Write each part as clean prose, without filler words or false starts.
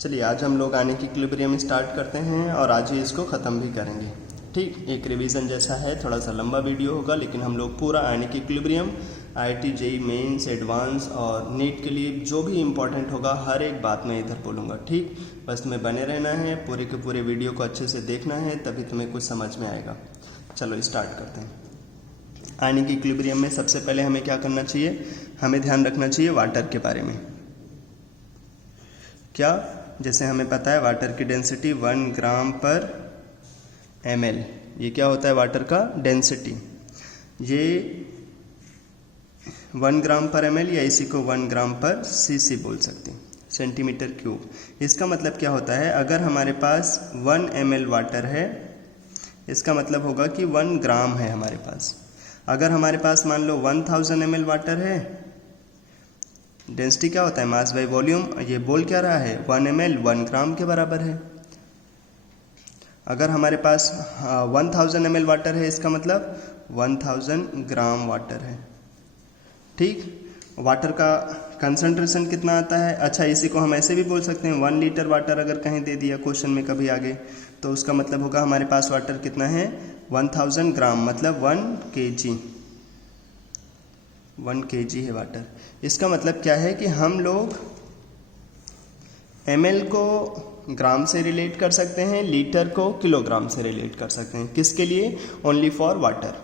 चलिए आज हम लोग आयनिक इक्विलिब्रियम स्टार्ट करते हैं और आज ही इसको ख़त्म भी करेंगे। ठीक, एक रिवीजन जैसा है, थोड़ा सा लंबा वीडियो होगा, लेकिन हम लोग पूरा ionic equilibrium IIT JEE mains advance और नीट के लिए जो भी इम्पोर्टेंट होगा हर एक बात मैं इधर बोलूँगा। ठीक, बस तुम्हें बने रहना है, पूरे के पूरे वीडियो को अच्छे से देखना है, तभी तुम्हें कुछ समझ में आएगा। चलो स्टार्ट करते हैं। आयनिक इक्विलिब्रियम में सबसे पहले हमें क्या करना चाहिए, हमें ध्यान रखना चाहिए वाटर के बारे में। क्या, जैसे हमें पता है वाटर की डेंसिटी 1 ग्राम पर ml, ये क्या होता है वाटर का डेंसिटी, ये 1 ग्राम पर ml या इसी को 1 ग्राम पर cc बोल सकते हैं, सेंटीमीटर क्यूब। इसका मतलब क्या होता है, अगर हमारे पास 1 ml वाटर है इसका मतलब होगा कि 1 ग्राम है हमारे पास। अगर हमारे पास मान लो 1000 ml वाटर है, डेंसिटी क्या होता है, मास बाई वॉल्यूम, ये बोल क्या रहा है 1 ml 1 ग्राम के बराबर है। अगर हमारे पास 1000 ml वाटर है इसका मतलब 1000 ग्राम वाटर है। ठीक, वाटर का कंसंट्रेशन कितना आता है, अच्छा इसी को हम ऐसे भी बोल सकते हैं 1 लीटर वाटर अगर कहीं दे दिया क्वेश्चन में कभी आगे, तो उसका मतलब होगा हमारे पास वाटर कितना है 1000 ग्राम, मतलब 1 kg, 1 kg है वाटर। इसका मतलब क्या है कि हम लोग ml को ग्राम से रिलेट कर सकते हैं, लीटर को किलोग्राम से रिलेट कर सकते हैं। किसके लिए, ओनली फॉर वाटर।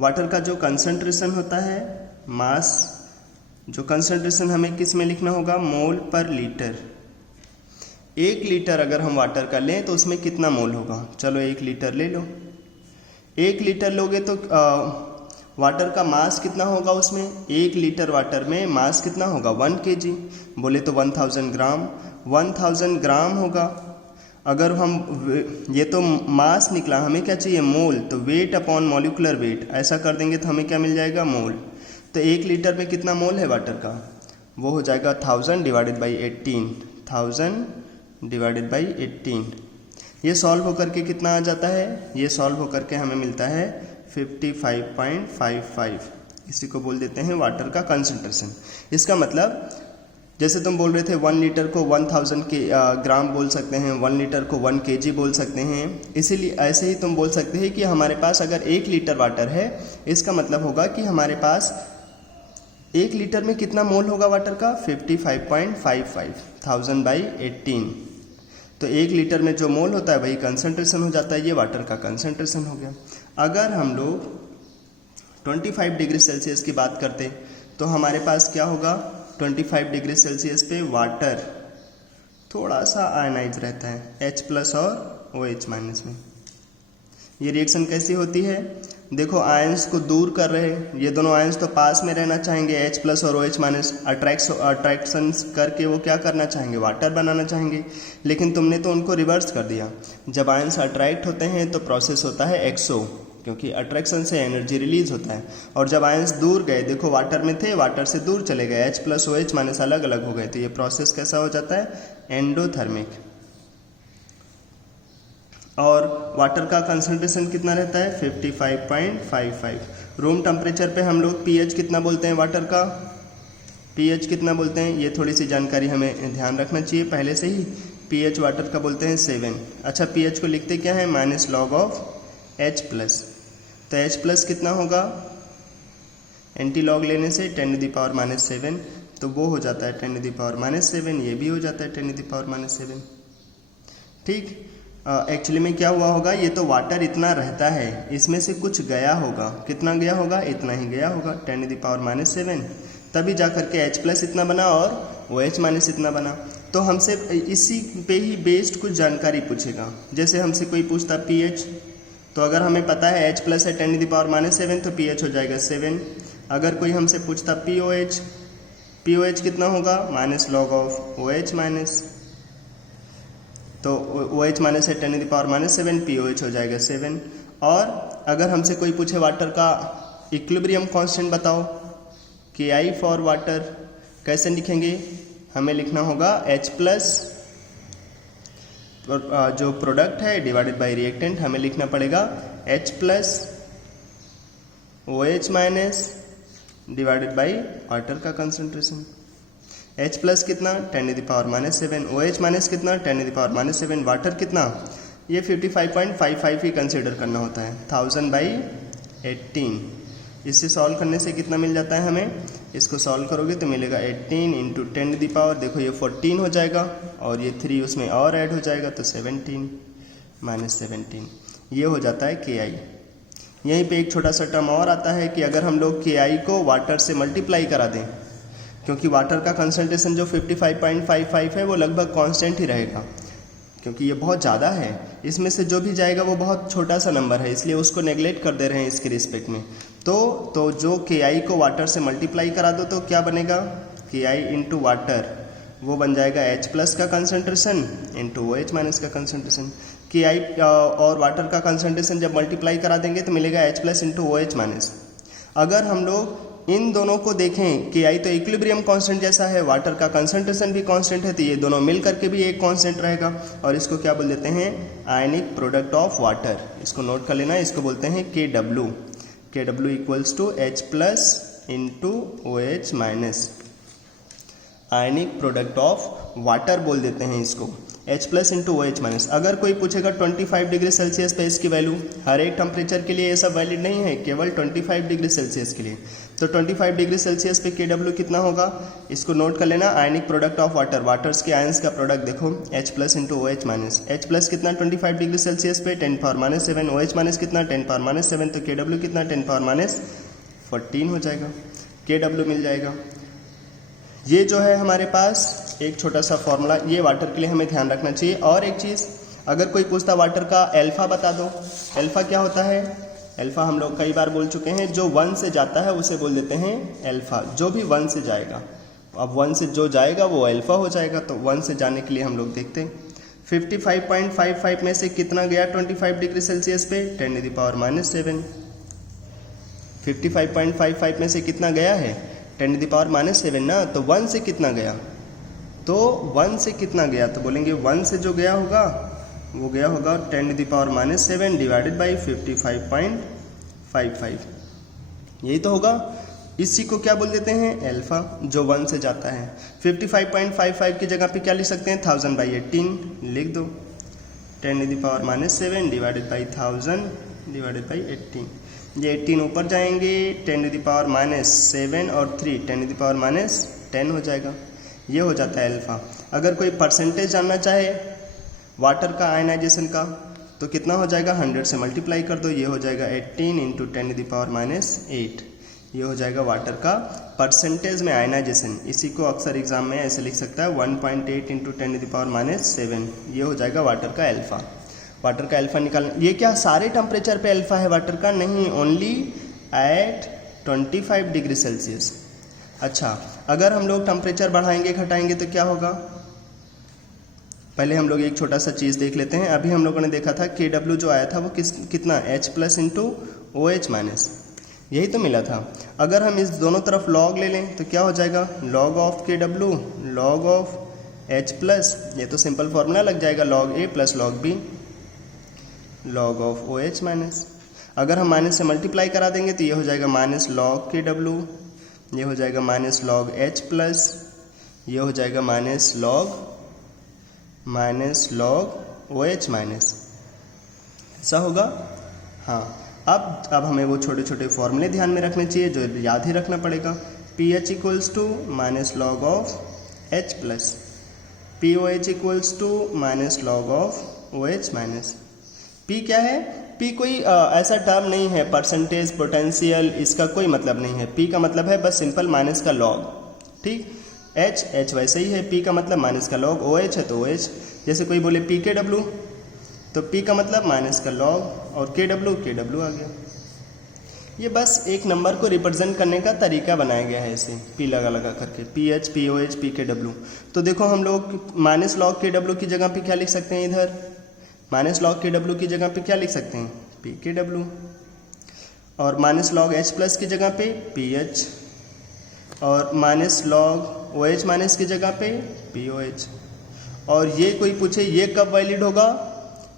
वाटर का जो कंसंट्रेशन होता है, मास, जो कंसंट्रेशन हमें किस में लिखना होगा, मोल पर लीटर। 1 लीटर अगर हम वाटर का लें तो उसमें कितना मोल होगा, चलो 1 लीटर ले लो। 1 लीटर लोगे तो वाटर का मास कितना होगा उसमें, 1 लीटर वाटर में मास कितना होगा 1 kg, बोले तो 1000 ग्राम, 1000 ग्राम होगा। अगर हम, ये तो मास निकला, हमें क्या चाहिए मोल, तो वेट अपॉन मॉलिक्यूलर वेट, ऐसा कर देंगे तो हमें क्या मिल जाएगा मोल। तो 1 लीटर में कितना मोल है वाटर का, वो हो जाएगा 1000 डिवाइडेड बाई 18, 1000 डिवाइडेड बाई 18। ये सॉल्व होकर के कितना आ जाता है, ये सॉल्व होकर के हमें मिलता है 55.55, इसी को बोल देते हैं वाटर का कंसंट्रेशन। इसका मतलब जैसे तुम बोल रहे थे 1 लीटर को 1000 के ग्राम बोल सकते हैं, 1 लीटर को 1 kg बोल सकते हैं, इसीलिए ऐसे ही तुम बोल सकते हैं कि हमारे पास अगर 1 लीटर वाटर है इसका मतलब होगा कि हमारे पास 1 लीटर में कितना मोल होगा वाटर का 55.55, 1000 बाई 18। तो 1 लीटर में जो मोल होता है वही कंसंट्रेशन हो जाता है, ये वाटर का कंसंट्रेशन हो गया। अगर हम लोग 25 डिग्री सेल्सियस की बात करते तो हमारे पास क्या होगा, 25 डिग्री सेल्सियस पे वाटर थोड़ा सा आयनाइज रहता है H+ और OH- में। ये रिएक्शन कैसी होती है, देखो आयंस को दूर कर रहे हैं, ये दोनों आयंस तो पास में रहना चाहेंगे, H+ और OH-, अट्रैक्शन करके वो क्या करना चाहेंगे, वाटर बनाना चाहेंगे, लेकिन तुमने तो उनको रिवर्स कर दिया। जब आयंस अट्रैक्ट होते हैं तो प्रोसेस होता है एक्सो, क्योंकि अट्रैक्शन से एनर्जी रिलीज होता है, और जब आयंस दूर गए, देखो वाटर में थे, वाटर से दूर चले गए, H+ OH- अलग अलग हो गए, तो ये प्रोसेस कैसा हो जाता है एंडोथर्मिक। और वाटर का कंसंट्रेशन कितना रहता है 55.55। रूम टेम्परेचर पे हम लोग pH कितना बोलते हैं वाटर का, pH कितना बोलते हैं, ये थोड़ी सी जानकारी हमें ध्यान रखना चाहिए पहले से ही। pH वाटर का बोलते हैं 7। अच्छा pH को लिखते क्या है, -log of H+, तो H+ कितना होगा, एंटी लॉग लेने से 10⁻⁻7, तो वो हो जाता है 10⁻⁻7, ये भी हो जाता है 10⁻⁻7। ठीक, एक्चुअली में क्या हुआ होगा, ये तो वाटर इतना रहता है, इसमें से कुछ गया होगा, कितना गया होगा, इतना ही गया होगा 10⁻⁻7, तभी जा करके H+ इतना बना और OH- इतना बना। तो हमसे इसी पे ही बेस्ड कुछ जानकारी पूछेगा, जैसे हमसे कोई पूछता pH, तो अगर हमें पता है H+ है 10⁻⁻7 तो pH हो जाएगा 7। अगर कोई हमसे पूछता POH कितना होगा, -log of OH-, तो OH- है 10⁻⁻7, POH हो जाएगा 7। और अगर हमसे कोई पूछे वाटर का इक्विलिब्रियम कांस्टेंट बताओ, KI फॉर वाटर, कैसे लिखेंगे, हमें लिखना होगा H+, जो प्रोडक्ट है डिवाइडेड बाय रिएक्टेंट, हमें लिखना पड़ेगा H+ OH- divided by water का कंसंट्रेशन। H प्लस कितना 10⁻⁻⁷, OH माइनस कितना 10⁻⁻⁷, वाटर कितना, ये 55.55 ही कंसिडर करना होता है 1000/18। इससे सॉल्व करने से कितना मिल जाता है हमें, इसको सॉल्व करोगे तो मिलेगा 18 × 10⁻, देखो ये 14 हो जाएगा और ये 3 उसमें और ऐड हो जाएगा तो 17 - 17, ये हो जाता है KI। यहीं पे एक छोटा सा टर्म और आता है कि अगर हम लोग KI को वाटर से मल्टीप्लाई करा दें, क्योंकि वाटर का कंसंट्रेशन जो 55.55 है वो लगभग कांस्टेंट ही रहेगा, क्योंकि ये बहुत ज़्यादा है, इसमें से जो भी जाएगा वो बहुत छोटा सा नंबर है, इसलिए उसको नेगलेक्ट कर दे रहे हैं इसके रिस्पेक्ट में। तो जो KI को वाटर से मल्टीप्लाई करा दो तो क्या बनेगा, KI × वाटर वो बन जाएगा H प्लस का कंसंट्रेशन × OH माइनस का कंसंट्रेशन। KI और वाटर का कंसंट्रेशन जब मल्टीप्लाई करा देंगे तो मिलेगा H प्लस × OH माइनस। अगर हम लोग इन दोनों को देखें, KI तो इक्विलिब्रियम कांस्टेंट जैसा है, वाटर का कंसंट्रेशन भी कांस्टेंट है, तो ये दोनों मिल करके भी एक कांस्टेंट रहेगा और इसको क्या बोल देते हैं, आयनिक प्रोडक्ट ऑफ वाटर। इसको नोट कर लेना, इसको बोलते हैं KW। KW = H plus × OH minus, ionic product of water बोल देते हैं इसको, H प्लस × OH माइनस। अगर कोई पूछेगा 25 डिग्री सेल्सियस पे इसकी वैल्यू, हर एक टेम्परेचर के लिए ये सब वैलिड नहीं है, केवल 25 डिग्री सेल्सियस के लिए। तो 25 डिग्री सेल्सियस पे KW कितना होगा, इसको नोट कर लेना, ionic product of water, waters के आयंस का प्रोडक्ट देखो H plus × OH minus. H plus कितना 25 डिग्री सेल्सियस पे 10⁻⁷, OH माइनस कितना 10⁻⁷, तो KW कितना 10⁻14 हो जाएगा, KW मिल जाएगा। ये जो है हमारे पास एक छोटा सा फॉर्मूला, ये वाटर के लिए हमें ध्यान रखना चाहिए। और एक चीज़, अगर कोई पूछता वाटर का अल्फा बता दो, अल्फा क्या होता है, अल्फा हम लोग कई बार बोल चुके हैं, जो 1 से जाता है उसे बोल देते हैं अल्फा, जो भी 1 से जाएगा। अब 1 से जो जाएगा वो अल्फा हो जाएगा, तो 1 से जाने के लिए हम लोग देखते हैं 55.55 में से कितना गया 25 डिग्री सेल्सियस पे 10⁻⁻⁷। 55.55 में से कितना गया है 10⁻⁷ ना, तो 1 से कितना गया, तो 1 से कितना गया, तो बोलेंगे 1 से जो गया होगा वो गया होगा 10⁻⁷ डिवाइडेड बाई 55.55, यही तो होगा। इसी को क्या बोल देते हैं अल्फा, जो 1 से जाता है। 55.55 की जगह पे क्या लिख सकते हैं 1000/18 लिख दो, 10⁻⁷ डिवाइडेड बाई 1000 डिवाइडेड बाई 18, ये 18 ऊपर जाएंगे 10⁻⁷ और 3 10⁻10 हो जाएगा, ये हो जाता है अल्फा। अगर कोई परसेंटेज जानना चाहे वाटर का आयनाइजेशन का तो कितना हो जाएगा, 100 से मल्टीप्लाई कर दो, ये हो जाएगा 18 × 10⁻8, ये हो जाएगा वाटर का परसेंटेज में आयनाइजेशन। इसी को अक्सर एग्जाम में ऐसे लिख सकता है 1.8 × 10⁻7, ये हो जाएगा वाटर का अल्फा। वाटर का अल्फा निकालना, ये क्या सारे टेम्परेचर पे अल्फा है वाटर का, नहीं, ओनली एट 25 डिग्री सेल्सियस। अच्छा, अगर हम लोग टेम्परेचर बढ़ाएंगे घटाएंगे तो क्या होगा, पहले हम लोग एक छोटा सा चीज़ देख लेते हैं। अभी हम लोगों ने देखा था KW जो आया था वो कितना H प्लस × OH माइनस, यही तो मिला था। अगर हम इस दोनों तरफ लॉग ले लें तो क्या हो जाएगा, log of KW log of H plus, ये तो सिंपल फॉर्मूला लग जाएगा, log A plus log B log of OH minus. अगर हम माइनस से मल्टीप्लाई करा देंगे तो ये हो जाएगा माइनस लॉग KW, ये हो जाएगा माइनस लॉग H प्लस, ये हो जाएगा माइनस लॉग OH माइनस, ऐसा होगा। हाँ, अब हमें वो छोटे छोटे फॉर्मूले ध्यान में रखने चाहिए जो याद ही रखना पड़ेगा। pH = minus log of H plus, pOH = minus log of OH minus. P क्या है, P कोई ऐसा टर्म नहीं है, परसेंटेज पोटेंशियल, इसका कोई मतलब नहीं है। P का मतलब है बस सिंपल माइनस का लॉग, ठीक। H वैसे ही है, P का मतलब माइनस का लॉग, OH है तो OH। जैसे कोई बोले PKW तो P का मतलब माइनस का लॉग और KW आ गया। ये बस एक नंबर को रिप्रेजेंट करने का तरीका बनाया गया है, ऐसे P लगा करके, PH POH PKW। तो देखो हम लोग माइनस लॉग KW की जगह पे क्या लिख सकते हैं, इधर माइनस लॉग KW की जगह पे क्या लिख सकते हैं PKW, और माइनस लॉग H प्लस की जगह पे PH, और माइनस लॉग OH माइनस की जगह पे POH। और ये कोई पूछे ये कब वैलिड होगा,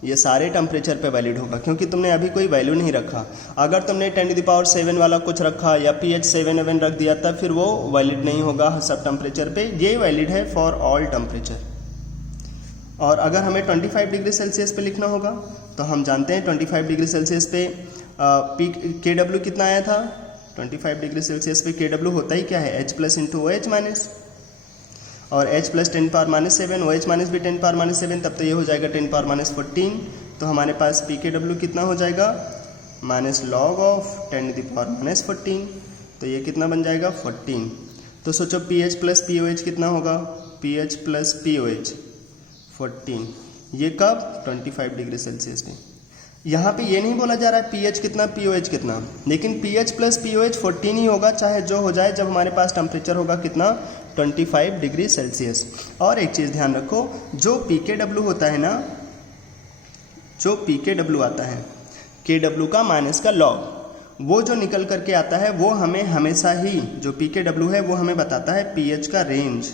ये सारे टेम्परेचर पे वैलिड होगा, क्योंकि तुमने अभी कोई वैल्यू नहीं रखा। अगर तुमने 10⁻7 वाला कुछ रखा या pH 7 रख दिया तब फिर वो वैलिड नहीं होगा सब टेम्परेचर पे। ये वैलिड है फॉर ऑल टेम्परेचर। और अगर हमें 25 डिग्री सेल्सियस पे लिखना होगा तो हम जानते हैं 25 डिग्री सेल्सियस पे KW कितना आया था। 25 डिग्री सेल्सियस पे KW होता ही क्या है, H plus into OH minus, और H प्लस 10⁻⁷, OH माइनस भी 10⁻⁷, तब तो ये हो जाएगा 10⁻14। तो हमारे पास PKW कितना हो जाएगा, माइनस लॉग ऑफ 10⁻14। तो ये कितना बन जाएगा 14। तो सोचो pH प्लस POH कितना होगा, pH प्लस POH 14। ये कब, 25 डिग्री सेल्सियस पे। यहाँ पे ये नहीं बोला जा रहा है pH कितना POH कितना, लेकिन pH प्लस POH 14 ही होगा चाहे जो हो जाए, जब हमारे पास टेम्परेचर होगा कितना, 25 डिग्री सेल्सियस। और एक चीज़ ध्यान रखो, जो PKW होता है ना, जो PKW आता है, KW का माइनस का लॉग, वो जो निकल करके आता है वो हमें हमेशा ही, जो PKW है वो हमें बताता है pH का रेंज,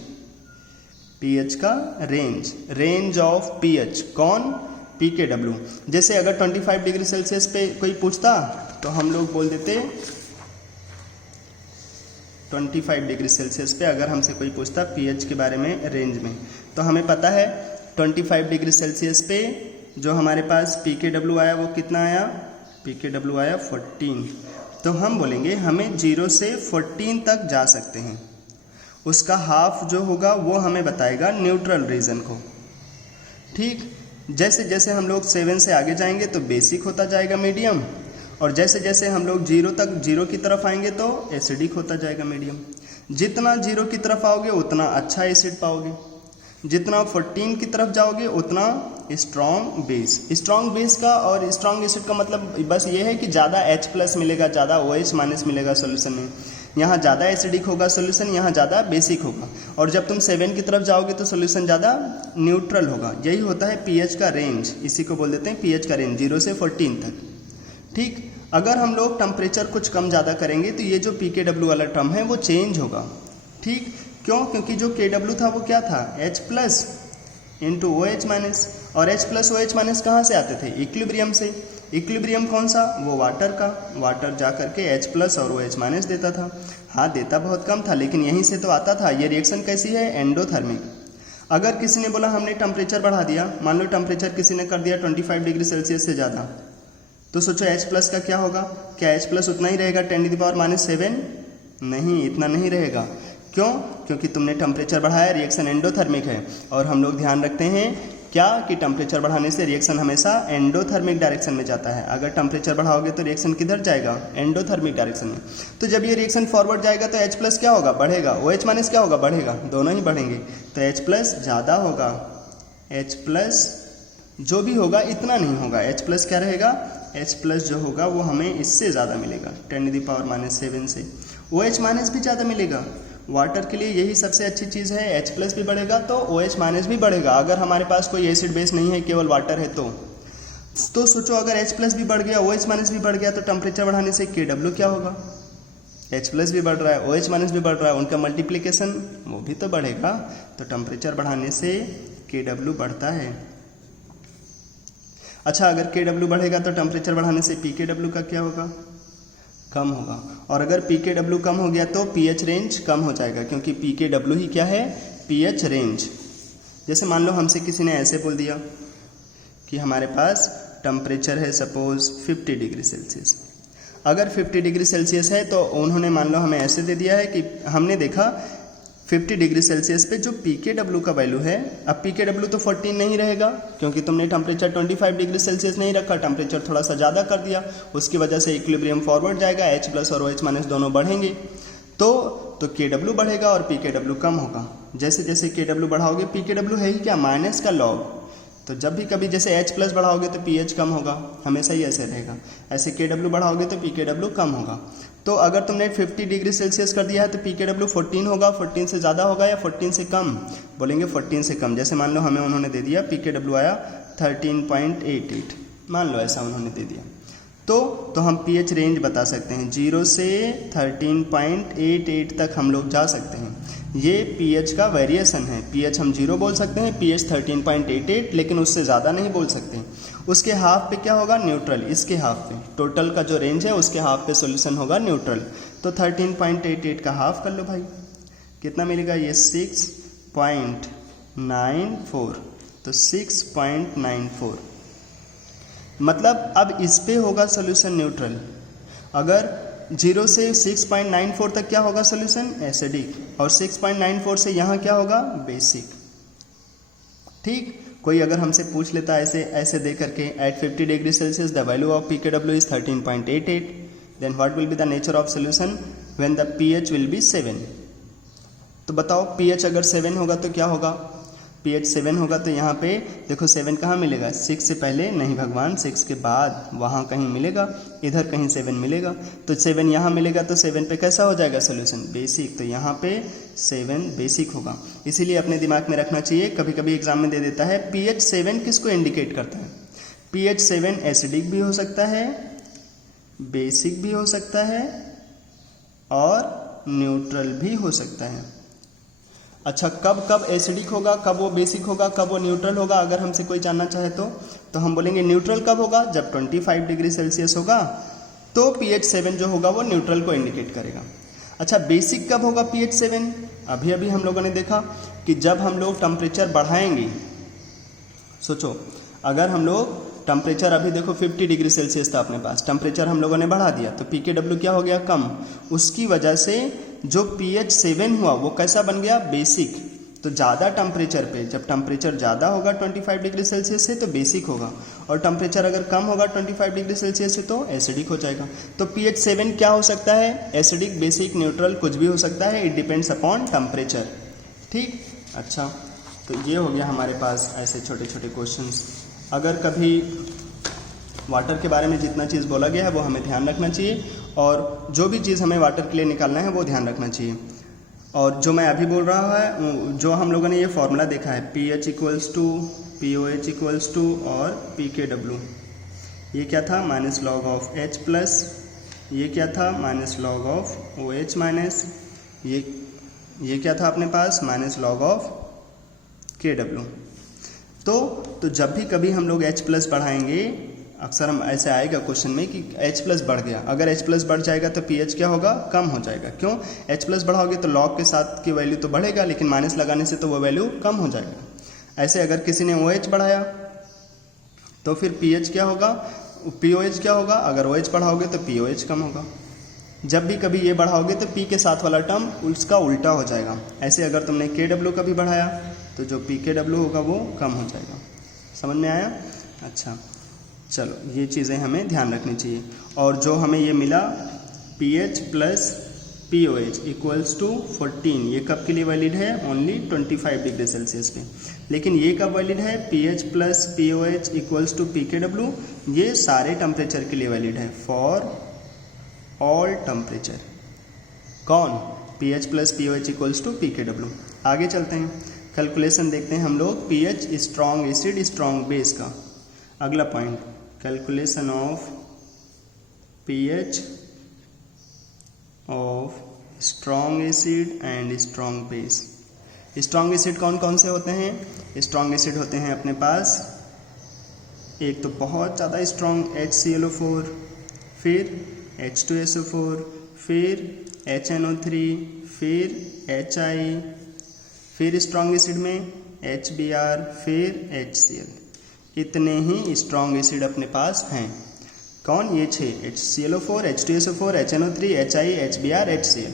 pH का रेंज, रेंज ऑफ pH। कौन, PKW। जैसे अगर 25 डिग्री सेल्सियस पे कोई पूछता तो हम लोग बोल देते 25 डिग्री सेल्सियस पे अगर हमसे कोई पूछता pH के बारे में, रेंज में, तो हमें पता है 25 डिग्री सेल्सियस पे जो हमारे पास PKW आया वो कितना आया, PKW आया 14। तो हम बोलेंगे हमें 0 से 14 तक जा सकते हैं। उसका हाफ जो होगा वो हमें बताएगा न्यूट्रल रीजन को। ठीक, जैसे जैसे हम लोग 7 से आगे जाएंगे तो बेसिक होता जाएगा मीडियम, और जैसे जैसे हम लोग 0 की तरफ आएंगे तो एसिडिक होता जाएगा मीडियम। जितना 0 की तरफ आओगे उतना अच्छा एसिड पाओगे, जितना 14 की तरफ जाओगे उतना स्ट्रॉन्ग बेस। स्ट्रॉन्ग बेस का और स्ट्रॉन्ग एसिड का मतलब बस ये है कि ज़्यादा H प्लस मिलेगा, ज़्यादा OH माइनस मिलेगा सोल्यूशन में। यहाँ ज़्यादा एसिडिक होगा सोल्यूशन, यहाँ ज़्यादा बेसिक होगा। और जब तुम 7 की तरफ जाओगे तो सोल्यूशन ज़्यादा न्यूट्रल होगा। यही होता है pH का रेंज, इसी को बोल देते हैं pH का रेंज, 0 से 14 तक। ठीक, अगर हम लोग टेम्परेचर कुछ कम ज़्यादा करेंगे तो ये जो PKW वाला टर्म है वो चेंज होगा। ठीक, क्यों, क्योंकि जो KW था वो क्या था, H plus into OH minus, और H प्लस OH माइनस कहाँ से आते थे, इक्विलिब्रियम से। इक्विलिब्रियम कौन सा, वो वाटर का, वाटर जा करके H प्लस और OH माइनस देता था। हाँ, देता बहुत कम था लेकिन यहीं से तो आता था। ये रिएक्शन कैसी है, एंडोथर्मिक। अगर किसी ने बोला हमने टेम्परेचर बढ़ा दिया, मान लो टेम्परेचर किसी ने कर दिया 25 डिग्री सेल्सियस से ज़्यादा, तो सोचो H प्लस का क्या होगा, क्या H प्लस उतना ही रहेगा 10⁻⁷? नहीं, इतना नहीं रहेगा। क्यों, क्योंकि तुमने टेम्परेचर बढ़ाया, रिएक्शन एंडोथर्मिक है। और हम लोग ध्यान रखते हैं क्या, कि टेम्परेचर बढ़ाने से रिएक्शन हमेशा एंडोथर्मिक डायरेक्शन में जाता है। अगर टेम्परेचर बढ़ाओगे तो रिएक्शन किधर जाएगा, एंडोथर्मिक डायरेक्शन में। तो जब ये रिएक्शन फॉरवर्ड जाएगा तो H प्लस क्या होगा, बढ़ेगा, OH माइनस क्या होगा, बढ़ेगा, दोनों ही बढ़ेंगे। तो H प्लस ज़्यादा होगा, H प्लस जो भी होगा इतना नहीं होगा। H प्लस क्या रहेगा, H प्लस जो होगा वो हमें इससे ज़्यादा मिलेगा 10⁻⁷ से। OH माइनस भी ज़्यादा मिलेगा। वाटर के लिए यही सबसे अच्छी चीज़ है, H प्लस भी बढ़ेगा तो OH माइनस भी बढ़ेगा। अगर हमारे पास कोई एसिड बेस नहीं है, केवल वाटर है तो सोचो अगर H प्लस भी बढ़ गया, OH माइनस भी बढ़ गया, तो टेम्परेचर बढ़ाने से KW क्या होगा, H प्लस भी बढ़ रहा है, OH माइनस भी बढ़ रहा है, उनका मल्टीप्लिकेशन वो भी तो बढ़ेगा। तो टेम्परेचर बढ़ाने से KW बढ़ता है। अच्छा, अगर KW बढ़ेगा तो टेम्परेचर बढ़ाने से PKW का क्या होगा, कम होगा। और अगर PKW कम हो गया तो pH रेंज कम हो जाएगा, क्योंकि PKW ही क्या है, pH रेंज। जैसे मान लो हमसे किसी ने ऐसे बोल दिया कि हमारे पास टेम्परेचर है सपोज 50 डिग्री सेल्सियस। अगर 50 डिग्री सेल्सियस है तो उन्होंने मान लो हमें ऐसे दे दिया है कि हमने देखा 50 डिग्री सेल्सियस पे जो PKW का वैल्यू है, अब PKW तो 14 नहीं रहेगा क्योंकि तुमने टेम्परेचर 25 डिग्री सेल्सियस नहीं रखा, टेम्परेचर थोड़ा सा ज़्यादा कर दिया, उसकी वजह से इक्विलिब्रियम फॉरवर्ड जाएगा, H प्लस और OH माइनस दोनों बढ़ेंगे, तो KW बढ़ेगा और PKW कम होगा। जैसे जैसे KW बढ़ाओगे, PKW है ही क्या, माइनस का लॉग, तो जब भी कभी जैसे H प्लस बढ़ाओगे तो pH कम होगा, हमेशा ही ऐसे रहेगा। ऐसे KW बढ़ाओगे तो PKW कम होगा। तो अगर तुमने 50 डिग्री सेल्सियस कर दिया है तो PKW 14 होगा, 14 से ज़्यादा होगा या 14 से कम, बोलेंगे 14 से कम। जैसे मान लो हमें उन्होंने दे दिया PKW आया 13.88, मान लो ऐसा उन्होंने दे दिया, तो हम pH रेंज बता सकते हैं, 0 से 13.88 तक हम लोग जा सकते हैं। ये pH का वेरिएशन है, pH हम 0 बोल सकते हैं, pH 13.88, लेकिन उससे ज़्यादा नहीं बोल सकते। उसके हाफ पे क्या होगा, न्यूट्रल, इसके हाफ पे, टोटल का जो रेंज है उसके हाफ पे सॉल्यूशन होगा न्यूट्रल। तो 13.88 का हाफ कर लो भाई, कितना मिलेगा, ये 6.94, तो 6.94, मतलब अब इस पे होगा सॉल्यूशन न्यूट्रल। अगर 0 से 6.94 तक क्या होगा सॉल्यूशन, एसिडिक, और 6.94 से यहाँ क्या होगा, बेसिक। ठीक, कोई अगर हमसे पूछ लेता है ऐसे दे करके, at 50 degree Celsius the value of pKw is 13.88, then what will be the nature of solution when the pH will be 7। तो बताओ pH अगर 7 होगा तो क्या होगा, pH 7 होगा तो यहाँ पे देखो 7 कहाँ मिलेगा, 6 से पहले नहीं भगवान, 6 के बाद वहाँ कहीं मिलेगा, इधर कहीं 7 मिलेगा, तो 7 यहाँ मिलेगा, तो 7 पे कैसा हो जाएगा सोल्यूशन, बेसिक, तो यहाँ पे 7 बेसिक होगा। इसीलिए अपने दिमाग में रखना चाहिए, कभी कभी एग्जाम में दे देता है pH 7 किसको इंडिकेट करता है, pH 7 एसिडिक भी हो सकता है, बेसिक भी हो सकता है, और न्यूट्रल भी हो सकता है। अच्छा, कब एसिडिक होगा, कब वो बेसिक होगा, कब वो न्यूट्रल होगा, अगर हमसे कोई जानना चाहे तो हम बोलेंगे न्यूट्रल कब होगा, जब 25 डिग्री सेल्सियस होगा तो pH 7 जो होगा वो न्यूट्रल को इंडिकेट करेगा। अच्छा, बेसिक कब होगा pH 7, अभी हम लोगों ने देखा कि जब हम लोग टेम्परेचर बढ़ाएंगे, सोचो अगर हम लोग टेम्परेचर, अभी देखो 50 डिग्री सेल्सियस था अपने पास, टेम्परेचर हम लोगों ने बढ़ा दिया तो pKw क्या हो गया, कम, उसकी वजह से जो pH 7 हुआ वो कैसा बन गया, बेसिक। तो ज़्यादा टेम्परेचर पे, जब टेम्परेचर ज़्यादा होगा 25 डिग्री सेल्सियस से तो बेसिक होगा, और टेम्परेचर अगर कम होगा 25 डिग्री सेल्सियस से तो एसिडिक हो जाएगा। तो pH 7 क्या हो सकता है, एसिडिक, बेसिक, न्यूट्रल, कुछ भी हो सकता है, इट डिपेंड्स अपॉन टेम्परेचर। ठीक, अच्छा, तो ये हो गया हमारे पास ऐसे छोटे छोटे क्वेश्चंस। अगर कभी वाटर के बारे में जितना चीज़ बोला गया है वो हमें ध्यान रखना चाहिए, और जो भी चीज़ हमें वाटर के लिए निकालना है वो ध्यान रखना चाहिए। और जो मैं अभी बोल रहा है, जो हम लोगों ने ये फॉर्मूला देखा है, pH equals to POH equals to और pKw, ये क्या था, minus log of H plus, ये क्या था, minus log of OH minus, ये क्या था अपने पास, माइनस लॉग ऑफ KW। तो जब भी कभी हम लोग H प्लस बढ़ाएंगे, अक्सर हम ऐसे आएगा क्वेश्चन में कि H प्लस बढ़ गया, अगर H प्लस बढ़ जाएगा तो pH क्या होगा, कम हो जाएगा। क्यों, H प्लस बढ़ाओगे तो लॉग के साथ की वैल्यू तो बढ़ेगा, लेकिन माइनस लगाने से तो वो वैल्यू कम हो जाएगा। ऐसे अगर किसी ने OH बढ़ाया तो फिर pH क्या होगा, POH क्या होगा, अगर OH बढ़ाओगे तो POH कम होगा। जब भी कभी ये बढ़ाओगे तो P के साथ वाला टर्म उसका उल्टा हो जाएगा। ऐसे अगर तुमने KW कभी बढ़ाया तो जो pKw होगा वो कम हो जाएगा। समझ में आया? अच्छा, चलो ये चीज़ें हमें ध्यान रखनी चाहिए। और जो हमें ये मिला pH plus POH equals to 14, ये कब के लिए वैलिड है, ओनली 25 डिग्री सेल्सियस पे। लेकिन ये कब वैलिड है, pH plus POH equals to pKw, ये सारे टेम्परेचर के लिए वैलिड है, फॉर ऑल टेम्परेचर। कौन, pH plus POH equals to pKw। आगे चलते हैं, कैलकुलेशन देखते हैं हम लोग pH strong acid strong base का। अगला point, calculation of pH of strong acid and strong base. Strong acid कौन कौन से होते हैं? स्ट्रॉन्ग एसिड होते हैं अपने पास, एक तो बहुत ज़्यादा स्ट्रॉन्ग HClO4, फिर H2SO4, फिर HNO3, फिर HI, फिर स्ट्रॉन्ग एसिड में HBr, फिर HCl। इतने ही स्ट्रॉन्ग एसिड अपने पास हैं। कौन? ये 6, HClO4, H2SO4, HNO3, HI, HBr, HCl।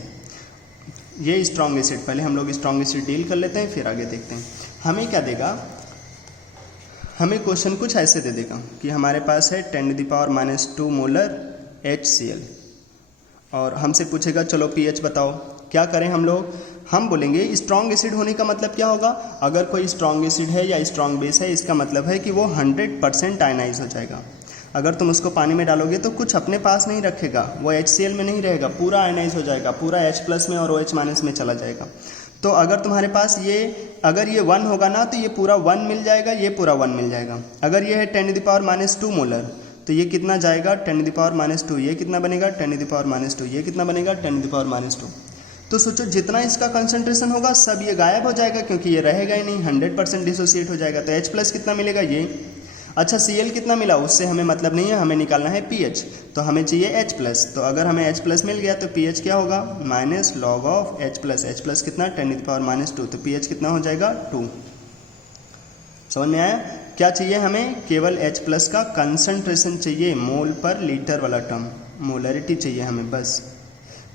ये स्ट्रॉन्ग एसिड, पहले हम लोग स्ट्रॉन्ग एसिड डील कर लेते हैं, फिर आगे देखते हैं। हमें क्या देगा, हमें क्वेश्चन कुछ ऐसे दे देगा कि हमारे पास है 10⁻⁻2 मोलर HCl, और हमसे पूछेगा चलो pH बताओ। क्या करें हम लोग? हम बोलेंगे स्ट्रॉन्ग एसिड होने का मतलब क्या होगा, अगर कोई स्ट्रॉन्ग एसिड है या स्ट्रॉन्ग बेस है, इसका मतलब है कि वो 100% आयनाइज हो जाएगा। अगर तुम उसको पानी में डालोगे तो कुछ अपने पास नहीं रखेगा, वो HCl में नहीं रहेगा, पूरा आयनाइज हो जाएगा, पूरा H+ में और OH- में चला जाएगा। तो अगर तुम्हारे पास अगर ये 1 होगा ना, तो ये पूरा 1 मिल जाएगा, ये पूरा 1 मिल जाएगा। अगर ये है 10⁻2 मोलर, तो ये कितना जाएगा, 10⁻2, ये कितना बनेगा, 10⁻2, ये कितना बनेगा, 10⁻2। तो सोचो जितना इसका कंसंट्रेशन होगा सब ये गायब हो जाएगा, क्योंकि ये रहेगा ही नहीं, 100% डिसोसिएट हो जाएगा। तो H+ कितना मिलेगा, ये। अच्छा Cl कितना मिला उससे हमें मतलब नहीं है, हमें निकालना है pH, तो हमें चाहिए H+। तो अगर हमें H+ मिल गया तो pH क्या होगा, minus log of H+। H+ कितना 10⁻², तो pH कितना हो जाएगा 2। समझ में आया? क्या चाहिए हमें, केवल H+ का कंसंट्रेशन चाहिए, मोल पर लीटर वाला टर्म, मोलरिटी चाहिए हमें, बस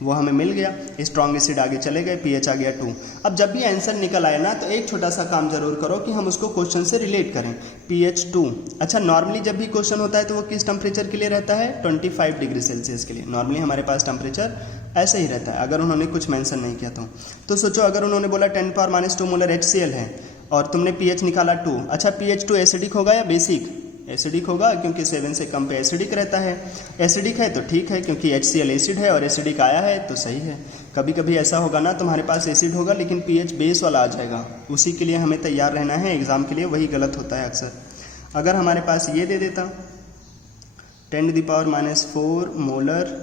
वो हमें मिल गया। स्ट्रॉन्ग एसिड आगे चले गए, pH आ गया 2। अब जब भी आंसर निकल आए ना तो एक छोटा सा काम जरूर करो कि हम उसको क्वेश्चन से रिलेट करें। pH 2, अच्छा नॉर्मली जब भी क्वेश्चन होता है तो वो किस टेम्परेचर के लिए रहता है, 25 डिग्री सेल्सियस के लिए। नॉर्मली हमारे पास टेम्परेचर ऐसे ही रहता है अगर उन्होंने कुछ मेंशन नहीं किया तो सोचो अगर उन्होंने बोला 10⁻² मोलर HCl है और तुमने pH निकाला 2, अच्छा pH 2 एसिडिक होगा या बेसिक, एसिडिक होगा क्योंकि 7 से कम पे एसिडिक रहता है। एसिडिक है तो ठीक है क्योंकि HCl एसिड है और एसिडिक आया है तो सही है। कभी कभी ऐसा होगा ना तुम्हारे पास एसिड होगा लेकिन pH बेस वाला आ जाएगा, उसी के लिए हमें तैयार रहना है एग्जाम के लिए, वही गलत होता है अक्सर। अगर हमारे पास ये दे देता 10⁻⁴ मोलर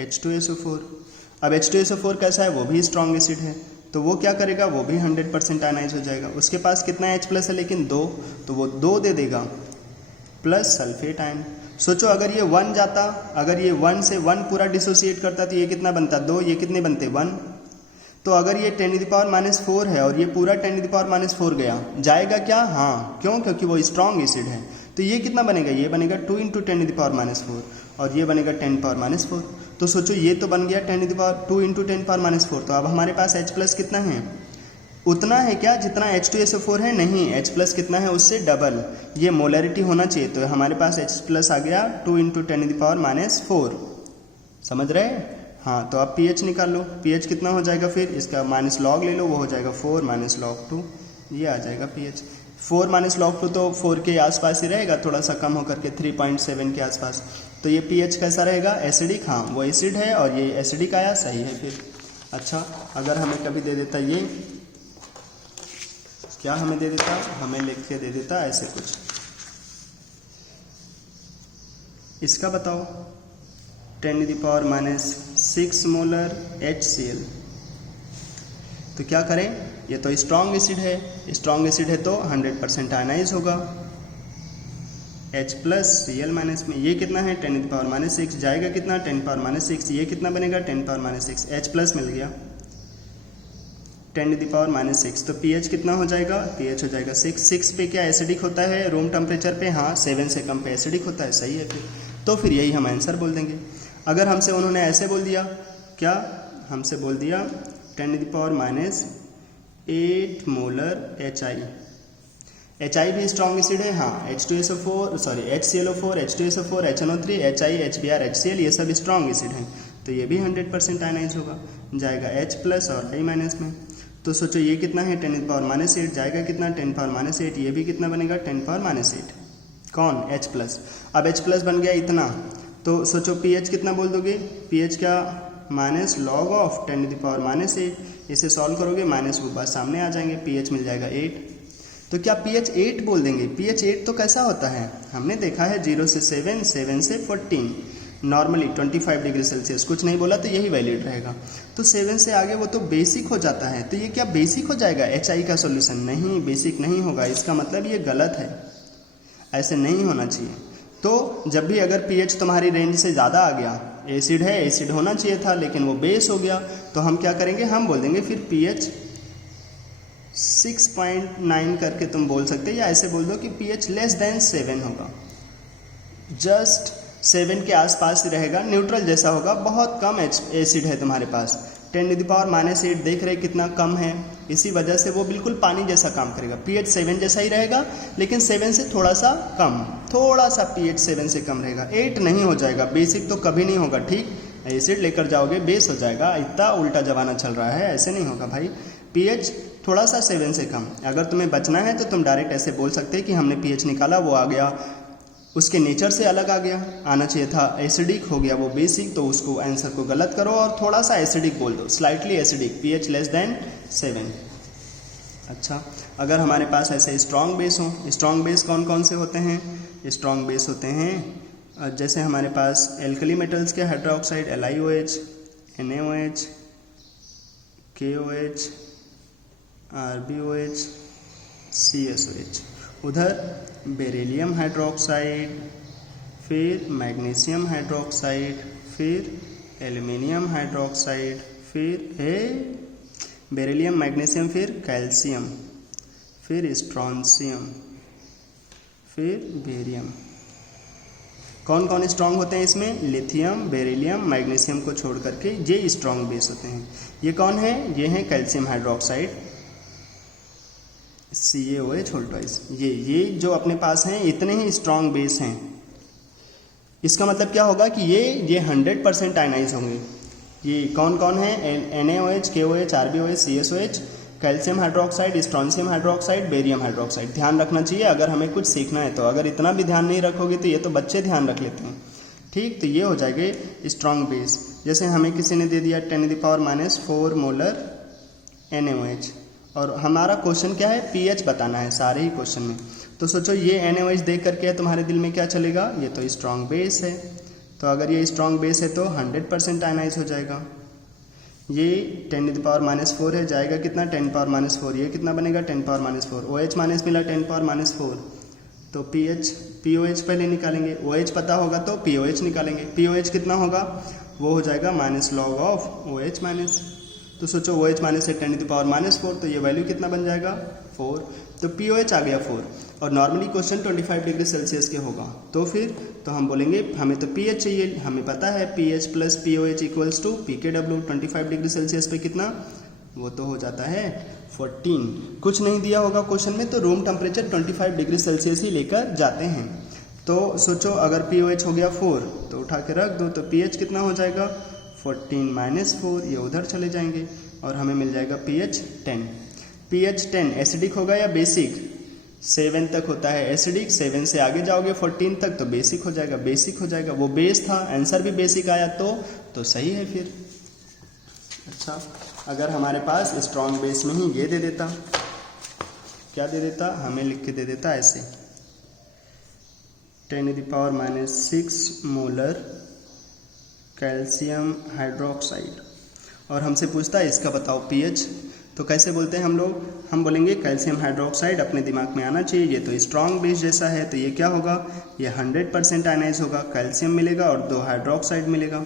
H2SO4, अब H2SO4 कैसा है, वो भी स्ट्रॉन्ग एसिड है, तो वो क्या करेगा, वो भी 100% आयनाइज हो जाएगा। उसके पास कितना H+ है लेकिन 2, तो वो 2 दे देगा प्लस सल्फेट आयन। सोचो अगर ये 1 जाता, अगर ये 1 से 1 पूरा डिसोसिएट करता तो ये कितना बनता 2, ये कितने बनते 1। तो अगर ये 10⁻⁴ है और ये पूरा 10⁻⁴ गया, जाएगा क्या, हाँ क्यों, क्योंकि वो स्ट्रॉन्ग एसिड है। तो ये कितना बनेगा, ये बनेगा 2 × 10⁻⁴ और ये बनेगा 10⁻⁴। तो सोचो ये तो बन गया 2 × 10⁻⁴। तो अब हमारे पास H+ कितना है, उतना है क्या जितना H2SO4 है, नहीं H+ कितना है उससे डबल, ये मोलरिटी होना चाहिए। तो हमारे पास H+ आ गया 2 × 10⁻⁴। समझ रहे हैं? हाँ, तो अब pH निकाल लो, pH कितना हो जाएगा, फिर इसका माइनस लॉग ले लो, वो हो जाएगा 4 - log 2, ये आ जाएगा pH। 4 - log 2 तो 4 के आसपास ही रहेगा, थोड़ा सा कम होकर के 3.7 के आसपास। तो ये pH कैसा रहेगा, एसिडिक, हाँ वो एसिड है और ये एसिडिक आया, सही है फिर। अच्छा अगर हमें कभी दे देता ये, क्या हमें दे देता, हमें लिख के दे देता ऐसे कुछ, इसका बताओ 10⁻⁶ मोलर HCl, तो क्या करें, ये तो स्ट्रॉन्ग एसिड है, स्ट्रॉन्ग एसिड है तो 100% आयनाइज होगा, H+Cl- में ये कितना है 10⁻⁶, जाएगा कितना 10⁻⁶, ये कितना बनेगा 10⁻⁶, H+ मिल गया 10⁻�6, तो pH कितना हो जाएगा, pH हो जाएगा 6। 6 पे क्या एसिडिक होता है रूम टेम्परेचर पे, हाँ 7 से कम पे एसिडिक होता है, सही है फिर। तो फिर यही हम आंसर बोल देंगे। अगर हमसे उन्होंने ऐसे बोल दिया, क्या हमसे बोल दिया 10⁻⁸ मोलर HI भी स्ट्रॉन्ग एसिड है, हाँ HClO4, H2SO4, HNO3, HI, HBr, HCl ये सब स्ट्रॉन्ग एसिड हैं, तो ये भी 100% आयनाइज होगा, जाएगा H+ और I- में। तो सोचो ये कितना है 10⁻⁸, जाएगा कितना 10⁻⁸, ये भी कितना बनेगा 10⁻⁸, कौन H+। अब H+ बन गया इतना, तो सोचो pH कितना बोल दोगे, pH क्या माइनस लॉग ऑफ 10⁻⁸, इसे सॉल्व करोगे माइनस वो बात सामने आ जाएंगे, pH मिल जाएगा 8। तो क्या pH 8 बोल देंगे, pH 8 तो कैसा होता है, हमने देखा है 0 से 7, 7 से 14, नॉर्मली 25 डिग्री सेल्सियस, कुछ नहीं बोला तो यही वैलिड रहेगा। तो 7 से आगे वो तो बेसिक हो जाता है, तो ये क्या बेसिक हो जाएगा HI का सॉल्यूशन, नहीं बेसिक नहीं होगा, इसका मतलब ये गलत है, ऐसे नहीं होना चाहिए। तो जब भी अगर pH तुम्हारी रेंज से ज़्यादा आ गया, एसिड है, एसिड होना चाहिए था लेकिन वो बेस हो गया, तो हम क्या करेंगे, हम बोल देंगे फिर pH 6.9 करके तुम बोल सकते, या ऐसे बोल दो कि pH <7 होगा, जस्ट 7 के आसपास ही रहेगा, न्यूट्रल जैसा होगा, बहुत कम एसिड है तुम्हारे पास, 10⁻⁸ देख रहे कितना कम है, इसी वजह से वो बिल्कुल पानी जैसा काम करेगा, pH 7 जैसा ही रहेगा लेकिन 7 से थोड़ा सा कम, थोड़ा सा pH 7 से कम रहेगा, 8 नहीं हो जाएगा, बेसिक तो कभी नहीं होगा, ठीक, एसिड लेकर जाओगे बेस हो जाएगा, इतना उल्टा जमाना चल रहा है, ऐसे नहीं होगा भाई, pH थोड़ा सा 7 से कम। अगर तुम्हें बचना है तो तुम डायरेक्ट ऐसे बोल सकते हैं कि हमने pH निकाला, वो आ गया उसके नेचर से अलग आ गया, आना चाहिए था एसिडिक, हो गया वो बेसिक, तो उसको आंसर को गलत करो और थोड़ा सा एसिडिक बोल दो, स्लाइटली एसिडिक, pH <7। अच्छा अगर हमारे पास ऐसे स्ट्रॉन्ग बेस हो, स्ट्रॉन्ग बेस कौन कौन से होते हैं, स्ट्रॉन्ग बेस होते हैं जैसे हमारे पास एल्कली मेटल्स के hydroxide LiOH, NaOH, KOH, RbOH, CSOH उधर बेरिलियम हाइड्रोक्साइड, फिर मैग्नीशियम हाइड्रोक्साइड, फिर एल्युमिनियम हाइड्रोक्साइड, फिर बेरिलियम, मैग्नीशियम, फिर कैल्शियम, फिर स्ट्रॉन्शियम, फिर बेरियम। कौन कौन स्ट्रॉन्ग होते हैं इसमें? लिथियम, बेरिलियम, मैग्नीशियम को छोड़ करके ये स्ट्रॉन्ग बेस होते हैं। ये कौन है? ये है calcium hydroxide, CaOH whole twice. ये जो अपने पास हैं इतने ही स्ट्रॉन्ग बेस हैं। इसका मतलब क्या होगा कि ये 100% आयनाइज होंगे। ये कौन कौन है? NaOH, KOH, RbOH, CSOH, calcium hydroxide, strontium hydroxide, barium hydroxide. ध्यान रखना चाहिए अगर हमें कुछ सीखना है तो। अगर इतना भी ध्यान नहीं रखोगे तो ये तो बच्चे ध्यान रख लेते हैं। ठीक, तो ये हो जाएंगे स्ट्रॉन्ग बेस। जैसे हमें किसी ने दे दिया 10⁻⁻⁴ मोलर NaOH, और हमारा क्वेश्चन क्या है? pH बताना है सारे ही क्वेश्चन में। तो सोचो ये NaOH देख करके तुम्हारे दिल में क्या चलेगा? ये तो स्ट्रॉन्ग बेस है। तो अगर ये स्ट्रॉन्ग बेस है तो 100% आयनाइज हो जाएगा। ये 10⁻⁴ है, जाएगा कितना? 10⁻⁴। ये कितना बनेगा? 10⁻⁴। OH माइनस मिला 10⁻⁴, तो POH पहले निकालेंगे। OH पता होगा तो POH निकालेंगे। POH कितना होगा? वो हो जाएगा -log ऑफ OH माइनस। तो सोचो OH माइनस है 10⁻⁴, तो ये वैल्यू कितना बन जाएगा? 4। तो POH आ गया 4। और नॉर्मली क्वेश्चन 25 डिग्री सेल्सियस के होगा। तो फिर तो हम बोलेंगे हमें तो pH चाहिए, हमें पता है pH plus POH equals to pKw। 25 degree Celsius पे कितना? वो तो हो जाता है 14। कुछ नहीं दिया होगा क्वेश्चन में तो रूम टेम्परेचर 25 डिग्री सेल्सियस ही लेकर जाते हैं। तो सोचो अगर POH हो गया 4 तो उठा के रख दो, तो pH कितना हो जाएगा? 14 - 4, ये उधर चले जाएंगे और हमें मिल जाएगा pH 10। pH 10 एसिडिक होगा या बेसिक? 7 तक होता है एसिडिक, 7 से आगे जाओगे 14 तक तो बेसिक हो जाएगा। बेसिक हो जाएगा, वो बेस था, आंसर भी बेसिक आया तो सही है फिर। अच्छा, अगर हमारे पास स्ट्रॉन्ग बेस में ही ये दे देता, क्या दे देता? हमें लिख के दे देता ऐसे 10⁻⁻⁶ मोलर कैल्शियम हाइड्रोक्साइड, और हमसे पूछता है इसका बताओ pH। तो कैसे बोलते हैं हम लोग? हम बोलेंगे कैल्शियम हाइड्रोक्साइड, अपने दिमाग में आना चाहिए ये तो स्ट्रॉन्ग बेस जैसा है, तो ये क्या होगा? ये 100% आयनाइज होगा। कैल्शियम मिलेगा और 2 हाइड्रोक्साइड मिलेगा।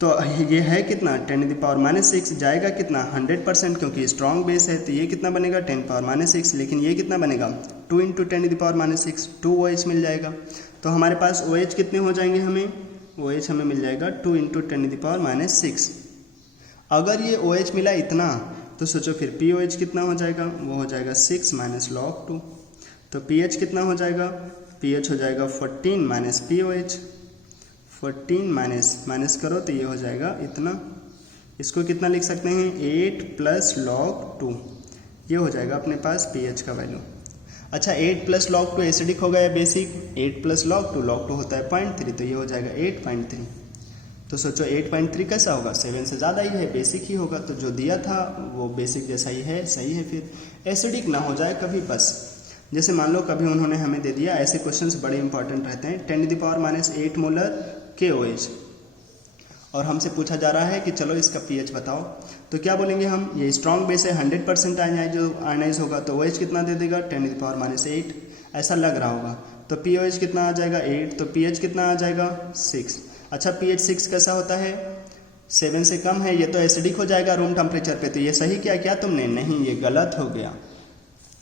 तो ये है कितना? 10⁻⁻⁶, जाएगा कितना? 100%, क्योंकि स्ट्रॉन्ग बेस है। तो ये कितना बनेगा? 10⁻⁻⁶। लेकिन ये कितना बनेगा? 2 × 10⁻⁶, 2 OH मिल जाएगा। तो हमारे पास OH कितने हो जाएंगे? OH हमें मिल जाएगा 2 × 10⁻⁶। अगर ये OH मिला इतना तो सोचो फिर POH कितना हो जाएगा? वो हो जाएगा 6 - log 2। तो pH कितना हो जाएगा? pH हो जाएगा 14 - POH। 14 माइनस करो तो ये हो जाएगा इतना। इसको कितना लिख सकते हैं? 8 + log 2। ये हो जाएगा अपने पास pH का वैल्यू। अच्छा, 8 + log 2 एसिडिक होगा या बेसिक? 8 + log 2, log 2 होता है 0.3, तो ये हो जाएगा 8.3। तो सोचो 8.3 कैसा होगा? 7 से ज़्यादा ही है, बेसिक ही होगा। तो जो दिया था वो बेसिक जैसा ही है, सही है। फिर एसिडिक ना हो जाए कभी बस। जैसे मान लो कभी उन्होंने हमें दे दिया, ऐसे क्वेश्चंस बड़े इंपॉर्टेंट रहते हैं, 10⁻⁸ मोलर KOH, और हमसे पूछा जा रहा है कि चलो इसका pH बताओ। तो क्या बोलेंगे हम? ये स्ट्रॉन्ग बेस है, 100% आयनाइज होगा। तो OH कितना दे देगा? 10⁻⁸, ऐसा लग रहा होगा। तो POH कितना आ जाएगा? 8। तो pH कितना आ जाएगा? 6। अच्छा, pH 6 कैसा होता है? 7 से कम है, ये तो एसिडिक हो जाएगा रूम टेम्परेचर पे। तो ये सही क्या तुमने? नहीं, ये गलत हो गया।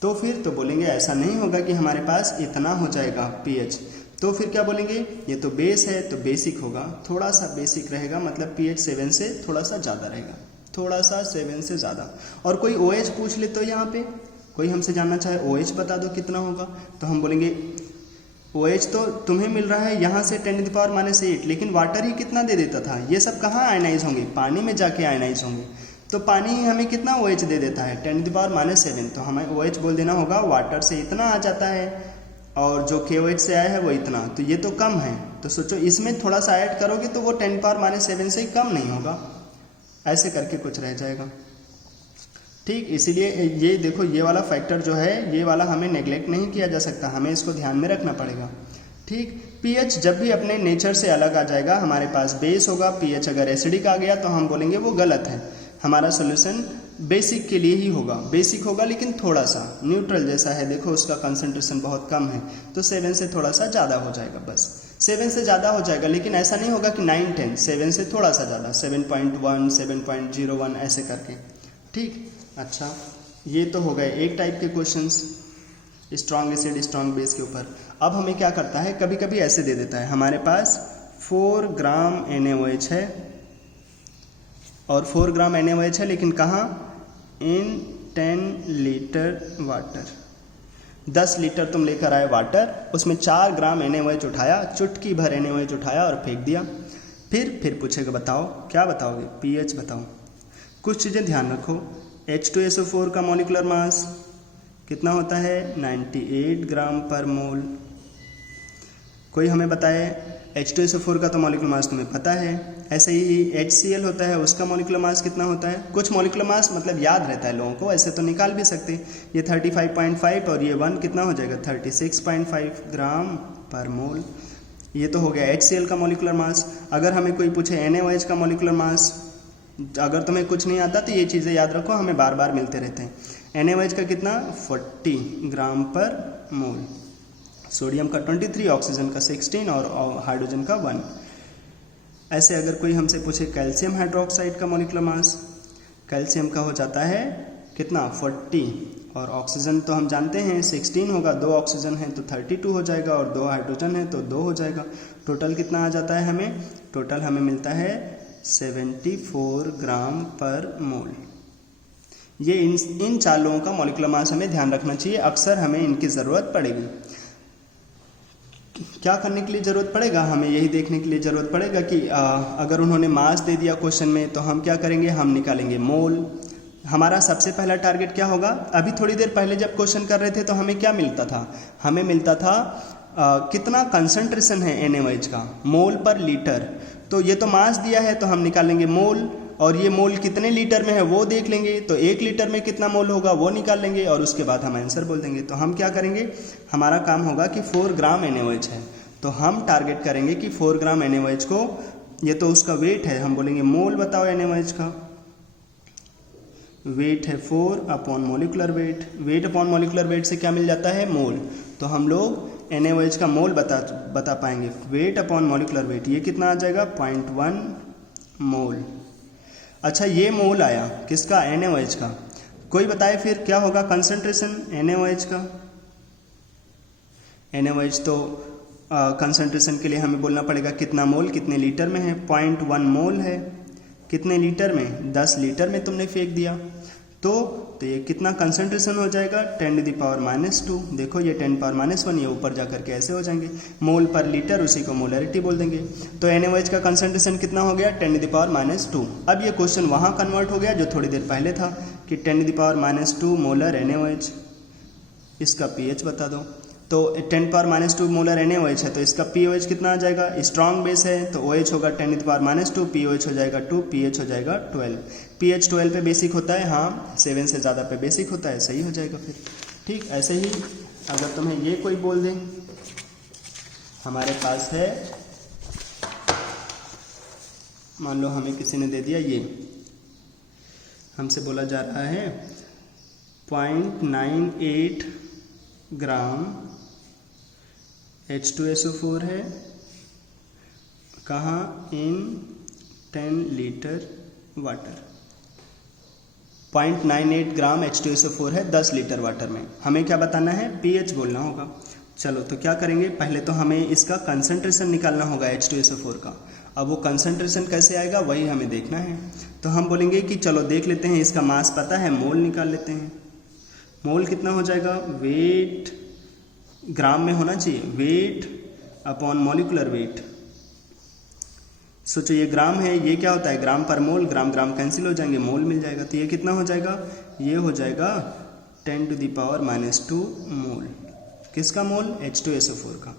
तो फिर तो बोलेंगे ऐसा नहीं होगा कि हमारे पास इतना हो जाएगा pH। तो फिर क्या बोलेंगे? ये तो बेस है तो बेसिक होगा, थोड़ा सा बेसिक रहेगा, मतलब pH 7 से थोड़ा सा ज़्यादा रहेगा, थोड़ा सा 7 से ज़्यादा। और कोई OH पूछ ले तो यहाँ पे कोई हमसे जानना चाहे OH बता दो कितना होगा, तो हम बोलेंगे OH तो तुम्हें मिल रहा है यहाँ से 10⁻⁸, लेकिन वाटर ही कितना दे देता था? ये सब कहाँ आयनाइज होंगे? पानी में जाके आयनाइज होंगे। तो पानी ही हमें कितना OH दे देता है? 10⁻⁷। तो हमें OH बोल देना होगा वाटर से इतना आ जाता है, और जो KOH से आया है वो इतना, तो ये तो कम है। तो सोचो इसमें थोड़ा सा ऐड करोगे तो वो 10⁻⁷ से कम नहीं होगा, ऐसे करके कुछ रह जाएगा। ठीक, इसीलिए ये देखो, ये वाला फैक्टर जो है, ये वाला हमें नेग्लेक्ट नहीं किया जा सकता, हमें इसको ध्यान में रखना पड़ेगा। ठीक, pH जब भी अपने नेचर से अलग आ जाएगा, हमारे पास बेस होगा, pH अगर एसिडिक आ गया तो हम बोलेंगे वो गलत है। हमारा सोल्यूशन बेसिक के लिए ही होगा, बेसिक होगा लेकिन थोड़ा सा न्यूट्रल जैसा है, देखो उसका कंसंट्रेशन बहुत कम है तो 7 से थोड़ा सा ज़्यादा हो जाएगा, बस 7 से ज़्यादा हो जाएगा, लेकिन ऐसा नहीं होगा कि 9, 10, 7 से थोड़ा सा ज़्यादा, 7.1, 7.01 ऐसे करके, ठीक। अच्छा, ये तो हो गए एक टाइप के questions strong acid strong base के ऊपर। अब हमें क्या करता है, कभी कभी ऐसे दे देता है, हमारे पास 4 ग्राम NaOH है और 4 ग्राम NaOH है, लेकिन कहाँ, इन 10 लीटर वाटर, 10 लीटर तुम लेकर आए वाटर, उसमें 4 ग्राम NaOH उठाया, चुटकी भर NaOH उठाया और फेंक दिया। फिर पूछेगा बताओ, क्या बताओगे, pH बताओ। कुछ चीज़ें ध्यान रखो, H2SO4 का मॉलिक्यूलर मास कितना होता है, 98 ग्राम पर मोल। कोई हमें बताए, H2SO4 का तो मॉलिक्यूलर मास तुम्हें पता है, ऐसे ही HCl होता है, उसका मॉलिक्यूलर मास कितना होता है, कुछ मॉलिक्यूलर मास मतलब याद रहता है लोगों को, ऐसे तो निकाल भी सकते, ये 35.5 और ये 1 कितना हो जाएगा, 36.5 ग्राम पर मोल। ये तो हो गया HCl का मॉलिक्यूलर मास। अगर हमें कोई पूछे NaOH का मॉलिक्यूलर मास, अगर तुम्हें कुछ नहीं आता तो ये चीज़ें याद रखो, हमें बार बार मिलते रहते हैं। NaOH का कितना, 40 ग्राम पर मोल, सोडियम का 23, ऑक्सीजन का 16 और हाइड्रोजन का 1। ऐसे अगर कोई हमसे पूछे कैल्शियम हाइड्रोक्साइड का मॉलिक्यूलर मास, कैल्शियम का हो जाता है कितना, 40, और ऑक्सीजन तो हम जानते हैं 16 होगा, 2 ऑक्सीजन है तो 32 हो जाएगा और 2 हाइड्रोजन है तो 2 हो जाएगा। टोटल कितना आ जाता है हमें, टोटल हमें मिलता है 74 ग्राम पर मोल। ये इन 4 लोगों का मॉलिक्यूलर मास हमें ध्यान रखना चाहिए, अक्सर हमें इनकी ज़रूरत पड़ेगी। क्या करने के लिए ज़रूरत पड़ेगा, हमें यही देखने के लिए ज़रूरत पड़ेगा कि अगर उन्होंने मास दे दिया क्वेश्चन में तो हम क्या करेंगे, हम निकालेंगे मोल। हमारा सबसे पहला टारगेट क्या होगा, अभी थोड़ी देर पहले जब क्वेश्चन कर रहे थे तो हमें क्या मिलता था, हमें मिलता था कितना कंसंट्रेशन है NaOH का मोल पर लीटर। तो ये तो मास दिया है तो हम निकालेंगे मोल, और ये मोल कितने लीटर में है वो देख लेंगे, तो 1 लीटर में कितना मोल होगा वो निकाल लेंगे और उसके बाद हम आंसर बोल देंगे। तो हम क्या करेंगे, हमारा काम होगा कि 4 ग्राम NaOH है तो हम टारगेट करेंगे कि 4 ग्राम NaOH को, ये तो उसका वेट है, हम बोलेंगे मोल बताओ NaOH का, वेट है 4 upon molecular weight, weight upon molecular weight से क्या मिल जाता है, मोल। तो हम लोग NaOH का मोल बता पाएंगे, वेट अपॉन मोलिकुलर वेट, ये कितना आ जाएगा, 0.1 मोल। अच्छा, ये मोल आया किसका, NaOH का। कोई बताए फिर क्या होगा कंसंट्रेशन NaOH का। NaOH तो कंसंट्रेशन के लिए हमें बोलना पड़ेगा कितना मोल कितने लीटर में है, 0.1 मोल है, कितने लीटर में, 10 लीटर में तुमने फेंक दिया, तो ये कितना कंसंट्रेशन हो जाएगा, 10⁻²। देखो ये 10⁻1, ये ऊपर जाकर के ऐसे हो जाएंगे, मोल पर लीटर, उसी को मोलरिटी बोल देंगे। तो NaOH का कंसंट्रेशन कितना हो गया, 10⁻²। अब ये क्वेश्चन वहाँ कन्वर्ट हो गया जो थोड़ी देर पहले था कि 10⁻² मोलर NaOH, इसका pH बता दो। तो 10⁻² मोलर NaOH है तो इसका pOH कितना आ जाएगा, स्ट्रॉन्ग बेस है तो OH होगा 10⁻², pOH हो जाएगा 2, pH हो जाएगा 12। pH 12 पे बेसिक होता है, हाँ 7 से ज़्यादा पे बेसिक होता है, सही हो जाएगा फिर, ठीक। ऐसे ही अगर तुम्हें ये कोई बोल दें, हमारे पास है, मान लो हमें किसी ने दे दिया, ये हमसे बोला जा रहा है 0.98 ग्राम H2SO4 है, कहाँ, इन 10 लीटर वाटर। 0.98 ग्राम H2SO4 है 10 लीटर वाटर में, हमें क्या बताना है, pH बोलना होगा। चलो तो क्या करेंगे, पहले तो हमें इसका कंसंट्रेशन निकालना होगा H2SO4 का। अब वो कंसंट्रेशन कैसे आएगा वही हमें देखना है, तो हम बोलेंगे कि चलो देख लेते हैं, इसका मास पता है, मोल निकाल लेते हैं। मोल कितना हो जाएगा, वेट ग्राम में होना चाहिए, वेट अपॉन मॉलिकुलर वेट। सोचो ये ग्राम है, ये क्या होता है, ग्राम पर मोल, ग्राम ग्राम कैंसिल हो जाएंगे, मोल मिल जाएगा। तो ये कितना हो जाएगा, ये हो जाएगा 10⁻², मोल। किसका मोल, H2SO4 का।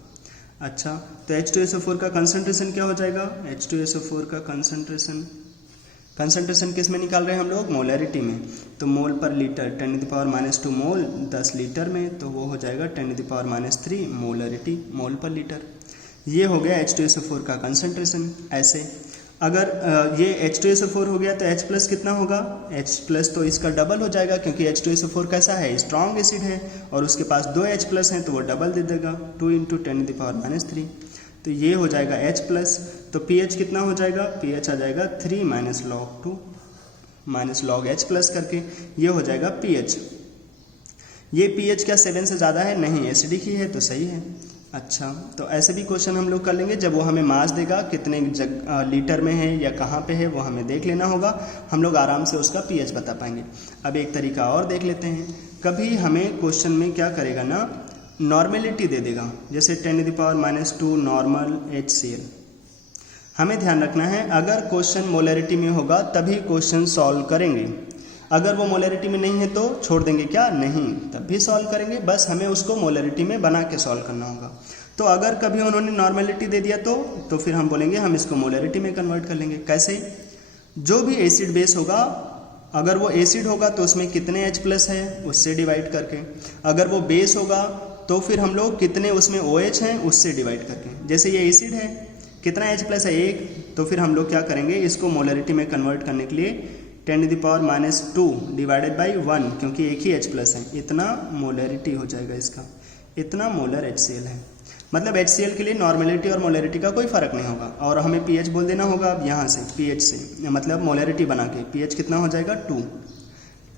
अच्छा, तो H2SO4 का कंसंट्रेशन क्या हो जाएगा, H2SO4 का कंसंट्रेशन किस में निकाल रहे हैं हम लोग, मोलरिटी में। तो मोल पर लीटर 10⁻² मोल 10 लीटर में, तो वो हो जाएगा 10⁻³ मोलरिटी, मोल पर लीटर। ये हो गया H2SO4 का कंसंट्रेशन। ऐसे अगर ये H2SO4 हो गया तो H प्लस कितना होगा, H प्लस तो इसका डबल हो जाएगा क्योंकि H2SO4 कैसा है, स्ट्रॉन्ग एसिड है और उसके पास 2 H प्लस हैं तो वो डबल दे देगा 2 × 10⁻³ तो ये हो जाएगा H प्लस। तो pH कितना हो जाएगा, pH आ जाएगा 3 - log 2 - log H प्लस करके, ये हो जाएगा pH। ये pH क्या 7 से ज़्यादा है, नहीं, एसिडिक ही है तो सही है। अच्छा, तो ऐसे भी क्वेश्चन हम लोग कर लेंगे जब वो हमें मास देगा कितने लीटर में है या कहाँ पे है वो हमें देख लेना होगा, हम लोग आराम से उसका pH बता पाएंगे। अब एक तरीका और देख लेते हैं, कभी हमें क्वेश्चन में क्या करेगा ना, नॉर्मेलिटी दे देगा, जैसे 10⁻² नॉर्मल HCl। हमें ध्यान रखना है अगर क्वेश्चन मोलरिटी में होगा तभी क्वेश्चन सॉल्व करेंगे, अगर वो मोलरिटी में नहीं है तो छोड़ देंगे क्या, नहीं, तब भी सॉल्व करेंगे, बस हमें उसको मोलरिटी में बना के सॉल्व करना होगा। तो अगर कभी उन्होंने नॉर्मेलिटी दे दिया तो फिर हम बोलेंगे हम इसको मोलरिटी में कन्वर्ट कर लेंगे। कैसे, जो भी एसिड बेस होगा, अगर वो एसिड होगा तो उसमें कितने H प्लस है उससे डिवाइड करके, अगर वो बेस होगा तो फिर हम लोग कितने उसमें OH हैं उससे डिवाइड करके। जैसे ये एसिड है, कितना H प्लस है 1, तो फिर हम लोग क्या करेंगे, इसको मोलरिटी में कन्वर्ट करने के लिए 10⁻² डिवाइडेड बाई 1, क्योंकि एक ही H प्लस है, इतना मोलरिटी हो जाएगा इसका, इतना मोलर HCl है। मतलब HCl के लिए नॉर्मेलिटी और मोलरिटी का कोई फ़र्क नहीं होगा और हमें pH बोल देना होगा अब यहाँ से, pH से मतलब मोलरिटी बना के pH कितना हो जाएगा 2।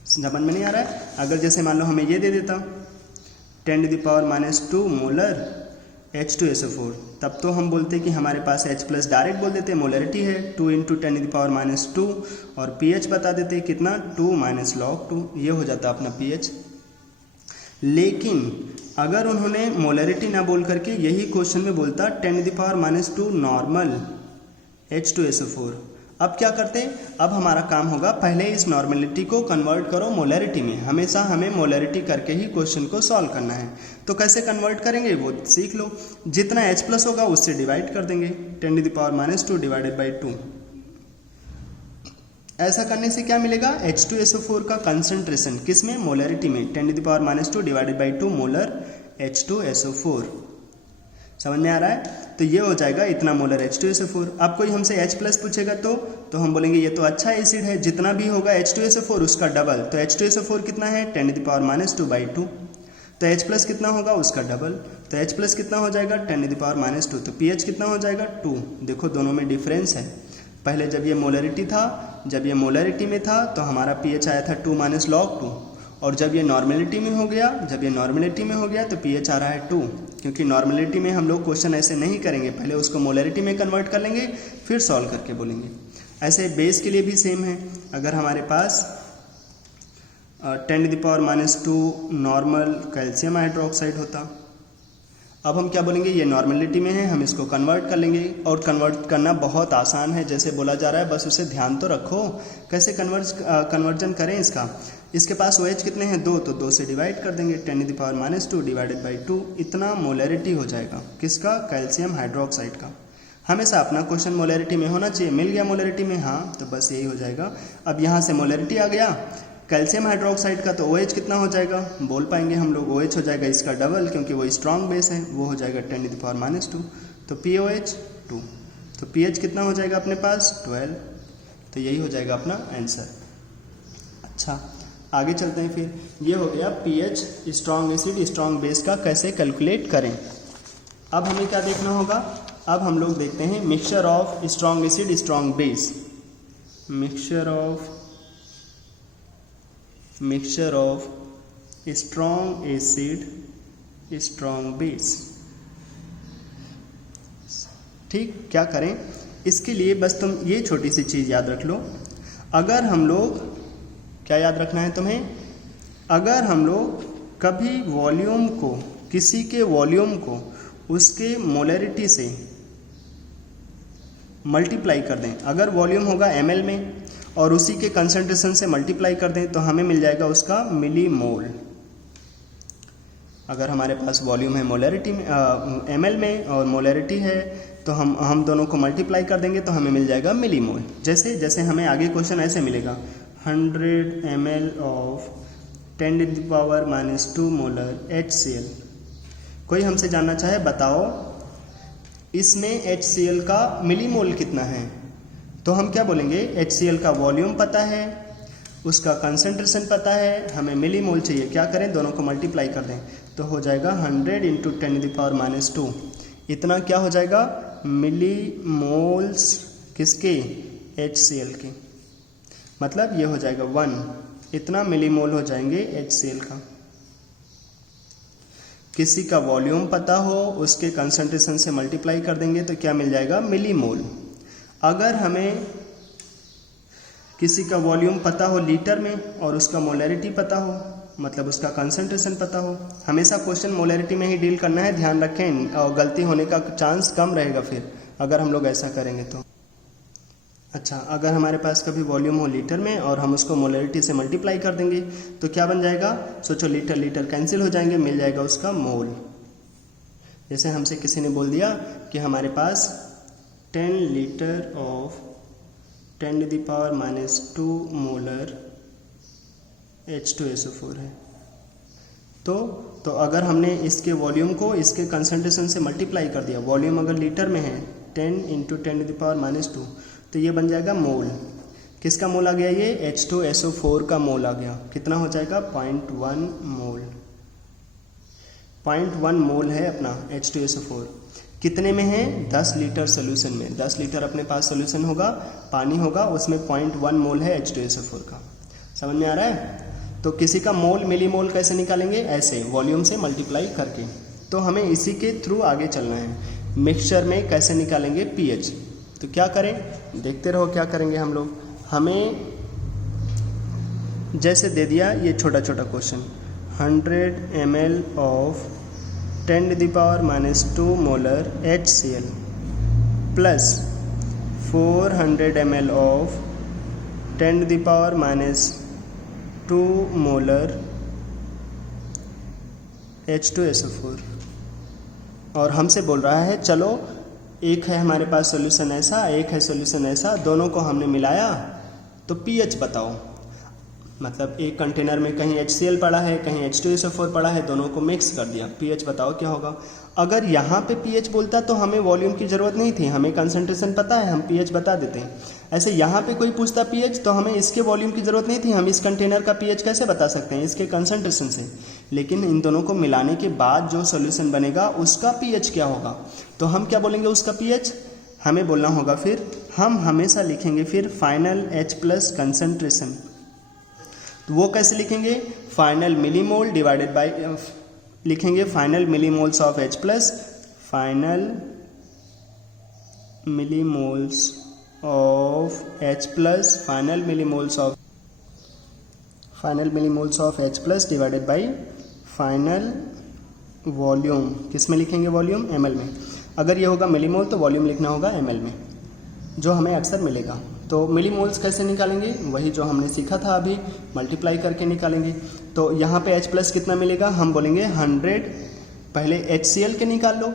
समझ में नहीं आ रहा है, अगर जैसे मान लो हमें ये दे देता 10⁻² मोलर H2SO4, तब तो हम बोलते कि हमारे पास H प्लस डायरेक्ट बोल देते, मोलरिटी है 2 × 10⁻² और pH बता देते कितना 2 - log 2, ये हो जाता अपना pH। लेकिन अगर उन्होंने मोलरिटी ना बोल करके यही क्वेश्चन में बोलता 10⁻² नॉर्मल H2SO4, अब क्या करते, अब हमारा काम होगा पहले इस नॉर्मेलिटी को कन्वर्ट करो मोलरिटी में, हमेशा हमें मोलरिटी करके ही क्वेश्चन को सॉल्व करना है। तो कैसे कन्वर्ट करेंगे वो सीख लो, जितना H प्लस होगा उससे डिवाइड कर देंगे 10⁻² डिवाइडेड बाई 2। ऐसा करने से क्या मिलेगा, H2SO4 का कंसंट्रेशन किसमें, मोलरिटी में 10⁻² डिवाइडेड बाई 2 मोलर H2SO4। समझ में आ रहा है, तो ये हो जाएगा इतना मोलर H2SO4। अब कोई हमसे H प्लस पूछेगा तो हम बोलेंगे ये तो अच्छा एसिड है, जितना भी होगा H2SO4 उसका डबल, तो H2SO4 कितना है 10⁻² बाई 2, तो H प्लस कितना होगा उसका डबल, तो H प्लस कितना हो जाएगा 10⁻², तो pH कितना हो जाएगा 2। देखो दोनों में डिफरेंस है, पहले जब ये मोलरिटी था, जब ये मोलरिटी में था तो हमारा pH आया था 2 - log 2, और जब ये नॉर्मेलिटी में हो गया, तो pH आ रहा है 2, क्योंकि नॉर्मेलिटी में हम लोग क्वेश्चन ऐसे नहीं करेंगे, पहले उसको मोलरिटी में कन्वर्ट कर लेंगे फिर सॉल्व करके बोलेंगे। ऐसे बेस के लिए भी सेम है, अगर हमारे पास 10⁻² नॉर्मल कैल्शियम हाइड्रोक्साइड होता, अब हम क्या बोलेंगे, ये नॉर्मेलिटी में है, हम इसको कन्वर्ट कर लेंगे, और कन्वर्ट करना बहुत आसान है, जैसे बोला जा रहा है, बस उसे ध्यान तो रखो कैसे कन्वर्जन करें इसका। इसके पास OH कितने हैं 2, तो 2 से डिवाइड कर देंगे 10⁻² डिवाइडेड बाई 2, इतना मोलरिटी हो जाएगा किसका, कैल्शियम हाइड्रोक्साइड का। हमेशा अपना क्वेश्चन मोलरिटी में होना चाहिए, मिल गया मोलरिटी में, हाँ, तो बस यही हो जाएगा। अब यहाँ से मोलरिटी आ गया कैल्शियम हाइड्रोक्साइड का, तो OH कितना हो जाएगा, बोल पाएंगे हम लोग, OH हो जाएगा इसका डबल, क्योंकि वो स्ट्रॉन्ग बेस है, वो हो जाएगा 10⁻², तो POH 2, तो pH कितना हो जाएगा अपने पास 12, तो यही हो जाएगा अपना आंसर। अच्छा, आगे चलते हैं, फिर ये हो गया pH strong acid strong base का कैसे कैलकुलेट करें। अब हमें क्या देखना होगा, अब हम लोग देखते हैं mixture of strong acid strong base, mixture of strong acid strong base. ठीक, क्या करें इसके लिए, बस तुम ये छोटी सी चीज़ याद रख लो, अगर हम लोग, क्या याद रखना है तुम्हें, अगर हम लोग कभी वॉल्यूम को, किसी के वॉल्यूम को उसके मोलरिटी से मल्टीप्लाई कर दें, अगर वॉल्यूम होगा ml में और उसी के कंसंट्रेशन से मल्टीप्लाई कर दें तो हमें मिल जाएगा उसका मिलीमोल। अगर हमारे पास वॉल्यूम है मोलरिटी में ml में और मोलरिटी है तो हम दोनों को मल्टीप्लाई कर देंगे तो हमें मिल जाएगा मिलीमोल। जैसे जैसे हमें आगे क्वेश्चन ऐसे मिलेगा 100 ml ऑफ 10⁻² मोलर HCl। कोई हमसे जानना चाहे बताओ इसमें HCl का मिलीमोल कितना है, तो हम क्या बोलेंगे, HCl का वॉल्यूम पता है, उसका कंसंट्रेशन पता है, हमें मिली मोल चाहिए, क्या करें, दोनों को मल्टीप्लाई कर दें तो हो जाएगा 100 इंटू 10⁻²। इतना क्या हो जाएगा, मिली मोल्स किसके, HCl के, मतलब ये हो जाएगा 1, इतना मिली मोल हो जाएंगे HCl का। किसी का वॉल्यूम पता हो, उसके कंसंट्रेशन से मल्टीप्लाई कर देंगे तो क्या मिल जाएगा, मिली मोल। अगर हमें किसी का वॉल्यूम पता हो लीटर में और उसका मोलैरिटी पता हो, मतलब उसका कंसंट्रेशन पता हो, हमेशा क्वेश्चन मोलैरिटी में ही डील करना है, ध्यान रखें, और गलती होने का चांस कम रहेगा फिर अगर हम लोग ऐसा करेंगे तो। अच्छा, अगर हमारे पास कभी वॉल्यूम हो लीटर में और हम उसको मोलैरिटी से मल्टीप्लाई कर देंगे तो क्या बन जाएगा, सोचो, लीटर लीटर कैंसिल हो जाएंगे, मिल जाएगा उसका मोल। जैसे हमसे किसी ने बोल दिया कि हमारे पास 10 लीटर ऑफ 10⁻² मोलर H2SO4 है, तो अगर हमने इसके वॉल्यूम को इसके कंसंट्रेशन से मल्टीप्लाई कर दिया, वॉल्यूम अगर लीटर में है 10 इंटू 10⁻², तो ये बन जाएगा मोल। किसका मोल आ गया, ये H2SO4 का मोल आ गया, कितना हो जाएगा, 0.1 मोल। 0.1 मोल है अपना H2SO4, कितने में है, 10 लीटर सोल्यूशन में। 10 लीटर अपने पास सोल्यूशन होगा, पानी होगा, उसमें 0.1 मोल है H2SO4 का। समझ में आ रहा है। तो किसी का मोल मिली मोल कैसे निकालेंगे, ऐसे वॉल्यूम से मल्टीप्लाई करके। तो हमें इसी के थ्रू आगे चलना है। मिक्सचर में कैसे निकालेंगे pH, तो क्या करें, देखते रहो क्या करेंगे हम लोग। हमें जैसे दे दिया ये छोटा छोटा question, 100 ml of 10⁻² molar HCl plus 400 ml of 10⁻² molar H2SO4, और हमसे बोल रहा है चलो एक है हमारे पास सॉल्यूशन ऐसा, एक है सॉल्यूशन ऐसा, दोनों को हमने मिलाया तो pH बताओ। मतलब एक कंटेनर में कहीं HCl पड़ा है, कहीं H2SO4 पड़ा है, दोनों को मिक्स कर दिया, pH बताओ क्या होगा। अगर यहाँ पे pH बोलता तो हमें वॉल्यूम की ज़रूरत नहीं थी, हमें कंसंट्रेशन पता है, हम pH बता देते हैं। ऐसे यहाँ पे कोई पूछता pH तो हमें इसके वॉल्यूम की ज़रूरत नहीं थी, हम इस कंटेनर का pH कैसे बता सकते हैं, इसके कंसंट्रेशन से। लेकिन इन दोनों को मिलाने के बाद जो सोल्यूशन बनेगा उसका pH क्या होगा, तो हम क्या बोलेंगे उसका pH, हमें बोलना होगा फिर, हम हमेशा लिखेंगे फिर फाइनल H+ कंसंट्रेशन। तो वो कैसे लिखेंगे, फाइनल मिलीमोल डिवाइडेड बाय, लिखेंगे final millimoles of H+, final millimoles of H+, final millimoles of H+ divided by final volume. किस में लिखेंगे वॉल्यूम, ml में। अगर ये होगा मिलीमोल तो वॉल्यूम लिखना होगा ml में, जो हमें अक्सर मिलेगा। तो मिलीमोल्स कैसे निकालेंगे, वही जो हमने सीखा था अभी, मल्टीप्लाई करके निकालेंगे। तो यहाँ पे H+ कितना मिलेगा, हम बोलेंगे 100, पहले HCl के निकाल लो,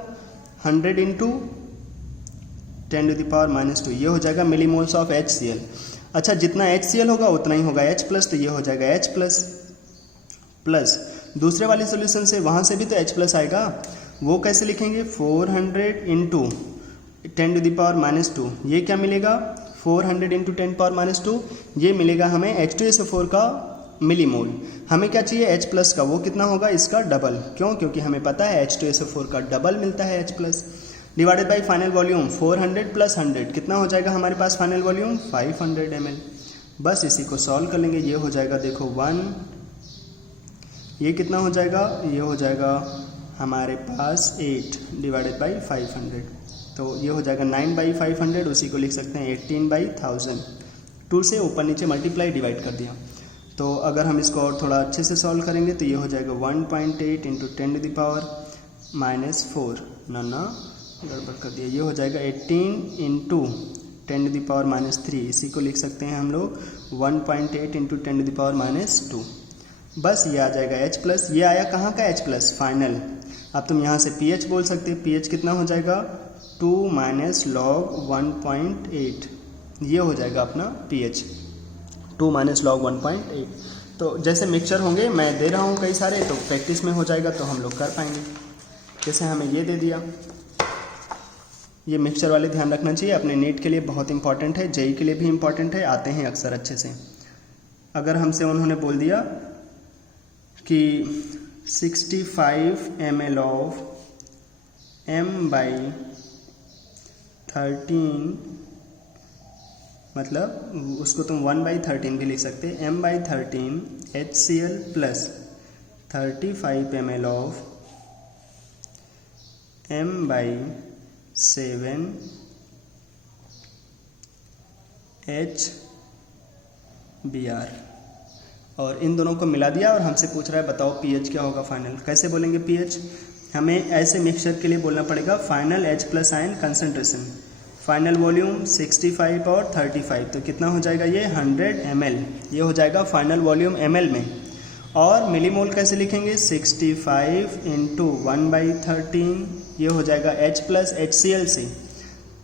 100 इंटू 10⁻², ये हो जाएगा मिलीमोल्स ऑफ HCl। अच्छा, जितना HCl होगा उतना ही होगा H+, तो ये हो जाएगा H+, प्लस दूसरे वाले सोल्यूशन से, वहाँ से भी तो H+ आएगा, वो कैसे लिखेंगे, 400 इंटू 10⁻², ये क्या मिलेगा, 400 इंटू 10⁻², ये मिलेगा हमें H2SO4 का मिलीमोल। हमें क्या चाहिए, H+ का, वो कितना होगा, इसका डबल। क्यों, क्योंकि हमें पता है H2SO4 का डबल मिलता है H+, divided by final volume 400 + 100, कितना हो जाएगा हमारे पास फाइनल वॉल्यूम, 500 ml। बस इसी को सॉल्व कर लेंगे, ये हो जाएगा देखो 1, ये कितना हो जाएगा, ये हो जाएगा हमारे पास 8 डिवाइडेड बाई 500, तो ये हो जाएगा 9/500, उसी को लिख सकते हैं 18/1000। 2 से ऊपर नीचे मल्टीप्लाई डिवाइड कर दिया। तो अगर हम इसको और थोड़ा अच्छे से सॉल्व करेंगे तो ये हो जाएगा 1.8 इंटू 10⁻⁻4, ना गड़बड़ कर दिया, ये हो जाएगा 18 इंटू 10⁻⁻3, इसी को लिख सकते हैं हम लोग 1.8 इंटू 10⁻²। बस ये आ जाएगा H+, ये आया कहाँ का H+, फाइनल। अब तुम यहाँ से pH बोल सकते हैं, pH कितना हो जाएगा, 2 - log 1.8, ये हो जाएगा अपना pH, 2 - log 1.8। तो जैसे मिक्सचर होंगे, मैं दे रहा हूँ कई सारे, तो प्रैक्टिस में हो जाएगा तो हम लोग कर पाएंगे। जैसे हमें ये दे दिया, ये मिक्सचर वाले ध्यान रखना चाहिए, अपने नीट के लिए बहुत इंपॉर्टेंट है, जेई के लिए भी इंपॉर्टेंट है, आते हैं अक्सर अच्छे से। अगर हमसे उन्होंने बोल दिया कि 65 ml ऑफ m/13, मतलब उसको तुम 1/13 भी लिख सकते, m/13 HCl plus 35 ml of m/7 HBr, और इन दोनों को मिला दिया और हमसे पूछ रहा है बताओ पीएच क्या होगा फाइनल। कैसे बोलेंगे पीएच? हमें ऐसे मिक्सचर के लिए बोलना पड़ेगा final H plus ion concentration, final volume 65 और 35, तो कितना हो जाएगा ये 100 ml, ये हो जाएगा फाइनल वॉल्यूम ml में। और मिलीमोल कैसे लिखेंगे? 65 इंटू 1/13, ये हो जाएगा H प्लस HCl से,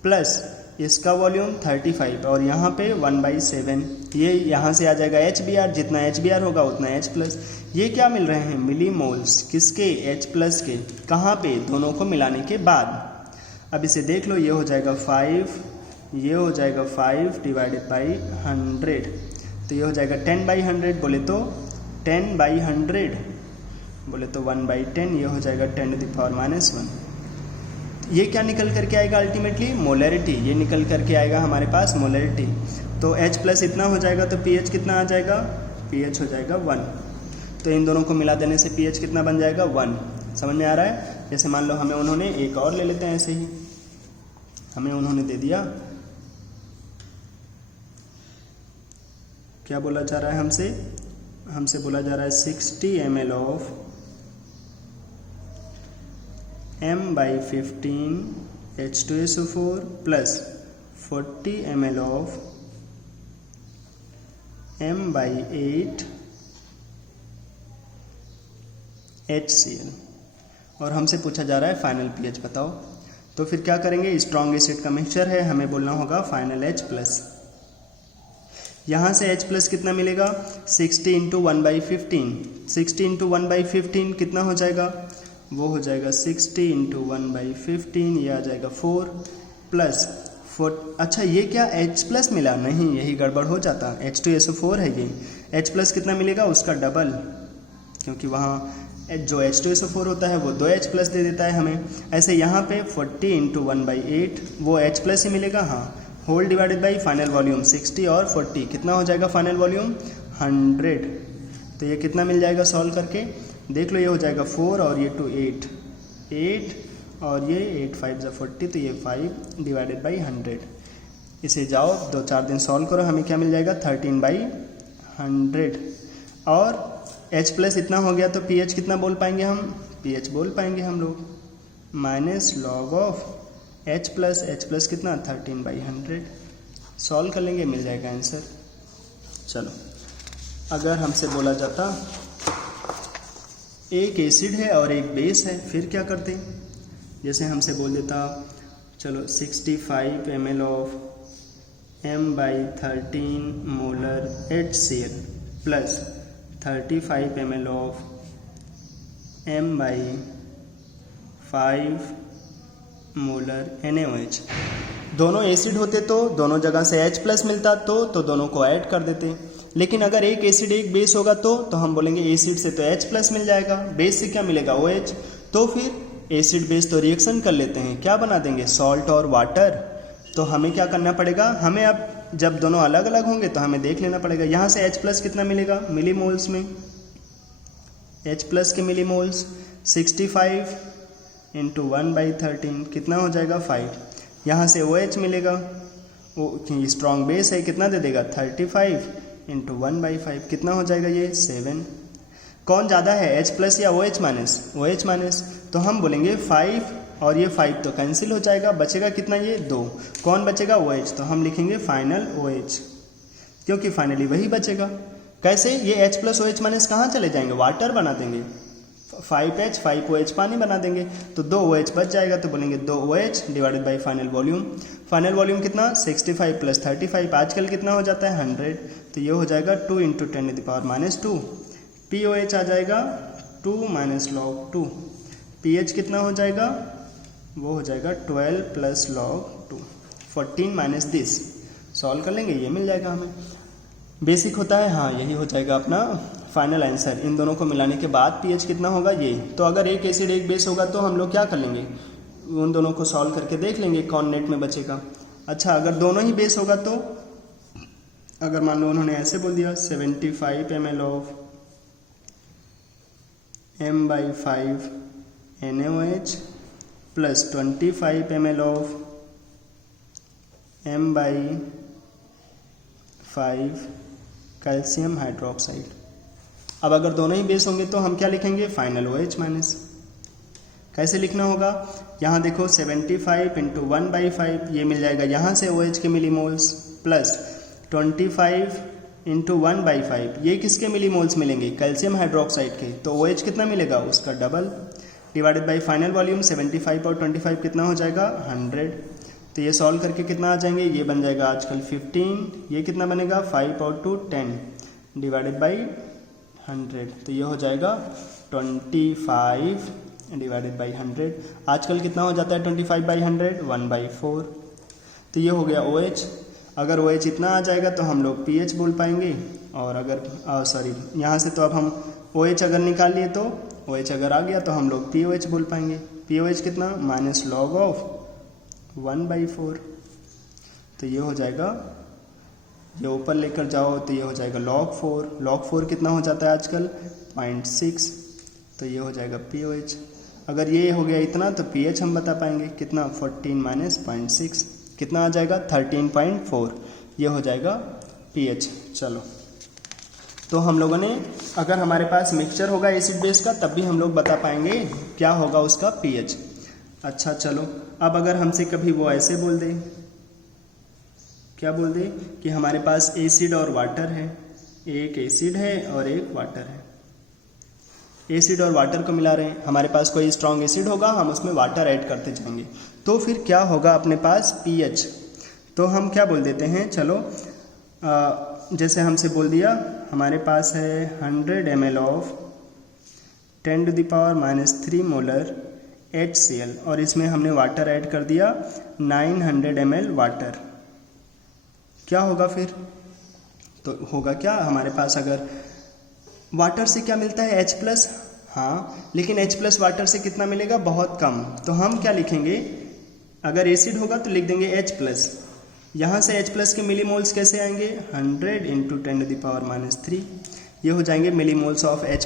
प्लस इसका वॉल्यूम 35 और यहाँ पे 1/7, ये यहाँ से आ जाएगा HBr, जितना HBr होगा उतना H प्लस। ये क्या मिल रहे हैं? मिलीमोल्स, किसके? H प्लस के। कहाँ पे? दोनों को मिलाने के बाद। अब इसे देख लो, ये हो जाएगा 5, ये हो जाएगा 5 डिवाइडेड बाई 100, तो ये हो जाएगा 10/100, बोले तो 10/100, बोले तो 1/10, ये हो जाएगा 10⁻⁻1। ये क्या निकल करके आएगा अल्टीमेटली? मोलैरिटी, ये निकल करके आएगा हमारे पास मोलैरिटी। तो H प्लस इतना हो जाएगा तो pH कितना आ जाएगा? pH हो जाएगा 1। तो इन दोनों को मिला देने से pH कितना बन जाएगा? 1। समझ में आ रहा है? जैसे मान लो हमें उन्होंने एक और ले लेते हैं, ऐसे ही हमें उन्होंने दे दिया, क्या बोला जा रहा है हमसे बोला जा रहा है 60 ml of m/15 H2SO4 plus 40 ml of m/8 HCl, और हमसे पूछा जा रहा है फाइनल पीएच बताओ। तो फिर क्या करेंगे? स्ट्रॉन्ग एसिड का मिक्सचर है, हमें बोलना होगा फाइनल H प्लस। यहाँ से H प्लस कितना मिलेगा? 60 इंटू 1/15, 60 इंटू 1/15 कितना हो जाएगा? वो हो जाएगा 60 इंटू 1/15, ये आ जाएगा 4 प्लस 4। अच्छा, ये क्या H प्लस मिला? नहीं, यही गड़बड़ हो जाता, H2SO4 है ये। H प्लस कितना मिलेगा? उसका डबल, क्योंकि वहाँ जो H2SO4 होता है वो 2H प्लस दे देता है हमें। ऐसे यहाँ पे 40 इंटू 1/8 वो H प्लस ही मिलेगा, हाँ, whole divided by final volume 60 और 40, कितना हो जाएगा फाइनल वॉल्यूम? 100। तो ये कितना मिल जाएगा सॉल्व करके? देख लो, ये हो जाएगा 4 और ये 2 8 और ये 8 5 × 40, तो ये 5 डिवाइडेड बाई 100। इसे जाओ 2-4 दिन सॉल्व करो, हमें क्या मिल जाएगा? 13/100। और H प्लस इतना हो गया तो pH कितना बोल पाएंगे हम? pH बोल पाएंगे हम लोग minus log of H plus कितना? 13/100। सॉल्व कर लेंगे, मिल जाएगा आंसर। चलो, अगर हमसे बोला जाता एक एसिड है और एक बेस है, फिर क्या करते? जैसे हमसे बोल देता चलो 65 ml of m/13 molar HCl plus 35 ml of m/5 molar NaOH। दोनों एसिड होते तो दोनों जगह से H प्लस मिलता, तो दोनों को ऐड कर देते। लेकिन अगर एक एसिड एक बेस होगा तो हम बोलेंगे एसिड से तो H प्लस मिल जाएगा, बेस से क्या मिलेगा? OH। तो फिर एसिड बेस तो रिएक्शन कर लेते हैं, क्या बना देंगे? सॉल्ट और वाटर। तो हमें क्या करना पड़ेगा? हमें अब जब दोनों अलग अलग होंगे तो हमें देख लेना पड़ेगा। यहाँ से H प्लस कितना मिलेगा मिलीमोल्स में? H प्लस के मिलीमोल्स 65 इंटू 1/13 कितना हो जाएगा? 5। यहाँ से OH मिलेगा, वो स्ट्रॉन्ग बेस है, कितना दे देगा? 35 इंटू 1/5 कितना हो जाएगा? ये 7। कौन ज़्यादा है, H प्लस या OH माइनस? OH minus. तो हम बोलेंगे 5 और ये 5 तो कैंसिल हो जाएगा, बचेगा कितना? ये 2। कौन बचेगा? OH। तो हम लिखेंगे फाइनल OH, क्योंकि फाइनली वही बचेगा। कैसे? ये H प्लस OH माइनस कहाँ चले जाएंगे? वाटर बना देंगे, 5H 5OH पानी बना देंगे, तो 2OH बच जाएगा। तो बोलेंगे 2OH divided by final volume. Final volume कितना? 65 प्लस 35, आजकल कितना हो जाता है? 100। तो ये हो जाएगा 2 इंटू 10⁻²। POH आ जाएगा 2 माइनस लॉग 2। pH कितना हो जाएगा? वो हो जाएगा 12 plus log 2, 14 minus this. Solve कर लेंगे, ये मिल जाएगा हमें। बेसिक होता है, हाँ यही हो जाएगा अपना फाइनल आंसर। इन दोनों को मिलाने के बाद पीएच कितना होगा ये। तो अगर एक एसिड एक बेस होगा तो हम लोग क्या कर लेंगे, उन दोनों को सॉल्व करके देख लेंगे कौन नेट में बचेगा। अच्छा, अगर दोनों ही बेस होगा तो अगर मान लो उन्होंने ऐसे बोल दिया 75 ml of M/5 NaOH plus 25 ml of M/5 calcium hydroxide. अब अगर दोनों ही बेस होंगे तो हम क्या लिखेंगे, फाइनल OH माइनस। कैसे लिखना होगा, यहाँ देखो 75 इंटू 1/5 ये मिल जाएगा यहाँ से OH के मिलीमोल्स, प्लस 25 इंटू 1/5 ये किसके मिलीमोल्स मिलेंगे, कैल्शियम हाइड्रोक्साइड के। तो OH कितना मिलेगा, उसका double, divided by final volume 75 और 25 कितना हो जाएगा 100। तो ये सॉल्व करके कितना आ जाएंगे, ये बन जाएगा आजकल 15, ये कितना बनेगा 5 और 2 10 डिवाइडेड बाई 100। तो ये हो जाएगा 25 डिवाइडेड बाई 100। आजकल कितना हो जाता है 25/100, 1/4। तो ये हो गया OH। अगर OH इतना आ जाएगा तो हम लोग pH बोल पाएंगे। और अगर सॉरी यहाँ से तो अब हम OH अगर निकाल लिए तो OH अगर आ गया तो हम लोग POH बोल पाएंगे। POH कितना, माइनस लॉग ऑफ 1/4। तो ये हो जाएगा, ये ऊपर लेकर जाओ तो ये हो जाएगा log 4। log 4 कितना हो जाता है आजकल 0.6। तो ये हो जाएगा POH। अगर ये हो गया इतना तो pH हम बता पाएंगे कितना, 14 माइनस 0.6 कितना आ जाएगा 13.4। ये हो जाएगा pH। चलो, तो हम लोगों ने, अगर हमारे पास मिक्सचर होगा एसिड बेस का तब भी हम लोग बता पाएंगे क्या होगा उसका pH। अच्छा चलो, अब अगर हमसे कभी वो ऐसे बोल दे, क्या बोल दे कि हमारे पास एसिड और वाटर है, एक एसिड है और एक वाटर है। एसिड और वाटर को मिला रहे हैं, हमारे पास कोई स्ट्रॉन्ग एसिड होगा, हम उसमें वाटर ऐड करते जाएंगे, तो फिर क्या होगा अपने पास pH। तो हम क्या बोल देते हैं, चलो जैसे हमसे बोल दिया हमारे पास है 100 ml ऑफ 10⁻³ मोलर HCl और इसमें हमने वाटर ऐड कर दिया 900 ml वाटर। क्या होगा फिर, तो होगा क्या हमारे पास, अगर वाटर से क्या मिलता है H+, हाँ लेकिन H+ वाटर से कितना मिलेगा, बहुत कम। तो हम क्या लिखेंगे, अगर एसिड होगा तो लिख देंगे H+। यहाँ से H+ के मिलीमोल्स कैसे आएंगे, 100 इंटू 10⁻³ ये हो जाएंगे मिलीमोल्स ऑफ H+।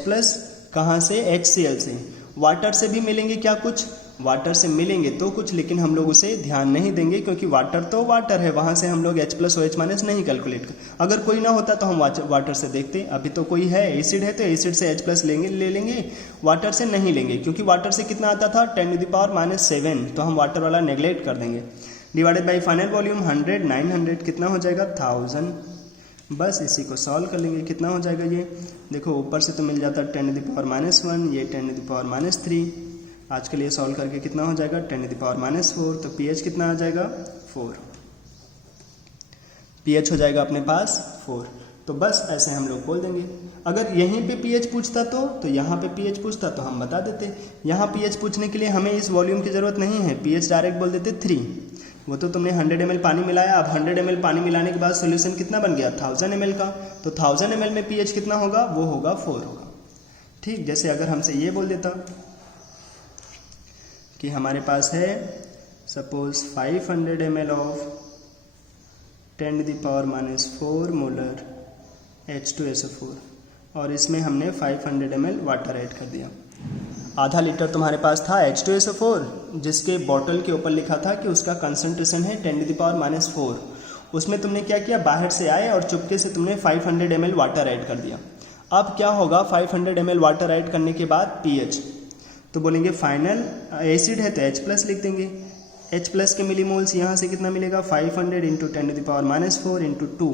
कहाँ से, HCl से। वाटर से भी मिलेंगे क्या, कुछ वाटर से मिलेंगे तो कुछ, लेकिन हम लोग उसे ध्यान नहीं देंगे क्योंकि वाटर तो वाटर है, वहाँ से हम लोग H+ OH- नहीं कैलकुलेट कर। अगर कोई ना होता तो हम वाटर से देखते। अभी तो कोई है, एसिड है तो एसिड से H+ ले लेंगे, वाटर से नहीं लेंगे क्योंकि वाटर से कितना आता था 10⁻⁷ तो हम वाटर वाला नेगलेक्ट कर देंगे। डिवाइडेड बाई फाइनल वॉल्यूम 100 900 कितना हो जाएगा 1000। बस इसी को सॉल्व कर लेंगे, कितना हो जाएगा ये, देखो ऊपर से तो मिल जाता 10⁻⁻1, ये 10⁻³ आजकल ये सॉल्व करके कितना हो जाएगा 10⁻⁴। तो pH कितना आ जाएगा 4, pH हो जाएगा अपने पास 4। तो बस ऐसे हम लोग बोल देंगे। अगर यहीं पे pH पूछता तो यहाँ पे pH पूछता तो हम बता देते। यहाँ pH पूछने के लिए हमें इस वॉल्यूम की ज़रूरत नहीं है, pH डायरेक्ट बोल देते 3। वो तो तुमने 100 ml पानी मिलाया, अब 100 ml पानी मिलाने के बाद सोल्यूशन कितना बन गया 1000 ml का, तो 1000 ml में pH कितना होगा, वो होगा 4 होगा। ठीक, जैसे अगर हमसे ये बोल देता कि हमारे पास है suppose 500 ml of 10⁻⁴ molar H2SO4 और इसमें हमने 500 ml वाटर ऐड कर दिया। आधा लीटर तुम्हारे पास था H2SO4 जिसके बॉटल के ऊपर लिखा था कि उसका कंसंट्रेशन है 10⁻⁴। उसमें तुमने क्या किया, बाहर से आए और चुपके से तुमने 500 ml वाटर ऐड कर दिया। अब क्या होगा, 500 ml वाटर ऐड करने के बाद pH, तो बोलेंगे फाइनल एसिड है तो H+ लिख देंगे। H+ के मिलीमोल्स यहाँ से कितना मिलेगा 500 इंटू 10⁻⁴ इंटू 2,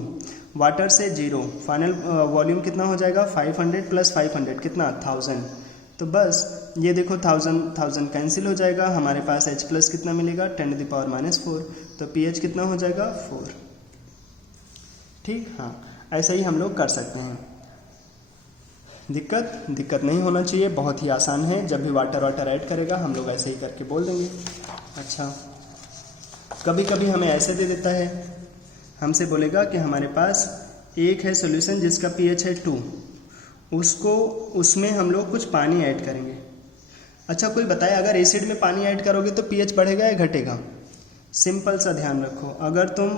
वाटर से 0, फाइनल वॉल्यूम कितना हो जाएगा 500 प्लस 500 कितना 1000। तो बस ये देखो 1000 कैंसिल हो जाएगा, हमारे पास H+ कितना मिलेगा 10⁻⁴। तो pH कितना हो जाएगा 4। ठीक, हाँ ऐसा ही हम लोग कर सकते हैं। दिक्कत नहीं होना चाहिए, बहुत ही आसान है। जब भी वाटर ऐड करेगा हम लोग ऐसे ही करके बोल देंगे। अच्छा, कभी कभी हमें ऐसे दे देता है, हमसे बोलेगा कि हमारे पास एक है सॉल्यूशन जिसका pH है 2, उसमें हम लोग कुछ पानी ऐड करेंगे। अच्छा, कोई बताए अगर एसिड में पानी ऐड करोगे तो pH बढ़ेगा या घटेगा? सिंपल सा ध्यान रखो, अगर तुम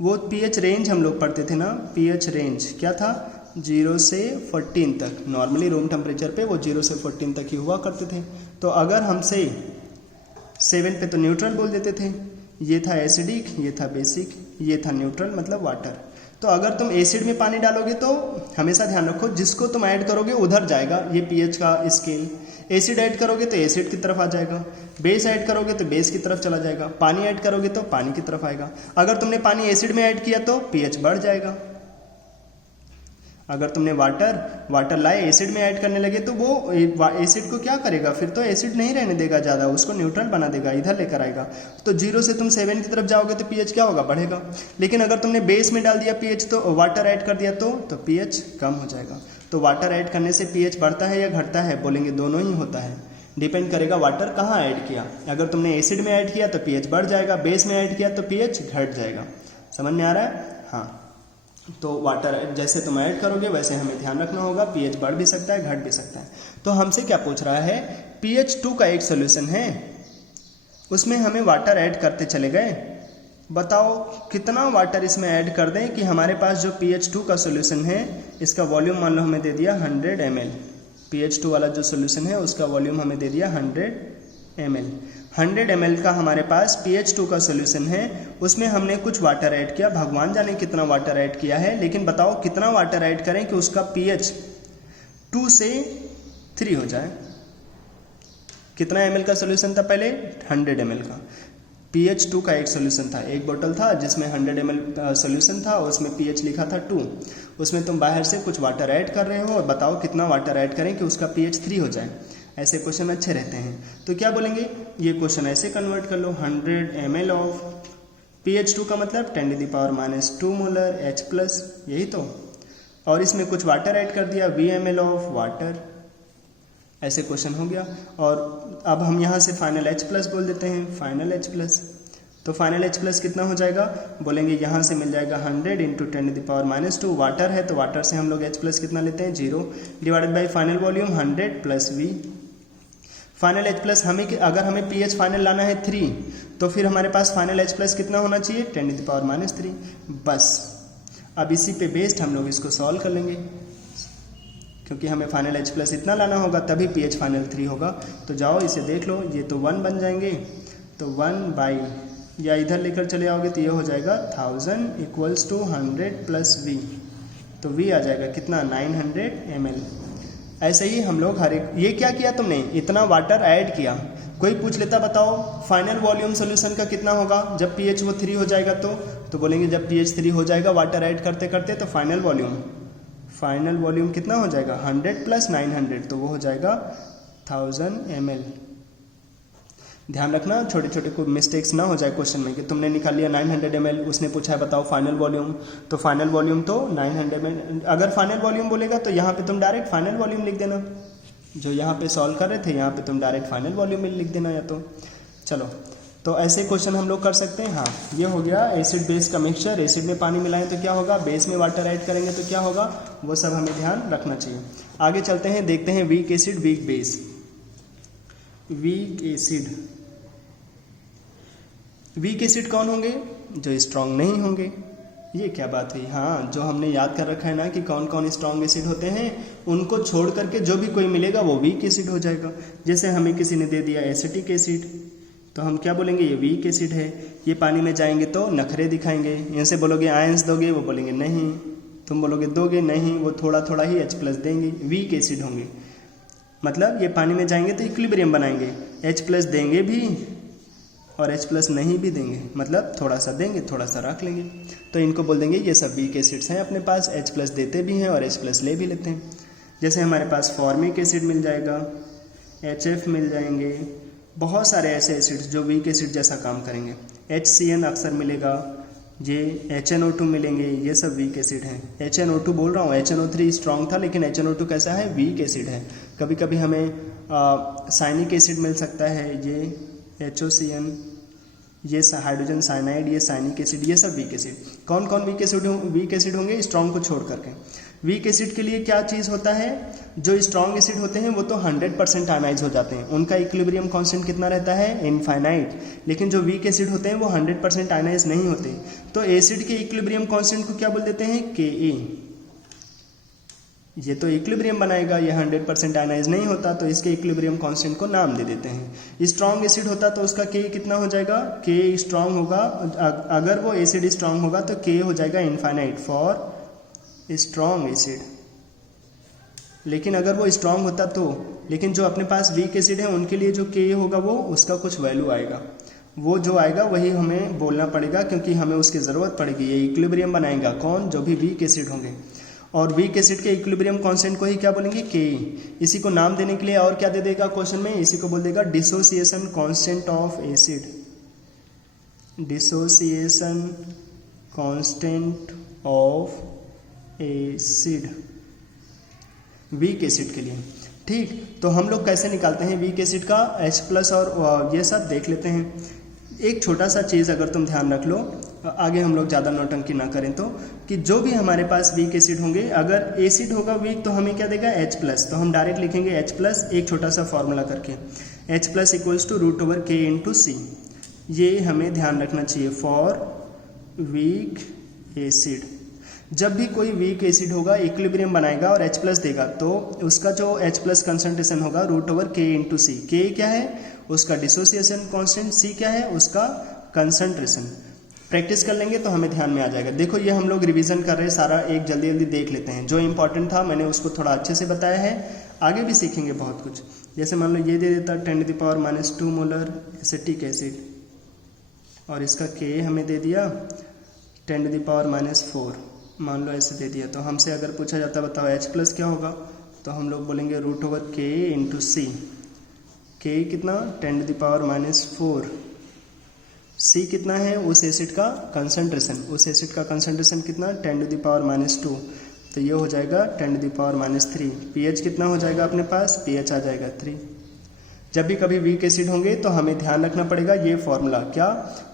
वो pH रेंज हम लोग पढ़ते थे ना, pH रेंज क्या था? 0 से 14 तक। नॉर्मली रूम टेम्परेचर पे वो 0 से 14 तक ही हुआ करते थे। तो अगर हमसे 7 पे तो न्यूट्रल बोल देते थे, ये था एसिडिक, ये था बेसिक, ये था न्यूट्रल मतलब वाटर। तो अगर तुम एसिड में पानी डालोगे तो हमेशा ध्यान रखो जिसको तुम ऐड करोगे उधर जाएगा ये pH का स्केल। एसिड ऐड करोगे तो एसिड की तरफ आ जाएगा, बेस ऐड करोगे तो बेस की तरफ चला जाएगा, पानी ऐड करोगे तो पानी की तरफ आएगा। अगर तुमने पानी एसिड में ऐड किया तो pH बढ़ जाएगा। अगर तुमने वाटर लाए एसिड में ऐड करने लगे तो वो एसिड को क्या करेगा? फिर तो एसिड नहीं रहने देगा ज़्यादा, उसको न्यूट्रल बना देगा, इधर लेकर आएगा। तो 0 से तुम 7 की तरफ जाओगे तो pH क्या होगा? बढ़ेगा। लेकिन अगर तुमने बेस में डाल दिया pH, तो वाटर ऐड कर दिया तो pH कम हो जाएगा। तो वाटर ऐड करने से pH बढ़ता है या घटता है? बोलेंगे दोनों ही होता है, डिपेंड करेगा वाटर कहाँ ऐड किया। अगर तुमने एसिड में ऐड किया तो pH बढ़ जाएगा, बेस में ऐड किया तो pH घट जाएगा। समझ में आ रहा है? हाँ, तो वाटर जैसे तुम ऐड करोगे वैसे हमें ध्यान रखना होगा, pH बढ़ भी सकता है, घट भी सकता है। तो हमसे क्या पूछ रहा है? pH 2 का एक सोल्यूशन है, उसमें हमें वाटर ऐड करते चले गए, बताओ कितना वाटर इसमें ऐड कर दें कि हमारे पास जो pH 2 का सोल्यूशन है इसका वॉल्यूम मान लो हमें दे दिया 100 ml। pH 2 वाला जो सोल्यूशन है उसका वॉल्यूम हमें दे दिया 100 ml। 100 ml का हमारे पास pH 2 का सोल्यूशन है, उसमें हमने कुछ वाटर ऐड किया, भगवान जाने कितना वाटर ऐड किया है, लेकिन बताओ कितना वाटर ऐड करें कि उसका pH 2 से 3 हो जाए। कितना ml का सोल्यूशन था पहले? 100 ml का। pH 2 का एक सोल्यूशन था, एक बोतल था जिसमें 100 ml सोल्यूशन था, उसमें pH लिखा था 2। उसमें तुम बाहर से कुछ वाटर ऐड कर रहे हो और बताओ कितना वाटर ऐड करें कि उसका pH 3 हो जाए। ऐसे क्वेश्चन अच्छे रहते हैं। तो क्या बोलेंगे? ये क्वेश्चन ऐसे कन्वर्ट कर लो, 100 ml ऑफ pH 2 का मतलब 10⁻⁻2 मोलर H+, यही तो, और इसमें कुछ वाटर ऐड कर दिया, VmL ऑफ वाटर। ऐसे क्वेश्चन हो गया। और अब हम यहाँ से फाइनल H+ बोल देते हैं, फाइनल H+। तो फाइनल H+ कितना हो जाएगा? बोलेंगे यहाँ से मिल जाएगा 100 × 10⁻⁻2, वाटर है तो वाटर से हम लोग H+ कितना लेते हैं? 0, divided by final volume 100 + V। Final H+ अगर हमें pH फाइनल लाना है 3, तो फिर हमारे पास फाइनल H+ कितना होना चाहिए? 10⁻⁻3। बस अब इसी पे बेस्ड हम लोग इसको सॉल्व कर लेंगे, क्योंकि हमें फाइनल H+ इतना लाना होगा तभी pH फाइनल 3 होगा। तो जाओ इसे देख लो, ये तो 1 बन जाएंगे, तो 1 बाई, या इधर लेकर चले आओगे तो ये हो जाएगा 1000 = 100 + V। तो V आ जाएगा कितना? 900 ml। ऐसे ही हम लोग हर एक, ये क्या किया तुमने? इतना वाटर ऐड किया। कोई पूछ लेता बताओ फाइनल वॉल्यूम सोल्यूशन का कितना होगा जब pH वो 3 हो जाएगा? तो बोलेंगे जब pH 3 हो जाएगा वाटर ऐड करते करते तो फाइनल वॉल्यूम कितना हो जाएगा? 100 + 900, तो वो हो जाएगा 1000 ml। ध्यान रखना छोटे छोटे कोई मिस्टेक्स ना हो जाए क्वेश्चन में कि तुमने निकाल लिया 900 ml, उसने पूछा है बताओ फाइनल वॉल्यूम, तो फाइनल वॉल्यूम तो 900 ml। अगर फाइनल वॉल्यूम बोलेगा तो यहाँ पे तुम डायरेक्ट फाइनल वॉल्यूम लिख देना, जो यहाँ पे सॉल्व कर रहे थे यहाँ पे तुम डायरेक्ट फाइनल वॉल्यूम में लिख देना या तो। चलो, तो ऐसे क्वेश्चन हम लोग कर सकते हैं। हाँ, ये हो गया एसिड बेस का मिक्सचर। एसिड में पानी मिलाएं तो क्या होगा? बेस में वाटर ऐड करेंगे तो क्या होगा? वो सब हमें ध्यान रखना चाहिए। आगे चलते हैं, देखते हैं week acid, weak base. Weak acid कौन होंगे? जो स्ट्रांग नहीं होंगे। ये क्या बात हुई? हाँ, जो हमने याद कर रखा है ना कि कौन कौन स्ट्रांग एसिड होते हैं, उनको छोड़ करके जो भी कोई मिलेगा वो वीक एसिड हो जाएगा। जैसे हमें किसी ने दे दिया एसिटिक एसिड, तो हम क्या बोलेंगे? ये वीक एसिड है। ये पानी में जाएंगे तो नखरे दिखाएंगे, इनसे बोलोगे आयंस दोगे, वो बोलेंगे नहीं। तुम बोलोगे दोगे नहीं, वो थोड़ा थोड़ा ही H+ देंगे, वीक एसिड होंगे। मतलब ये पानी में जाएंगे तो इक्विलिब्रियम बनाएंगे, H+ देंगे भी और H+ नहीं भी देंगे, मतलब थोड़ा सा देंगे थोड़ा सा रख लेंगे। तो इनको बोल देंगे ये सब वीक एसिड्स हैं अपने पास, H+ देते भी हैं और H+ ले भी लेते हैं। जैसे हमारे पास फॉर्मिक एसिड मिल जाएगा, HF मिल जाएंगे, बहुत सारे ऐसे एसिड्स जो वीक एसिड जैसा काम करेंगे। HCN अक्सर मिलेगा, ये HNO2 मिलेंगे, ये सब वीक एसिड हैं। HNO2 बोल रहा हूँ, HNO3 स्ट्रॉन्ग था लेकिन HNO2 कैसा है? वीक एसिड है। कभी कभी हमें साइनिक एसिड मिल सकता है, ये HOCN, ये हाइड्रोजन साइनाइड, ये साइनिक एसिड, ये सब वीक एसिड। कौन कौन वीक एसिड होंगे स्ट्रॉन्ग को छोड़ करके? वीक एसिड के लिए क्या चीज़ होता है, जो स्ट्रॉन्ग एसिड होते हैं वो तो 100% आयनाइज हो जाते हैं, उनका इक्विलिब्रियम कांस्टेंट कितना रहता है, इनफाइनाइट। लेकिन जो वीक एसिड होते हैं वो 100% आयनाइज नहीं होते, तो एसिड के इक्विलिब्रियम कांस्टेंट को क्या बोल देते हैं, Ka। ये तो इक्विलिब्रियम बनाएगा, ये 100% आयनाइज नहीं होता, तो इसके इक्विलिब्रियम कांस्टेंट को नाम दे देते हैं। स्ट्रॉन्ग एसिड होता तो उसका K कितना हो जाएगा, K स्ट्रॉन्ग होगा, अगर वो एसिड स्ट्रॉन्ग होगा तो K हो जाएगा इनफाइनाइट फॉर स्ट्रॉन्ग एसिड। लेकिन अगर वो स्ट्रॉन्ग होता तो, लेकिन जो अपने पास वीक एसिड है उनके लिए जो K होगा वो उसका कुछ वैल्यू आएगा, वो जो आएगा वही हमें बोलना पड़ेगा, क्योंकि हमें उसकी ज़रूरत पड़ेगी। ये इक्विलिब्रियम बनाएगा कौन, जो भी वीक एसिड होंगे, और वीक एसिड के इक्विलिब्रियम कांस्टेंट को ही क्या बोलेंगे, Ke। इसी को नाम देने के लिए और क्या दे देगा क्वेश्चन में, इसी को बोल देगा dissociation constant of acid, dissociation constant of acid, weak acid के लिए। ठीक, तो हम लोग कैसे निकालते हैं वीक एसिड का H+ और ये सब देख लेते हैं। एक छोटा सा चीज़ अगर तुम ध्यान रख लो, आगे हम लोग ज़्यादा नौटंकी ना करें तो, कि जो भी हमारे पास वीक एसिड होंगे, अगर एसिड होगा वीक तो हमें क्या देगा, H+, तो हम डायरेक्ट लिखेंगे H+, एक छोटा सा फॉर्मूला करके, H+ equals to √K × C। ये हमें ध्यान रखना चाहिए फॉर वीक एसिड। जब भी कोई वीक एसिड होगा इक्विलिब्रियम बनाएगा और H+ देगा, तो उसका जो H+ कंसंट्रेशन होगा √K × C। K क्या है, उसका डिसोसिएशन कांस्टेंट, C क्या है, उसका कंसंट्रेशन। प्रैक्टिस कर लेंगे तो हमें ध्यान में आ जाएगा। देखो ये हम लोग रिवीजन कर रहे हैं सारा, एक जल्दी जल्दी देख लेते हैं। जो इंपॉर्टेंट था मैंने उसको थोड़ा अच्छे से बताया है, आगे भी सीखेंगे बहुत कुछ। जैसे मान लो ये दे देता 10⁻² मोलर एसिटिक एसिड, और इसका K हमें दे दिया 10⁻⁴, मान लो ऐसे दे दिया। तो हमसे अगर पूछा जाता बताओ H+ क्या होगा, तो हम लोग बोलेंगे √K × C। K कितना, 10⁻⁴, C कितना है, उस एसिड का कंसंट्रेशन, उस एसिड का कंसंट्रेशन कितना, 10⁻², तो ये हो जाएगा 10⁻³ pH कितना हो जाएगा अपने पास, pH आ जाएगा 3। जब भी कभी वीक एसिड होंगे तो हमें ध्यान रखना पड़ेगा ये फॉर्मूला, क्या,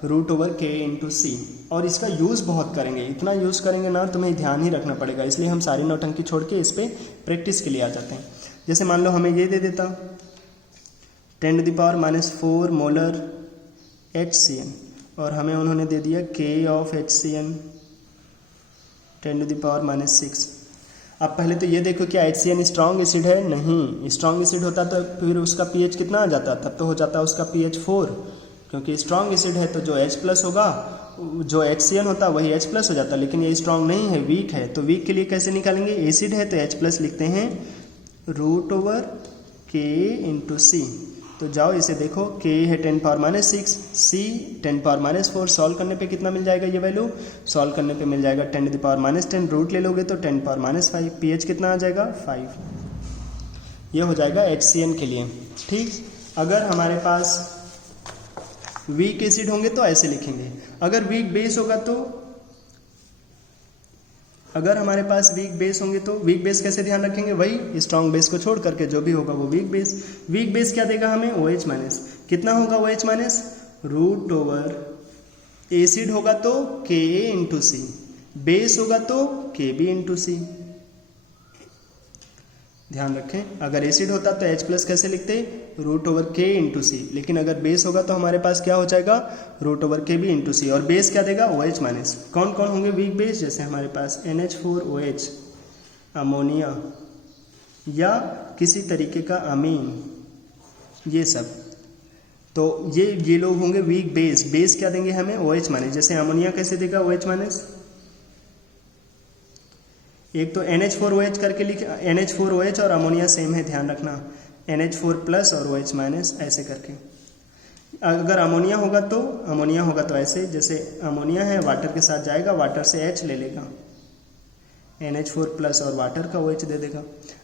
√K × C। और इसका यूज़ बहुत करेंगे, इतना यूज़ करेंगे ना तुम्हें ध्यान ही रखना पड़ेगा, इसलिए हम सारी नौटंकी छोड़ के इस पर प्रैक्टिस के लिए आ जाते हैं। जैसे मान लो हमें ये दे देता 10⁻⁴ मोलर HCN, और हमें उन्होंने दे दिया K ऑफ HCN 10⁻⁶। अब पहले तो ये देखो क्या HCN स्ट्रॉन्ग एसिड है, नहीं। स्ट्रॉन्ग एसिड होता तो फिर उसका pH कितना आ जाता, तब तो हो जाता उसका pH 4, क्योंकि स्ट्रॉन्ग एसिड है तो जो H+ होगा, जो HCN होता वही H+ हो जाता, लेकिन ये स्ट्रॉन्ग नहीं है, वीक है। तो वीक के लिए कैसे निकालेंगे, एसिड है तो H+ लिखते हैं √K × C। तो जाओ इसे देखो, K है 10⁻⁶, C 10⁻⁴, सॉल्व करने पे कितना मिल जाएगा, ये वैल्यू सॉल्व करने पे मिल जाएगा 10⁻⁻10, रूट ले लोगे तो 10⁻⁵, pH कितना आ जाएगा, 5। ये हो जाएगा HCN के लिए। ठीक, अगर हमारे पास वीक एसिड होंगे तो ऐसे लिखेंगे, अगर वीक बेस होगा तो, अगर हमारे पास वीक बेस होंगे तो वीक बेस कैसे ध्यान रखेंगे, वही स्ट्रॉन्ग बेस को छोड़ करके जो भी होगा वो वीक बेस। वीक बेस क्या देगा हमें, OH-, कितना होगा OH-, √, एसिड होगा तो Ka × C, बेस होगा तो Kb × C। ध्यान रखें, अगर एसिड होता तो H+ कैसे लिखते, √K × C, लेकिन अगर बेस होगा तो हमारे पास क्या हो जाएगा, √Kb × C, और बेस क्या देगा, OH-। कौन कौन होंगे वीक बेस, जैसे हमारे पास NH4OH, अमोनिया, या किसी तरीके का अमीन, ये सब। तो ये लोग होंगे वीक बेस। बेस क्या देंगे हमें, OH-, जैसे अमोनिया कैसे देगा OH-। एक तो NH4OH करके लिख, NH4OH और अमोनिया सेम है, ध्यान रखना, NH4+ और OH- ऐसे करके। अगर अमोनिया होगा तो ऐसे, जैसे अमोनिया है वाटर के साथ जाएगा, वाटर से H ले लेगा, NH4+ और वाटर का OH दे देगा,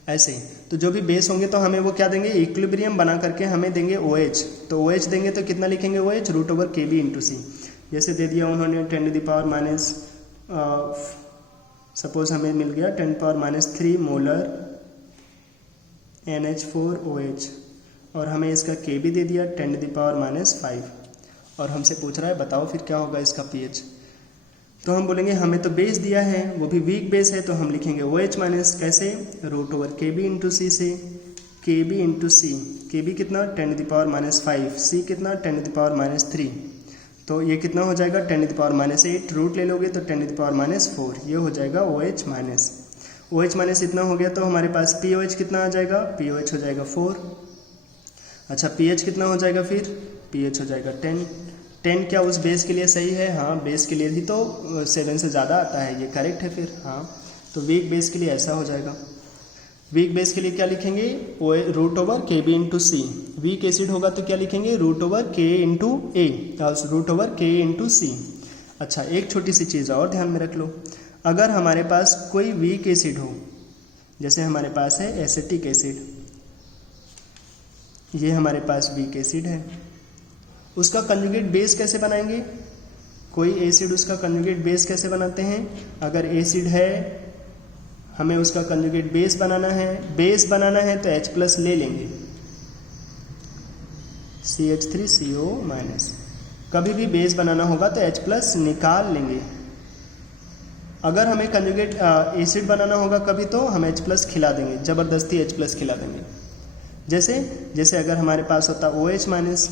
ऐसे। तो जो भी बेस होंगे तो हमें वो क्या देंगे, इक्विलिब्रियम बना करके हमें देंगे OH। तो OH देंगे तो कितना लिखेंगे OH, √Kb × C। जैसे दे दिया उन्होंने 10⁻⁻, सपोज हमें मिल गया 10⁻³ मोलर NH4OH, और हमें इसका के भी दे दिया 10⁻⁻⁵, और हमसे पूछ रहा है बताओ फिर क्या होगा इसका pH। तो हम बोलेंगे हमें तो बेस दिया है, वो भी वीक बेस है, तो हम लिखेंगे OH माइनस कैसे, √KB इंटू सी से, KB इंटू सी, KB कितना 10⁻⁵, C कितना 10⁻⁻3, तो ये कितना हो जाएगा 10⁻⁸, रूट ले लोगे तो 10⁻⁴, ये हो जाएगा OH माइनस। OH माइनस इतना हो गया तो हमारे पास POH कितना आ जाएगा, POH हो जाएगा 4। अच्छा pH कितना हो जाएगा फिर, pH हो जाएगा 10 क्या उस बेस के लिए सही है, हाँ बेस के लिए ही तो 7 से ज़्यादा आता है, ये करेक्ट है फिर, हाँ तो वीक बेस के लिए ऐसा हो जाएगा। वीक बेस के लिए क्या लिखेंगे, √KB इंटू सी, वीक एसिड होगा तो क्या लिखेंगे √K इंटू ए, √K इंटू सी। अच्छा एक छोटी सी चीज़ और ध्यान में रख लो, अगर हमारे पास कोई वीक एसिड हो, जैसे हमारे पास है एसिटिक एसिड, ये हमारे पास वीक एसिड है, उसका कंजुगेट बेस कैसे बनाएंगे, कोई एसिड उसका कंजुगेट बेस कैसे बनाते हैं, अगर एसिड है हमें उसका कंजुगेट बेस बनाना है तो H+ ले लेंगे, CH3CO-, कभी भी बेस बनाना होगा तो H+ निकाल लेंगे। अगर हमें कंजुगेट एसिड बनाना होगा कभी तो हम H+ खिला देंगे, ज़बरदस्ती H+ खिला देंगे। जैसे अगर हमारे पास होता OH-,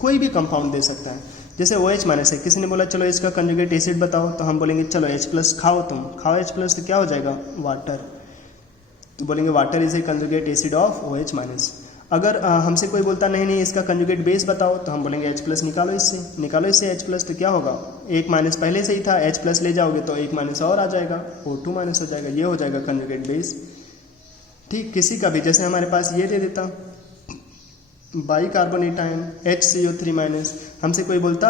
कोई भी कंपाउंड दे सकता है, जैसे OH- है, किसी ने बोला चलो इसका कंजुगेट एसिड बताओ, तो हम बोलेंगे चलो H+ खाओ, तुम खाओ H+ तो क्या हो जाएगा वाटर, तो बोलेंगे water is a conjugate acid of OH-। अगर हमसे कोई बोलता नहीं इसका कंजुगेट बेस बताओ, तो हम बोलेंगे H+ निकालो इससे H+, तो क्या होगा, एक माइनस पहले से ही था, H+ ले जाओगे तो एक माइनस और आ जाएगा, O2- हो जाएगा, ये हो जाएगा कंजुगेट बेस। ठीक, किसी का भी जैसे हमारे पास ये दे देता बाइकार्बोनेट आयन HCO3-, हमसे कोई बोलता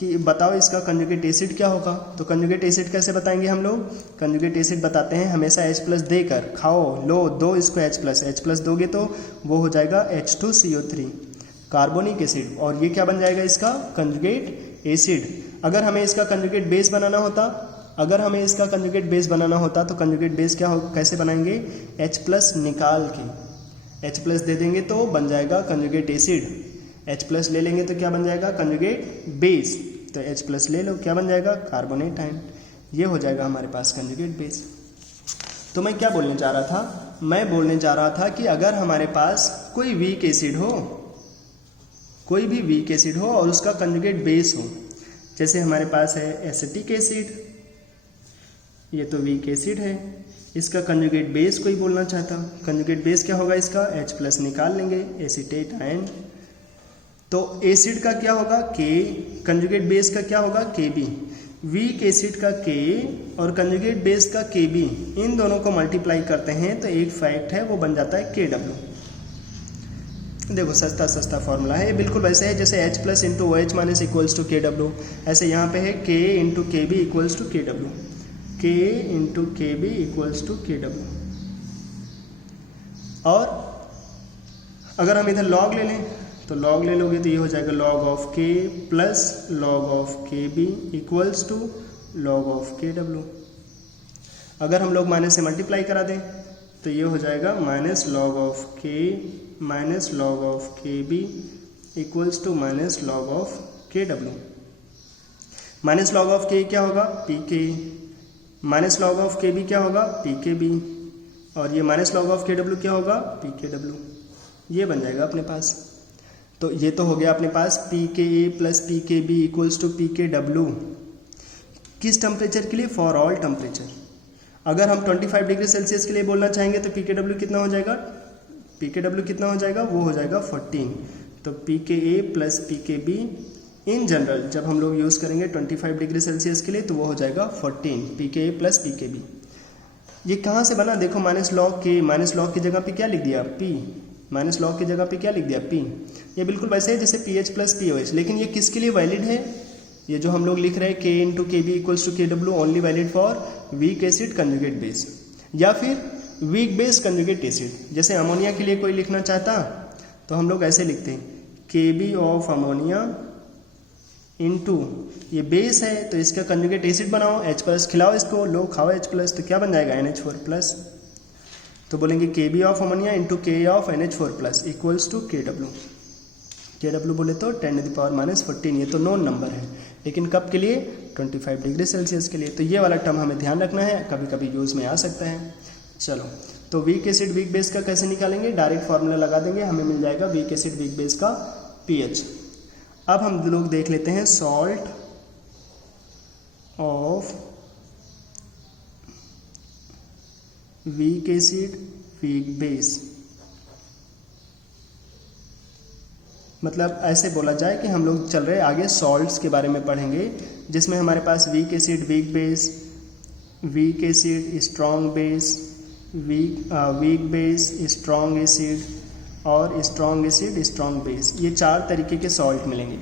कि बताओ इसका कंजुगेट एसिड क्या होगा, तो कंजुगेट एसिड कैसे बताएंगे हम लोग, कंजुगेट एसिड बताते हैं हमेशा H+ देकर, खाओ लो दो इसको H+ दोगे तो वो हो जाएगा H2CO3 कार्बोनिक एसिड, और ये क्या बन जाएगा इसका कंजुगेट एसिड। अगर हमें इसका कंजुगेट बेस बनाना होता तो कंजुगेट बेस क्या हो, कैसे बनाएंगे, H+ निकाल के H+ दे देंगे तो बन जाएगा कंजुगेट एसिड, H+ ले लेंगे तो क्या बन जाएगा कंजुगेट बेस, तो H+ ले लो क्या बन जाएगा कार्बोनेट आयन, ये हो जाएगा हमारे पास कंजुगेट बेस। तो मैं क्या बोलने जा रहा था, मैं बोलने जा रहा था कि अगर हमारे पास कोई वीक एसिड हो, कोई भी वीक एसिड हो और उसका कंजुगेट बेस हो, जैसे हमारे पास है एसिटिक एसिड, ये तो वीक एसिड है, इसका कंजुगेट बेस कोई बोलना चाहता, कंजुगेट बेस क्या होगा इसका, H+ निकाल लेंगे एसीटेट आयन, तो एसिड का क्या होगा K, कंजुगेट बेस का क्या होगा Kb, वीक एसिड का K और कंजुगेट बेस का Kb, इन दोनों को मल्टीप्लाई करते हैं तो एक फैक्ट है वो बन जाता है Kw। देखो सस्ता फॉर्मूला है, ये बिल्कुल वैसे है जैसे H+ into OH- equals to KW, ऐसे यहाँ पे है K into KB equals to KW, K into KB equals to KW। और अगर हम इधर लॉग ले लें तो लॉग ले लोगे तो ये हो जाएगा log of K plus log of KB equals to log of KW। अगर हम लोग माइनस से मल्टीप्लाई करा दें तो ये हो जाएगा minus log of K minus log of KB equals to minus log of KW। Minus log of K क्या होगा PK, minus log of KB क्या होगा PKB, और ये माइनस log ऑफ KW क्या होगा PKW, ये बन जाएगा अपने पास। तो ये तो हो गया अपने पास pKa plus PKB equals to PKW, किस टेम्परेचर के लिए, फॉर ऑल टेम्परेचर। अगर हम 25 डिग्री सेल्सियस के लिए बोलना चाहेंगे तो PKW कितना हो जाएगा, वो हो जाएगा 14। तो pKa plus PKB in general जब हम लोग यूज़ करेंगे 25 डिग्री सेल्सियस के लिए तो वो हो जाएगा 14 pKa प्लस PKB। ये कहाँ से बना, देखो माइनस log की जगह पे क्या लिख दिया P, माइनस log की जगह पे क्या लिख दिया P। ये बिल्कुल वैसे है जैसे pH प्लस POH, लेकिन ये किसके लिए वैलिड है, ये जो हम लोग लिख रहे हैं K into KB equals to KW only valid for weak acid conjugate base या फिर वीक बेस कंजुगेट एसिड। जैसे अमोनिया के लिए कोई लिखना चाहता तो हम लोग ऐसे लिखते हैं KB ऑफ अमोनिया इनटू, ये बेस है तो इसका कंजुगेट एसिड बनाओ H+ खिलाओ इसको, लो खाओ H+, तो क्या बन जाएगा NH4+। तो बोलेंगे Kb of ammonia into Ka of NH4+ equals to KW। KW बोले तो 10⁻⁻14, ये तो नोन नंबर है, लेकिन कब के लिए? 25 डिग्री सेल्सियस के लिए। तो ये वाला टर्म हमें ध्यान रखना है, कभी कभी यूज़ में आ सकता है। चलो, तो वीक एसिड वीक बेस का कैसे निकालेंगे? डायरेक्ट फार्मूला लगा देंगे, हमें मिल जाएगा वीक एसिड वीक बेस का pH। अब हम लोग देख लेते हैं salt of weak acid weak base, मतलब ऐसे बोला जाए कि हम लोग चल रहे आगे सॉल्ट्स के बारे में पढ़ेंगे, जिसमें हमारे पास weak acid weak base, weak acid strong base, weak base strong acid और स्ट्रॉन्ग एसिड स्ट्रॉन्ग बेस, ये 4 तरीके के सॉल्ट मिलेंगे।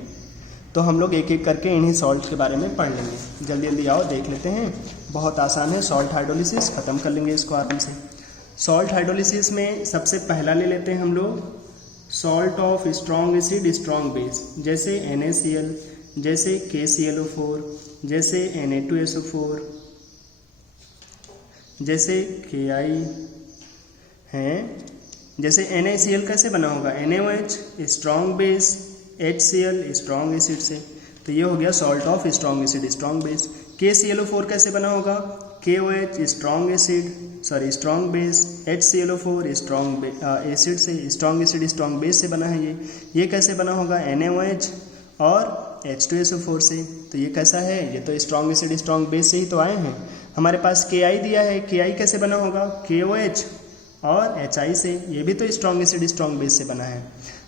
तो हम लोग एक एक करके इन्हीं सॉल्ट के बारे में पढ़ लेंगे। जल्दी जल्दी आओ देख लेते हैं, बहुत आसान है। सॉल्ट हाइड्रोलिसिस, ख़त्म कर लेंगे इसको आराम से। सॉल्ट हाइड्रोलिसिस में सबसे पहला ले लेते हैं हम लोग salt of strong acid strong base, जैसे NaCl, जैसे KClO4, जैसे Na2SO4, जैसे Ki हैं। जैसे NaCl कैसे बना होगा? NaOH strong base, HCl strong acid से, तो ये हो गया salt of strong acid strong base. KClO4 कैसे बना होगा? KOH strong acid strong base, HClO4 strong acid से, स्ट्रॉन्ग एसिड स्ट्रॉन्ग बेस से बना है ये कैसे बना होगा? NaOH और H2SO4 से। तो ये कैसा है? ये तो स्ट्रॉन्ग एसिड स्ट्रॉन्ग बेस से ही तो आए हैं। हमारे पास Ki दिया है, Ki कैसे बना होगा? KOH और HI से, ये भी तो स्ट्रॉन्ग एसिड स्ट्रॉन्ग बेस से बना है।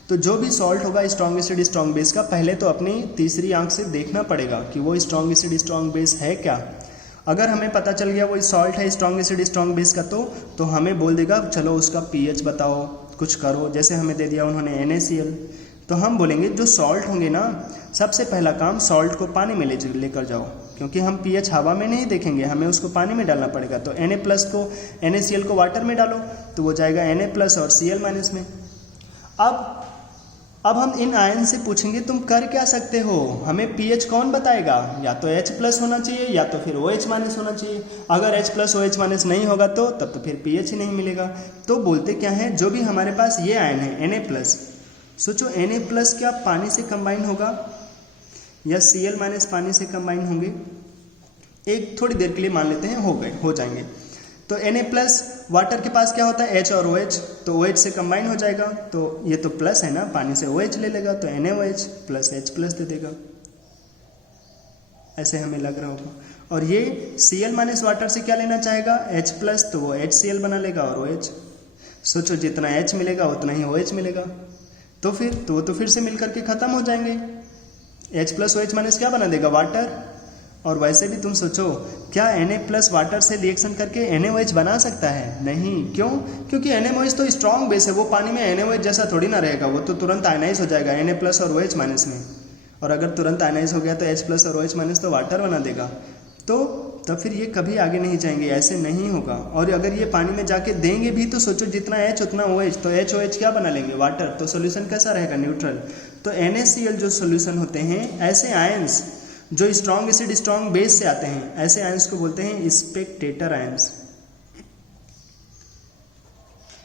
तो जो भी सॉल्ट होगा स्ट्रॉन्ग एसिड स्ट्रॉन्ग बेस का, पहले तो अपनी तीसरी आंख से देखना पड़ेगा कि वो स्ट्रॉन्ग एसिड स्ट्रॉन्ग बेस है क्या। अगर हमें पता चल गया वो सॉल्ट है स्ट्रॉन्ग एसिड स्ट्रॉन्ग बेस का, तो हमें बोल देगा चलो उसका pH बताओ, कुछ करो। जैसे हमें दे दिया उन्होंने NaCl, तो हम बोलेंगे जो सॉल्ट होंगे ना, सबसे पहला काम सॉल्ट को पानी में लेकर जाओ, क्योंकि हम pH हवा में नहीं देखेंगे, हमें उसको पानी में डालना पड़ेगा। तो NaCl को वाटर में डालो तो वो जाएगा Na+ और Cl- में। अब हम इन आयन से पूछेंगे तुम कर क्या सकते हो, हमें pH कौन बताएगा? या तो H+ होना चाहिए या तो फिर OH- होना चाहिए। अगर H+ OH- नहीं होगा तो तब तो फिर pH ही नहीं मिलेगा। तो बोलते क्या है, जो भी हमारे पास ये आयन है Na+, सोचो Na+ क्या पानी से कंबाइन होगा या Cl- पानी से कंबाइन होंगे? एक थोड़ी देर के लिए मान लेते हैं हो जाएंगे। तो Na+ वाटर के पास क्या होता है? H और OH, तो OH से कंबाइन हो जाएगा, तो ये तो प्लस है ना, पानी से OH ले लेगा तो NaOH प्लस H+ दे देगा, ऐसे हमें लग रहा होगा। और ये Cl- वाटर से क्या लेना चाहेगा? H+, तो वो HCl बना लेगा और OH। सोचो जितना H मिलेगा उतना ही OH मिलेगा, तो फिर से मिलकर के ख़त्म हो जाएंगे। H+ OH- क्या बना देगा? वाटर। और वैसे भी तुम सोचो, क्या Na+ वाटर से रिएक्शन करके NaOH बना सकता है? नहीं। क्यों? क्योंकि NaOH तो स्ट्रॉन्ग बेस है, वो पानी में NaOH जैसा थोड़ी ना रहेगा, वो तो तुरंत आयनाइज हो जाएगा Na+ और OH- में। और अगर तुरंत आयनाइज हो गया तो H+ और OH- तो वाटर बना देगा, तो तब फिर ये कभी आगे नहीं जाएंगे, ऐसे नहीं होगा। और अगर ये पानी में जाके देंगे भी तो सोचो जितना H उतना OH, तो HOH क्या बना लेंगे? वाटर। तो सोल्यूशन कैसा रहेगा? न्यूट्रल। तो NaCl जो सोल्यूशन होते हैं, ऐसे आयंस जो स्ट्रॉन्ग एसिड स्ट्रॉन्ग बेस से आते हैं, ऐसे आयंस को बोलते हैं स्पेक्टेटर आयंस।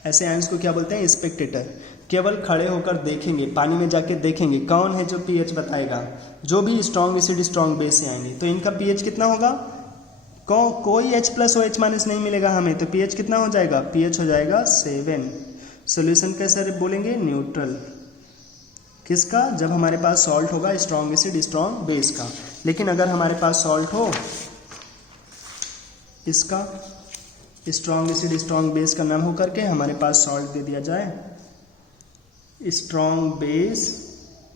ऐसे आयंस को क्या बोलते हैं? स्पेक्टेटर। केवल खड़े होकर देखेंगे, पानी में जाके देखेंगे कौन है जो pH बताएगा, जो भी स्ट्रॉन्ग एसिड स्ट्रॉन्ग बेस से आएंगे। तो इनका pH कितना होगा? कोई H+ OH- नहीं मिलेगा हमें, तो pH कितना हो जाएगा? pH हो जाएगा 7। सोल्यूशन कैसे बोलेंगे? न्यूट्रल। किसका? जब हमारे पास सॉल्ट होगा स्ट्रॉन्ग एसिड स्ट्रॉन्ग बेस का। लेकिन अगर हमारे पास सॉल्ट हो इसका स्ट्रॉन्ग एसिड स्ट्रॉन्ग बेस का नाम हो करके हमारे पास सॉल्ट दे दिया जाए स्ट्रॉन्ग बेस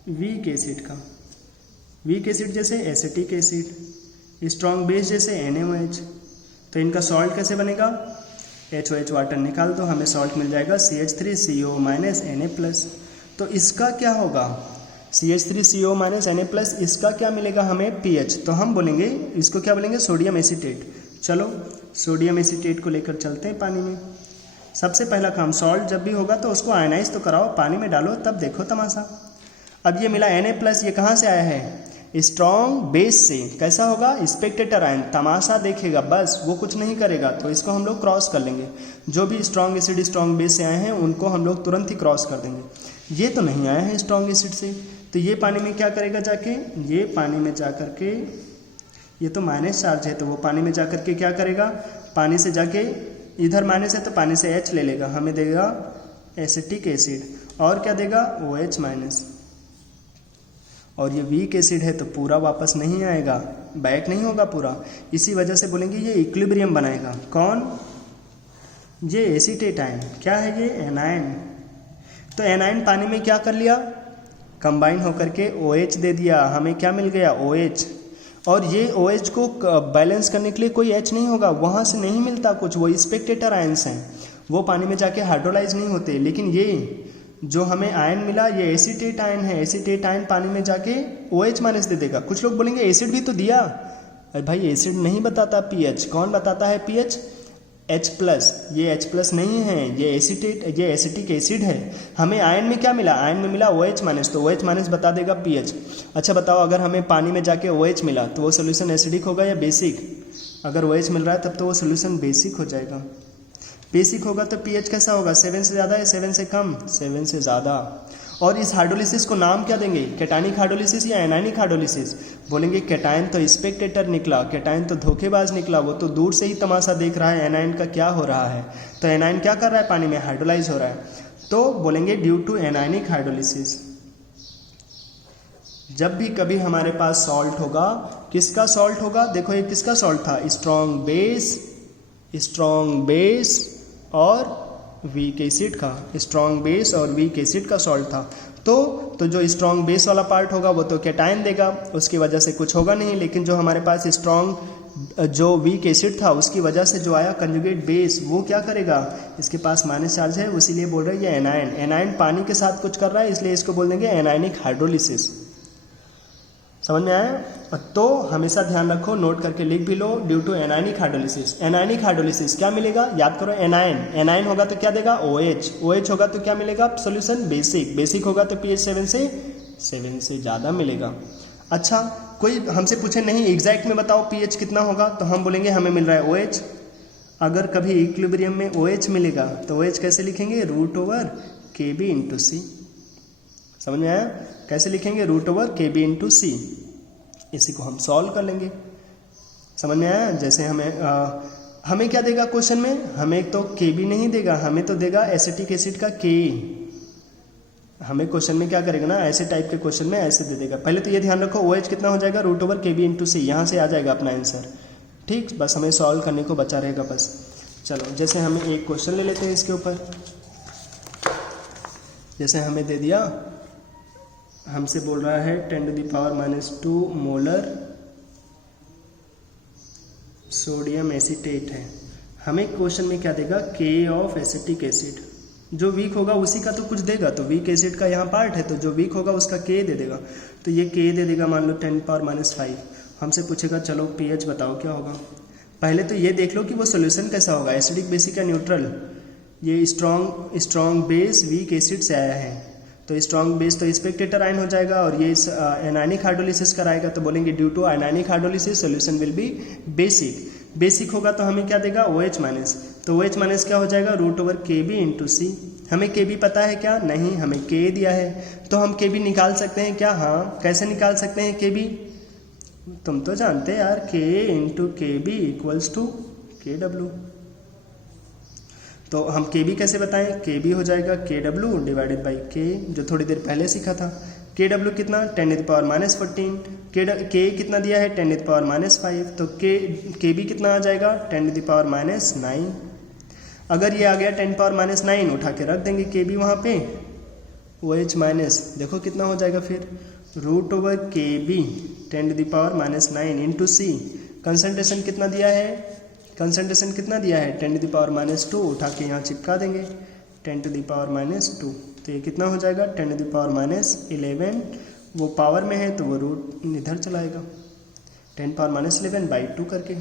वीक एसिड का। वीक एसिड जैसे एसिटिक एसिड, स्ट्रॉन्ग बेस जैसे NaOH। तो इनका सॉल्ट कैसे बनेगा? HOH वाटर निकाल दो, हमें सॉल्ट मिल जाएगा CH3CO- Na+। तो इसका क्या होगा? CH3CO- Na+, इसका क्या मिलेगा हमें? pH। तो हम बोलेंगे इसको क्या बोलेंगे? Sodium acetate. चलो सोडियम एसीटेट को लेकर चलते हैं पानी में। सबसे पहला काम, सॉल्ट जब भी होगा तो उसको आयनाइज तो कराओ, पानी में डालो, तब देखो तमाशा। अब ये मिला Na+, ये कहाँ से आया है? स्ट्रॉन्ग बेस से कैसा होगा, स्पेक्टेटर आयन तमाशा देखेगा बस, वो कुछ नहीं करेगा, तो इसको हम लोग क्रॉस कर लेंगे। जो भी स्ट्रॉन्ग एसिड स्ट्रॉन्ग बेस से आए हैं उनको हम लोग तुरंत ही क्रॉस कर देंगे। ये तो नहीं आए हैं स्ट्रॉन्ग एसिड से, तो ये पानी में क्या करेगा जाके, ये पानी में जा कर के, ये तो माइनस चार्ज है तो वो पानी में जा कर के क्या करेगा, पानी से जाके इधर माइनस है तो पानी से H ले लेगा, हमें देगा एसिटिक एसिड, और क्या देगा OH माइनस। और ये वीक एसिड है तो पूरा वापस नहीं आएगा, बैक नहीं होगा पूरा, इसी वजह से बोलेंगे ये इक्विलिब्रियम बनाएगा। कौन, ये एसीटेट आयन, क्या है ये एनायन। तो एनायन पानी में क्या कर लिया, कंबाइन होकर के OH दे दिया, हमें क्या मिल गया OH। और ये OH को बैलेंस करने के लिए कोई H नहीं होगा, वहाँ से नहीं मिलता कुछ, वो स्पेक्टेटर आयन्स हैं, वो पानी में जाके हाइड्रोलाइज नहीं होते। लेकिन ये जो हमें आयन मिला ये एसीटेट आयन है, एसीटेट आयन पानी में जाके OH माइनस दे देगा। कुछ लोग बोलेंगे एसिड भी तो दिया, अरे भाई एसिड नहीं बताता pH, कौन बताता है pH, H प्लस, ये H प्लस नहीं है, ये एसीटेट, ये एसिटिक एसिड है। हमें आयन में क्या मिला, आयन में मिला OH माइनस, तो OH माइनस बता देगा pH। अच्छा बताओ, अगर हमें पानी में जाके OH मिला तो वो सोल्यूशन एसिडिक होगा या बेसिक, अगर OH मिल रहा है तब तो वो सोल्यूशन बेसिक हो जाएगा। बेसिक होगा तो pH कैसा होगा, 7 से ज़्यादा या 7 से कम, 7 से ज़्यादा। और इस हाइड्रोलिसिस को नाम क्या देंगे, कैटायनिक हाइड्रोलिसिस या एनायनिक हाइड्रोलिसिस। बोलेंगे कैटायन तो स्पेक्टेटर निकला, कैटायन तो धोखेबाज निकला, वो तो दूर से ही तमाशा देख रहा है एनायन का क्या हो रहा है। तो एनायन क्या कर रहा है, पानी में हाइड्रोलाइज हो रहा है, तो बोलेंगे ड्यू टू एनायनिक हाइड्रोलिसिस। जब भी कभी हमारे पास सॉल्ट होगा, किसका सॉल्ट होगा, देखो ये किसका सॉल्ट था, स्ट्रॉन्ग बेस और वीक एसिड का, स्ट्रॉन्ग बेस और वीक एसिड का सॉल्ट था। तो जो स्ट्रॉन्ग बेस वाला पार्ट होगा वो तो कैटायन देगा, उसकी वजह से कुछ होगा नहीं। लेकिन जो हमारे पास स्ट्रॉन्ग जो वीक एसिड था उसकी वजह से जो आया कंजुगेट बेस, वो क्या करेगा, इसके पास माइनस चार्ज है, इसीलिए बोल रहे हैं ये एनायन। एनायन पानी के साथ कुछ कर रहा है, इसलिए इसको बोल देंगे एनायनिक हाइड्रोलिसिस। समझ में आया। तो हमेशा ध्यान रखो, नोट करके लिख भी लो, due to anionic hydrolysis. Anionic hydrolysis क्या मिलेगा, याद करो, एनायन होगा तो क्या देगा OH होगा तो क्या मिलेगा, सोल्यूशन बेसिक होगा तो pH 7 से ज़्यादा मिलेगा। अच्छा, कोई हमसे पूछे नहीं एग्जैक्ट में बताओ pH कितना होगा, तो हम बोलेंगे हमें मिल रहा है OH। अगर कभी इक्विलिब्रियम में OH मिलेगा तो OH कैसे लिखेंगे, √Kb/C। समझ में आया, कैसे लिखेंगे, √Kb/C। इसी को हम सॉल्व कर लेंगे। समझ में आया। जैसे हमें क्या देगा क्वेश्चन में, हमें तो Kb नहीं देगा, हमें तो देगा एसिटिक एसिड का K। हमें क्वेश्चन में क्या करेगा ना, ऐसे टाइप के क्वेश्चन में ऐसे दे देगा। पहले तो ये ध्यान रखो OH कितना हो जाएगा, √Kb/C, यहाँ से आ जाएगा अपना आंसर। ठीक, बस हमें सॉल्व करने को बचा रहेगा बस। चलो, जैसे हमें एक क्वेश्चन ले लेते हैं इसके ऊपर। जैसे हमें दे दिया, हमसे बोल रहा है 10⁻⁻2 मोलर सोडियम एसीटेट है। हमें क्वेश्चन में क्या देगा, K ऑफ एसिटिक एसिड। जो वीक होगा उसी का तो कुछ देगा, तो वीक एसिड का यहाँ पार्ट है, तो जो वीक होगा उसका K दे देगा। तो ये K दे देगा मान लो 10⁻⁵। हमसे पूछेगा चलो pH बताओ क्या होगा। पहले तो ये देख लो कि वो सोल्यूशन कैसा होगा, एसिडिक बेसिक या न्यूट्रल। ये स्ट्रॉन्ग बेस वीक एसिड से आया है, तो स्ट्रॉन्ग बेस तो स्पेक्टेटर आयन हो जाएगा, और ये एनायनिक हाइड्रोलिसिस कराएगा, तो बोलेंगे due to anionic hydrolysis solution will be basic होगा तो हमें क्या देगा, OH माइनस। तो OH माइनस क्या हो जाएगा, √Kb/C। हमें Kb पता है क्या, नहीं, हमें K दिया है, तो हम Kb निकाल सकते हैं क्या, हाँ। कैसे निकाल सकते हैं Kb, तुम तो जानते हैं यार, K/Kb = Kw। तो हम Kb कैसे बताएं, Kb हो जाएगा Kw/K, जो थोड़ी देर पहले सीखा था। Kw कितना, 10⁻⁻14। K कितना दिया है, 10⁻⁻5। तो Kb कितना आ जाएगा, 10⁻⁻9। अगर ये आ गया 10⁻⁻9, उठा के रख देंगे Kb वहाँ पे, OH माइनस, देखो कितना हो जाएगा फिर, √Kb 10⁻⁻9 × C। कंसंट्रेशन कितना दिया है, 10⁻⁻2, उठा के यहाँ चिपका देंगे 10⁻⁻2। तो ये कितना हो जाएगा, 10⁻11। वो पावर में है तो वो रूट इधर चलाएगा, 10⁻11/2 करके।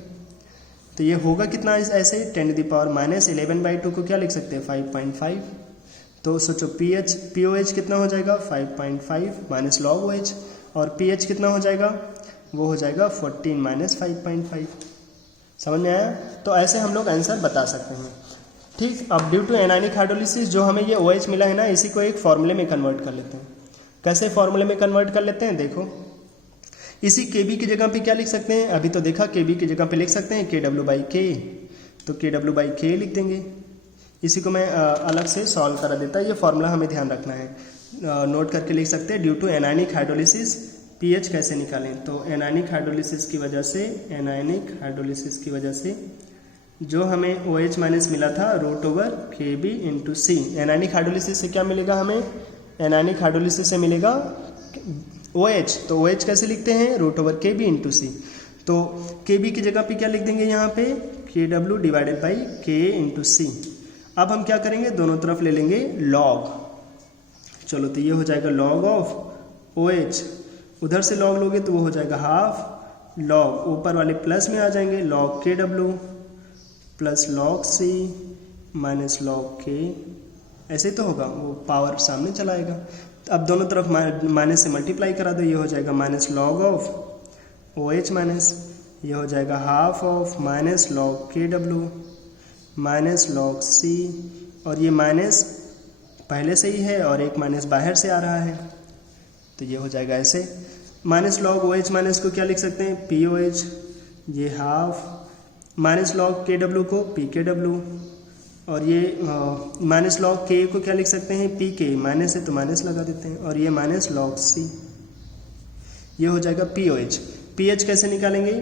तो ये होगा कितना, ऐसे 10⁻11/2 को क्या लिख सकते हैं, 5.5। तो सोचो POH कितना हो जाएगा, 5.5 माइनस log OH। और pH कितना हो जाएगा, वो हो जाएगा 14 माइनस 5.5। समझ में आया? तो ऐसे हम लोग आंसर बता सकते हैं। ठीक, अब ड्यू टू एनायनिक हाइड्रोलिसिस जो हमें ये OH मिला है ना, इसी को एक फॉर्मूले में कन्वर्ट कर लेते हैं। कैसे फॉर्मूले में कन्वर्ट कर लेते हैं, देखो इसी Kb की जगह पे क्या लिख सकते हैं, अभी तो देखा Kb की जगह पे लिख सकते हैं KW/K, तो KW/K लिख देंगे। इसी को मैं अलग से सॉल्व करा देता, ये फॉर्मूला हमें ध्यान रखना है, नोट करके लिख सकते हैं। Due to anionic hydrolysis pH कैसे निकालें, तो एनायनिक हाइड्रोलिसिस की वजह से जो हमें OH माइनस मिला था √Kb/C। एनायनिक हाइड्रोलिसिस से क्या मिलेगा हमें, एनायनिक हाइड्रोलिसिस से मिलेगा OH, तो OH कैसे लिखते हैं, √Kb/C। तो Kb की जगह पे क्या लिख देंगे यहाँ पे, KW/K/C। अब हम क्या करेंगे, दोनों तरफ ले लेंगे log। चलो तो ये हो जाएगा log ऑफ OH, उधर से log लोगे तो वो हो जाएगा हाफ log, ऊपर वाले प्लस में आ जाएंगे log KW plus log C minus log K, ऐसे तो होगा, वो पावर सामने चलाएगा। अब दोनों तरफ माइनस से मल्टीप्लाई करा दो, ये हो जाएगा minus log of OH minus, ये हो जाएगा half of minus log KW minus log C, और ये माइनस पहले से ही है और एक माइनस बाहर से आ रहा है, तो ये हो जाएगा ऐसे। माइनस log OH माइनस को क्या लिख सकते हैं, POH, ये हाफ माइनस log KW को PKW, और ये माइनस log K को क्या लिख सकते हैं, PK, माइनस है तो माइनस लगा देते हैं, और ये माइनस log C, ये हो जाएगा POH। pH कैसे निकालेंगे,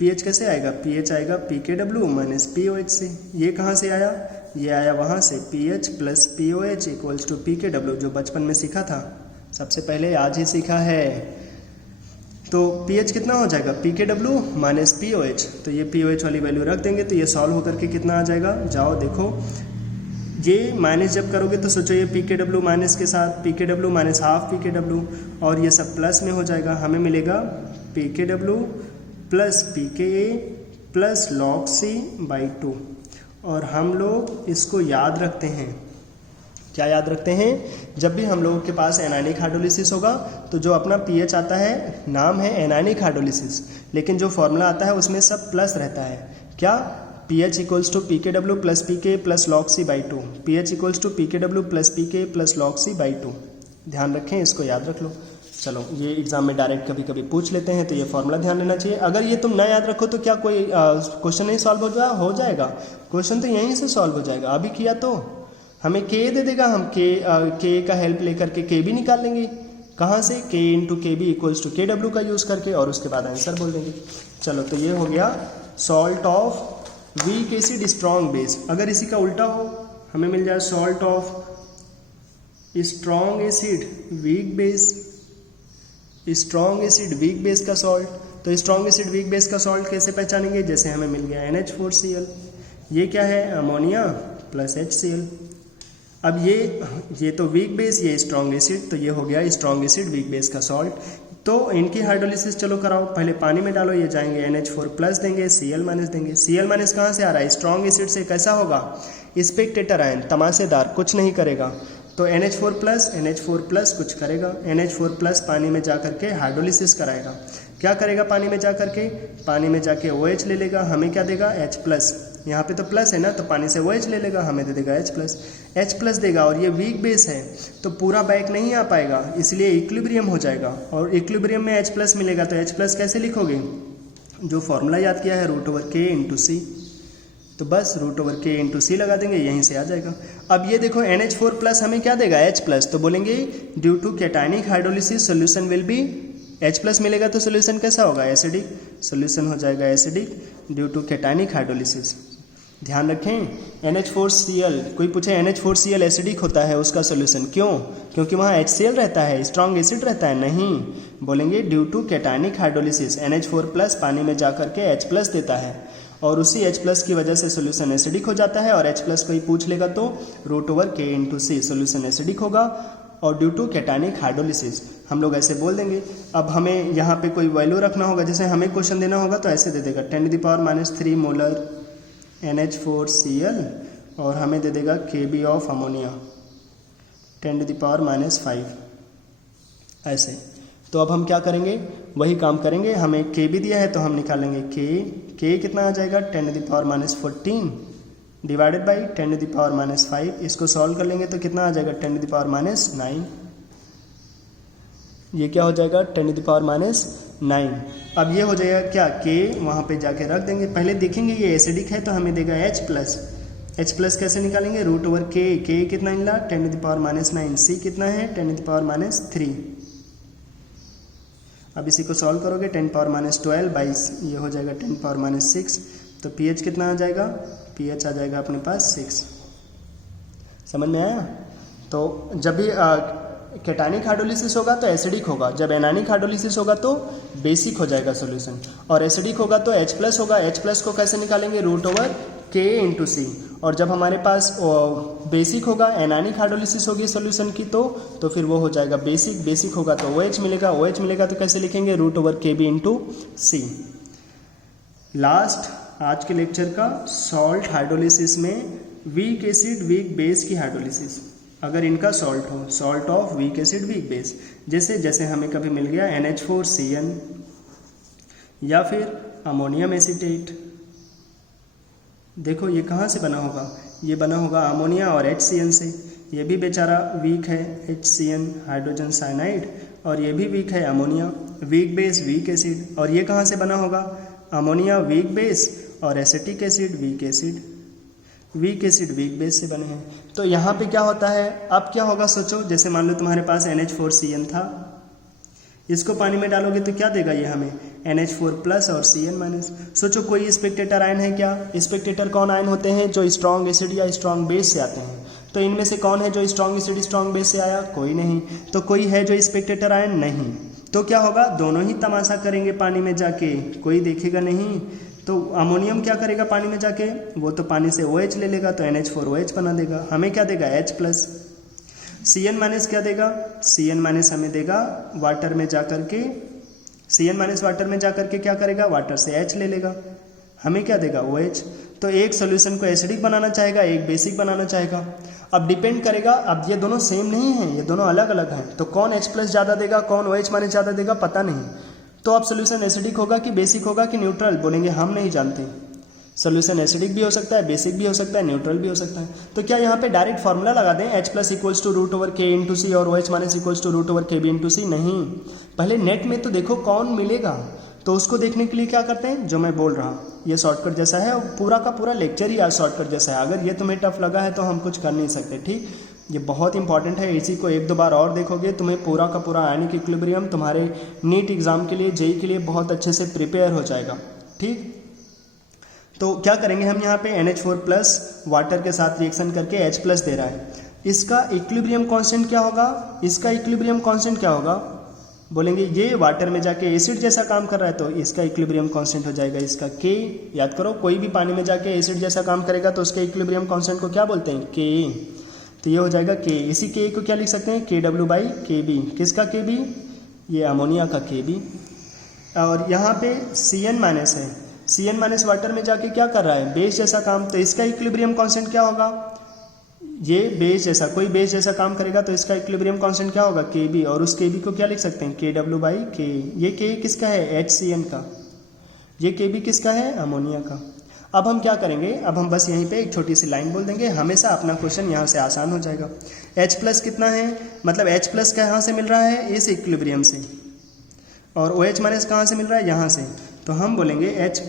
pH कैसे आएगा, pH आएगा PKW माइनस POH से। ये कहाँ से आया, ये आया वहाँ से, pH plus POH equals to PKW, जो बचपन में सीखा था, सबसे पहले आज ही सीखा है। तो pH कितना हो जाएगा, PKW माइनस POH, तो ये POH वाली वैल्यू रख देंगे, तो ये सॉल्व होकर के कितना आ जाएगा, जाओ देखो, ये माइनस जब करोगे तो सोचो ये PKW माइनस के साथ PKW माइनस हाफ PKW, और ये सब प्लस में हो जाएगा, हमें मिलेगा PKW plus PKA plus log C/2। और हम लोग इसको याद रखते हैं, क्या याद रखते हैं, जब भी हम लोगों के पास एनायनिक हाइड्रोलिसिस होगा तो जो अपना pH आता है, नाम है एनायनिक हाइड्रोलिसिस, लेकिन जो फॉर्मूला आता है उसमें सब प्लस रहता है, क्या, pH equals to PKW plus PK plus log C/2, pH equals to PKW plus PK plus log C/2। ध्यान रखें, इसको याद रख लो। चलो ये एग्जाम में डायरेक्ट कभी कभी पूछ लेते हैं, तो ये फॉर्मूला ध्यान देना चाहिए। अगर ये तुम ना याद रखो तो क्या कोई क्वेश्चन नहीं सॉल्व हो जाएगा, क्वेश्चन तो यहीं से सॉल्व हो जाएगा। अभी किया तो हमें K दे देगा, हम K का हेल्प लेकर के K भी निकाल लेंगे, कहाँ से, K into KB equals to KW का यूज़ करके, और उसके बाद आंसर बोल देंगे। चलो तो ये हो गया salt of weak acid strong base. अगर इसी का उल्टा हो, हमें मिल जाए salt of strong acid weak base, strong acid weak base का सॉल्ट। तो स्ट्रॉन्ग एसिड वीक बेस का सॉल्ट कैसे पहचानेंगे, जैसे हमें मिल गया NH4Cl, ये क्या है, अमोनिया प्लस HCl। अब ये तो वीक बेस, ये स्ट्रॉन्ग एसिड, तो ये हो गया स्ट्रॉन्ग एसिड वीक बेस का सॉल्ट। तो इनकी हाइड्रोलिसिस चलो कराओ, पहले पानी में डालो, ये जाएंगे NH4 प्लस देंगे, Cl माइनस देंगे। Cl माइनस कहाँ से आ रहा है, स्ट्रॉन्ग एसिड से, कैसा होगा, स्पेक्टेटर आयन, तमाशेदार, कुछ नहीं करेगा। तो NH4 प्लस कुछ करेगा, NH4 प्लस पानी में जा करके हाइड्रोलिसिस कराएगा। क्या करेगा, पानी में जा करके, पानी में जाके OH ले लेगा, हमें क्या देगा, H प्लस, यहाँ पे तो प्लस है ना, तो पानी से OH ले लेगा, हमें दे देगा H प्लस देगा। और ये वीक बेस है तो पूरा बैक नहीं आ पाएगा, इसलिए इक्विलिब्रियम हो जाएगा, और इक्विलिब्रियम में H प्लस मिलेगा। तो H प्लस कैसे लिखोगे, जो फॉर्मूला याद किया है √K/C, तो बस √K/C लगा देंगे, यहीं से आ जाएगा। अब ये देखो NH4 प्लस हमें क्या देगा, H प्लस, तो बोलेंगे due to cationic hydrolysis solution will be, H plus मिलेगा तो सोल्यूशन कैसा होगा, एसिडिक, सोल्यूशन हो जाएगा acidic due to cationic hydrolysis. ध्यान रखें, NH4Cl, कोई पूछे NH4Cl एसिडिक होता है, उसका सोल्यूशन क्यों, क्योंकि वहाँ HCl रहता है, स्ट्रॉन्ग एसिड रहता है, नहीं, बोलेंगे due to cationic hydrolysis, NH4 plus पानी में जा करके H प्लस देता है, और उसी H प्लस की वजह से सोल्यूशन एसिडिक हो जाता है, और H प्लस कोई पूछ लेगा तो √K/C सोल्यूशन एसिडिक होगा, और ड्यू टू कैटायनिक हाइड्रोलिसिस हम लोग ऐसे बोल देंगे। अब हमें यहाँ पे कोई वैल्यू रखना होगा, जैसे हमें क्वेश्चन देना होगा तो ऐसे दे देगा 10⁻³ मोलर NH4Cl, और हमें दे देगा Kb ऑफ अमोनिया 10⁻⁵, ऐसे। तो अब हम क्या करेंगे, वही काम करेंगे। हमें के भी दिया है तो हम निकालेंगे के कितना आ जाएगा 10⁻14 डिवाइडेड बाई 10⁻5। इसको सॉल्व कर लेंगे तो कितना आ जाएगा 10⁻9। ये क्या हो जाएगा 10⁻9। अब ये हो जाएगा क्या, के वहाँ पे जाके रख देंगे। पहले देखेंगे ये एसिडिक है तो हमें देगा H+ कैसे निकालेंगे, √के कितना मिला 10⁻9, सी कितना है 10⁻3। अब इसी को सॉल्व करोगे 10⁻12 22, ये हो जाएगा 10⁻6। तो pH कितना आ जाएगा, pH आ जाएगा अपने पास 6। समझ में आया। तो जब भी केटानिक हाइड्रोलिसिस होगा तो एसिडिक होगा, जब एनानिक हाइड्रोलिसिस होगा तो बेसिक हो जाएगा सॉल्यूशन, और एसिडिक होगा तो H+ होगा। H+ को कैसे निकालेंगे, √K × C। और जब हमारे पास बेसिक होगा, एनानिक हाइड्रोलिसिस होगी सॉल्यूशन की, तो फिर वो हो जाएगा बेसिक होगा तो OH मिलेगा तो कैसे लिखेंगे, √KB × C। लास्ट आज के लेक्चर का सॉल्ट हाइड्रोलिसिस में वीक एसिड वीक बेस की हाइड्रोलिसिस, अगर इनका सॉल्ट हो, salt of weak acid weak base, जैसे हमें कभी मिल गया NH4CN या फिर अमोनियम एसीटेट। देखो ये कहाँ से बना होगा, ये बना होगा अमोनिया और HCN से। ये भी बेचारा वीक है, HCN हाइड्रोजन साइनाइड, और ये भी वीक है ammonia, week base weak acid. और ये कहाँ से बना होगा, अमोनिया वीक बेस और acetic acid weak weak base से बने हैं। तो यहाँ पे क्या होता है, अब क्या होगा सोचो, जैसे मान लो तुम्हारे पास NH4CN था, इसको पानी में डालोगे तो क्या देगा ये हमें, NH4+ और CN-। सोचो कोई स्पेक्टेटर आयन है क्या, स्पेक्टेटर कौन आयन होते हैं, जो स्ट्रॉन्ग एसिड या स्ट्रॉन्ग बेस से आते हैं। तो इनमें से कौन है जो स्ट्रॉन्ग एसिड स्ट्रॉन्ग बेस से आया, कोई नहीं। तो कोई है जो स्पेक्टेटर आयन, नहीं। तो क्या होगा, दोनों ही तमाशा करेंगे पानी में जाके, कोई देखेगा नहीं। तो अमोनियम क्या करेगा पानी में जाके, वो तो पानी से OH ले लेगा तो NH4OH बना देगा, हमें क्या देगा H+। CN- क्या देगा, CN- हमें देगा वाटर में जाकर के, CN- वाटर में जाकर के क्या करेगा, वाटर से H ले लेगा, हमें क्या देगा OH। तो एक सॉल्यूशन को एसिडिक बनाना चाहेगा, एक बेसिक बनाना चाहेगा। अब डिपेंड करेगा, अब ये दोनों सेम नहीं हैं, ये दोनों अलग अलग हैं, तो कौन H+ ज़्यादा देगा, कौन OH- ज़्यादा देगा, पता नहीं। तो अब सोल्यूशन एसिडिक होगा कि बेसिक होगा कि न्यूट्रल, बोलेंगे हम नहीं जानते। सोल्यूशन एसिडिक भी हो सकता है, बेसिक भी हो सकता है, न्यूट्रल भी हो सकता है। तो क्या यहाँ पे डायरेक्ट फार्मूला लगा दें, H+ = √K × C और OH- = √KB × C, नहीं। पहले नेट में तो देखो कौन मिलेगा, तो उसको देखने के लिए क्या करते हैं, जो मैं बोल रहा हूँ ये शॉर्टकट जैसा है, पूरा का पूरा लेक्चर ही आज शॉर्टकट जैसा है। अगर ये तुम्हें टफ लगा है तो हम कुछ कर नहीं सकते, ठीक। ये बहुत इंपॉर्टेंट है, इसी को 1-2 बार और देखोगे तुम्हें पूरा का पूरा आयनिक इक्विलिब्रियम तुम्हारे नीट एग्जाम के लिए, जेई के लिए बहुत अच्छे से प्रिपेयर हो जाएगा, ठीक। तो क्या करेंगे हम, यहाँ पे NH4+ वाटर के साथ रिएक्शन करके H+ दे रहा है, इसका इक्विलिब्रियम कांस्टेंट क्या होगा, इसका इक्विलिब्रियम कांस्टेंट क्या होगा, बोलेंगे ये वाटर में जाके एसिड जैसा काम कर रहा है तो इसका इक्विलिब्रियम कांस्टेंट हो जाएगा इसका K। याद करो, कोई भी पानी में जाके एसिड जैसा काम करेगा तो उसके इक्विलिब्रियम कांस्टेंट को क्या बोलते हैं, K। तो ये हो जाएगा K। इसी K को क्या लिख सकते हैं, KW/KB। किसका KB, ये अमोनिया का KB। और यहाँ पे CN- है, CN- वाटर में जाके क्या कर रहा है, बेस जैसा काम, तो इसका इक्विलिब्रियम कांस्टेंट क्या होगा, ये बेस जैसा, कोई बेस जैसा काम करेगा तो इसका इक्विलिब्रियम कांस्टेंट क्या होगा, KB। और उस KB को क्या लिख सकते हैं, KW/K। ये K किसका है, HCN का, ये KB किसका है, अमोनिया का। अब हम क्या करेंगे, अब हम बस यहीं पे एक छोटी सी लाइन बोल देंगे, हमेशा अपना क्वेश्चन यहाँ से आसान हो जाएगा। H+ कितना है, मतलब H+ कहाँ से मिल रहा है, इस इक्विलिब्रियम से, और OH- कहाँ से मिल रहा है, यहाँ से। तो हम बोलेंगे H+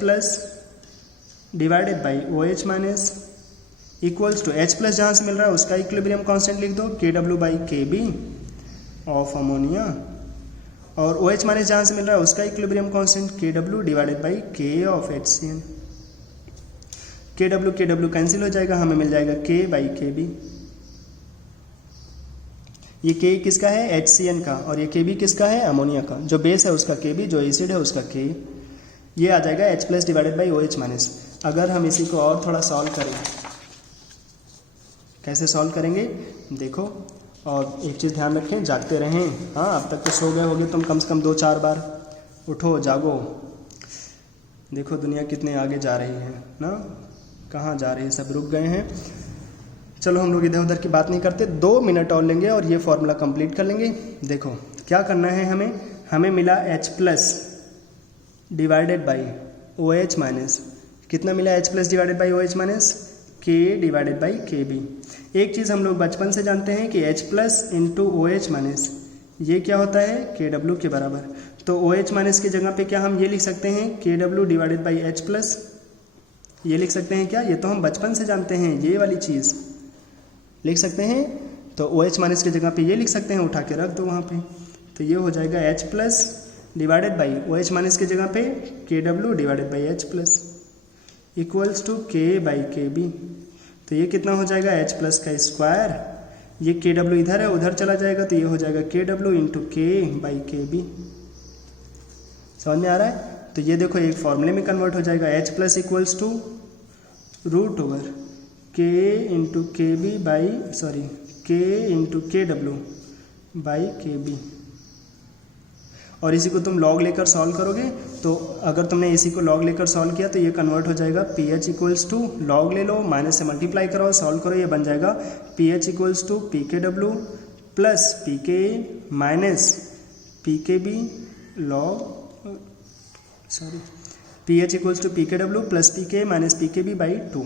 divided by OH- equals to H+ जहाँ से मिल रहा है उसका इक्विलिब्रियम कांस्टेंट लिख दो, KW/KB ऑफ अमोनिया, और OH- जहाँ से मिल रहा है उसका equilibrium constant KW divided by K of HCN। KW cancel हो जाएगा, हमें मिल जाएगा K/KB। ये K किसका है, HCN का, और ये KB किसका है, अमोनिया का। जो बेस है उसका KB, जो एसिड है उसका K। ये आ जाएगा H+ डिवाइडेड बाई OH-। अगर हम इसी को और थोड़ा सॉल्व करें, कैसे सॉल्व करेंगे देखो, और एक चीज़ ध्यान रखें, जागते रहें। हाँ, अब तक तो सो गए होगे तुम कम से कम 2-4 बार, उठो जागो। देखो दुनिया कितने आगे जा रही है ना, कहाँ जा रही है, सब रुक गए हैं। चलो हम लोग इधर उधर की बात नहीं करते, 2 मिनट और लेंगे और ये फॉर्मूला कंप्लीट कर लेंगे। देखो क्या करना है हमें मिला H plus divided by OH minus, कितना मिला H plus divided by OH minus K divided by KB। एक चीज़ हम लोग बचपन से जानते हैं कि H plus into OH minus ये क्या होता है KW के बराबर। तो OH माइनस की जगह पे क्या हम ये लिख सकते हैं KW divided by H plus, ये लिख सकते हैं क्या, ये तो हम बचपन से जानते हैं, ये वाली चीज़ लिख सकते हैं। तो OH माइनस की जगह पे ये लिख सकते हैं, उठा के रख दो वहाँ पे, तो ये हो जाएगा H plus divided by OH minus की जगह पे KW divided by H plus equals to K by KB। तो ये कितना हो जाएगा H प्लस का स्क्वायर, ये KW इधर है उधर चला जाएगा, तो ये हो जाएगा KW into K by KB। समझ में आ रहा है? तो ये देखो एक फॉर्मूले में कन्वर्ट हो जाएगा, H plus equals to root over K into KB by K into KW by KB। और इसी को तुम लॉग लेकर सॉल्व करोगे, तो अगर तुमने इसी को लॉग लेकर सॉल्व किया तो ये कन्वर्ट हो जाएगा PH इक्वल्स टू, लॉग ले लो माइनस से मल्टीप्लाई करो सॉल्व करो, ये बन जाएगा PH equals to PKW plus PK minus PKB log PH equals to PKW plus PK minus PKB by 2।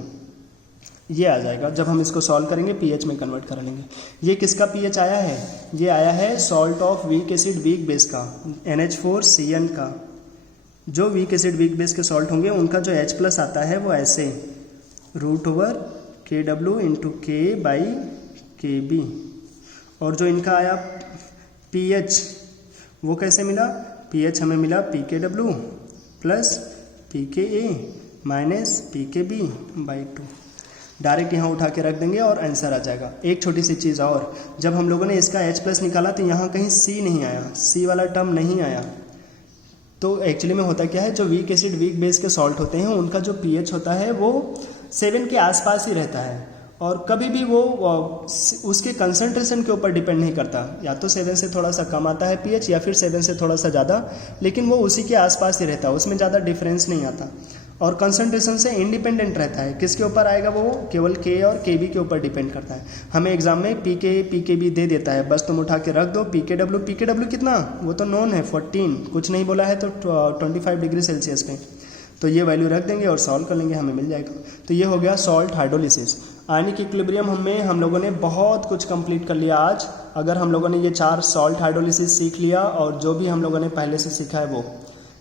ये आ जाएगा जब हम इसको सॉल्व करेंगे pH में कन्वर्ट कर लेंगे। ये किसका pH आया है, ये आया है salt of weak acid weak base का NH4CN का। जो वीक एसिड वीक बेस के सॉल्ट होंगे उनका जो H प्लस आता है वो ऐसे root over KW into K by KB, और जो इनका आया pH वो कैसे मिला, pH हमें मिला PKW plus PKA minus PKB by 2। Direct यहाँ उठा के रख देंगे और आंसर आ जाएगा। एक छोटी सी चीज़ और, जब हम लोगों ने इसका H प्लस निकाला तो यहाँ कहीं C नहीं आया, C वाला टर्म नहीं आया। तो एक्चुअली में होता क्या है, जो वीक एसिड वीक बेस के सॉल्ट होते हैं उनका जो pH होता है वो 7 के आसपास ही रहता है, और कभी भी वो उसके कंसंट्रेशन के ऊपर डिपेंड नहीं करता, या तो 7 से थोड़ा सा कम आता है pH या फिर 7 से थोड़ा सा ज़्यादा, लेकिन वो उसी के आसपास ही रहता है, उसमें ज़्यादा डिफरेंस नहीं आता, और कंसंट्रेशन से इंडिपेंडेंट रहता है। किसके ऊपर आएगा, वो केवल K और KB के ऊपर डिपेंड करता है। हमें एग्जाम में PK PKB दे देता है, बस तुम उठा के रख दो। PKW कितना, वो तो नोन है 14, कुछ नहीं बोला है तो 25 डिग्री सेल्सियस पे, तो ये वैल्यू रख देंगे और सॉल्व कर लेंगे, हमें मिल जाएगा। तो ये हो गया सॉल्ट हाइड्रोलिसिस। आयनिक इक्विलिब्रियम में हम लोगों ने बहुत कुछ कंप्लीट कर लिया आज। अगर हम लोगों ने ये 4 सॉल्ट हाइड्रोलिसिस सीख लिया और जो भी हम लोगों ने पहले से सीखा है वो,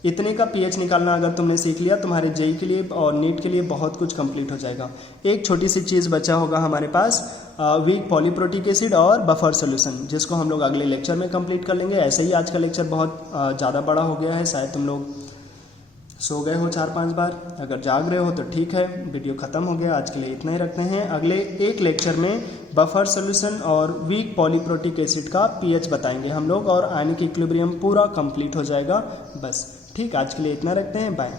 इतने का pH निकालना अगर तुमने सीख लिया, तुम्हारे जेई के लिए और नीट के लिए बहुत कुछ कंप्लीट हो जाएगा। एक छोटी सी चीज़ बचा होगा हमारे पास, वीक पॉलीप्रोटिक एसिड और बफर सोल्यूशन, जिसको हम लोग अगले लेक्चर में कंप्लीट कर लेंगे। ऐसे ही आज का लेक्चर बहुत ज़्यादा बड़ा हो गया है, शायद तुम लोग सो गए हो 4-5 बार, अगर जाग रहे हो तो ठीक है, वीडियो ख़त्म हो गया, आज के लिए इतना ही रखते हैं। अगले एक लेक्चर में बफर सोल्यूशन और वीक पॉलीप्रोटिक एसिड का pH बताएंगे हम लोग, और आयनिक इक्विलिब्रियम पूरा कंप्लीट हो जाएगा। बस ठीक, आज के लिए इतना रखते हैं, बाय।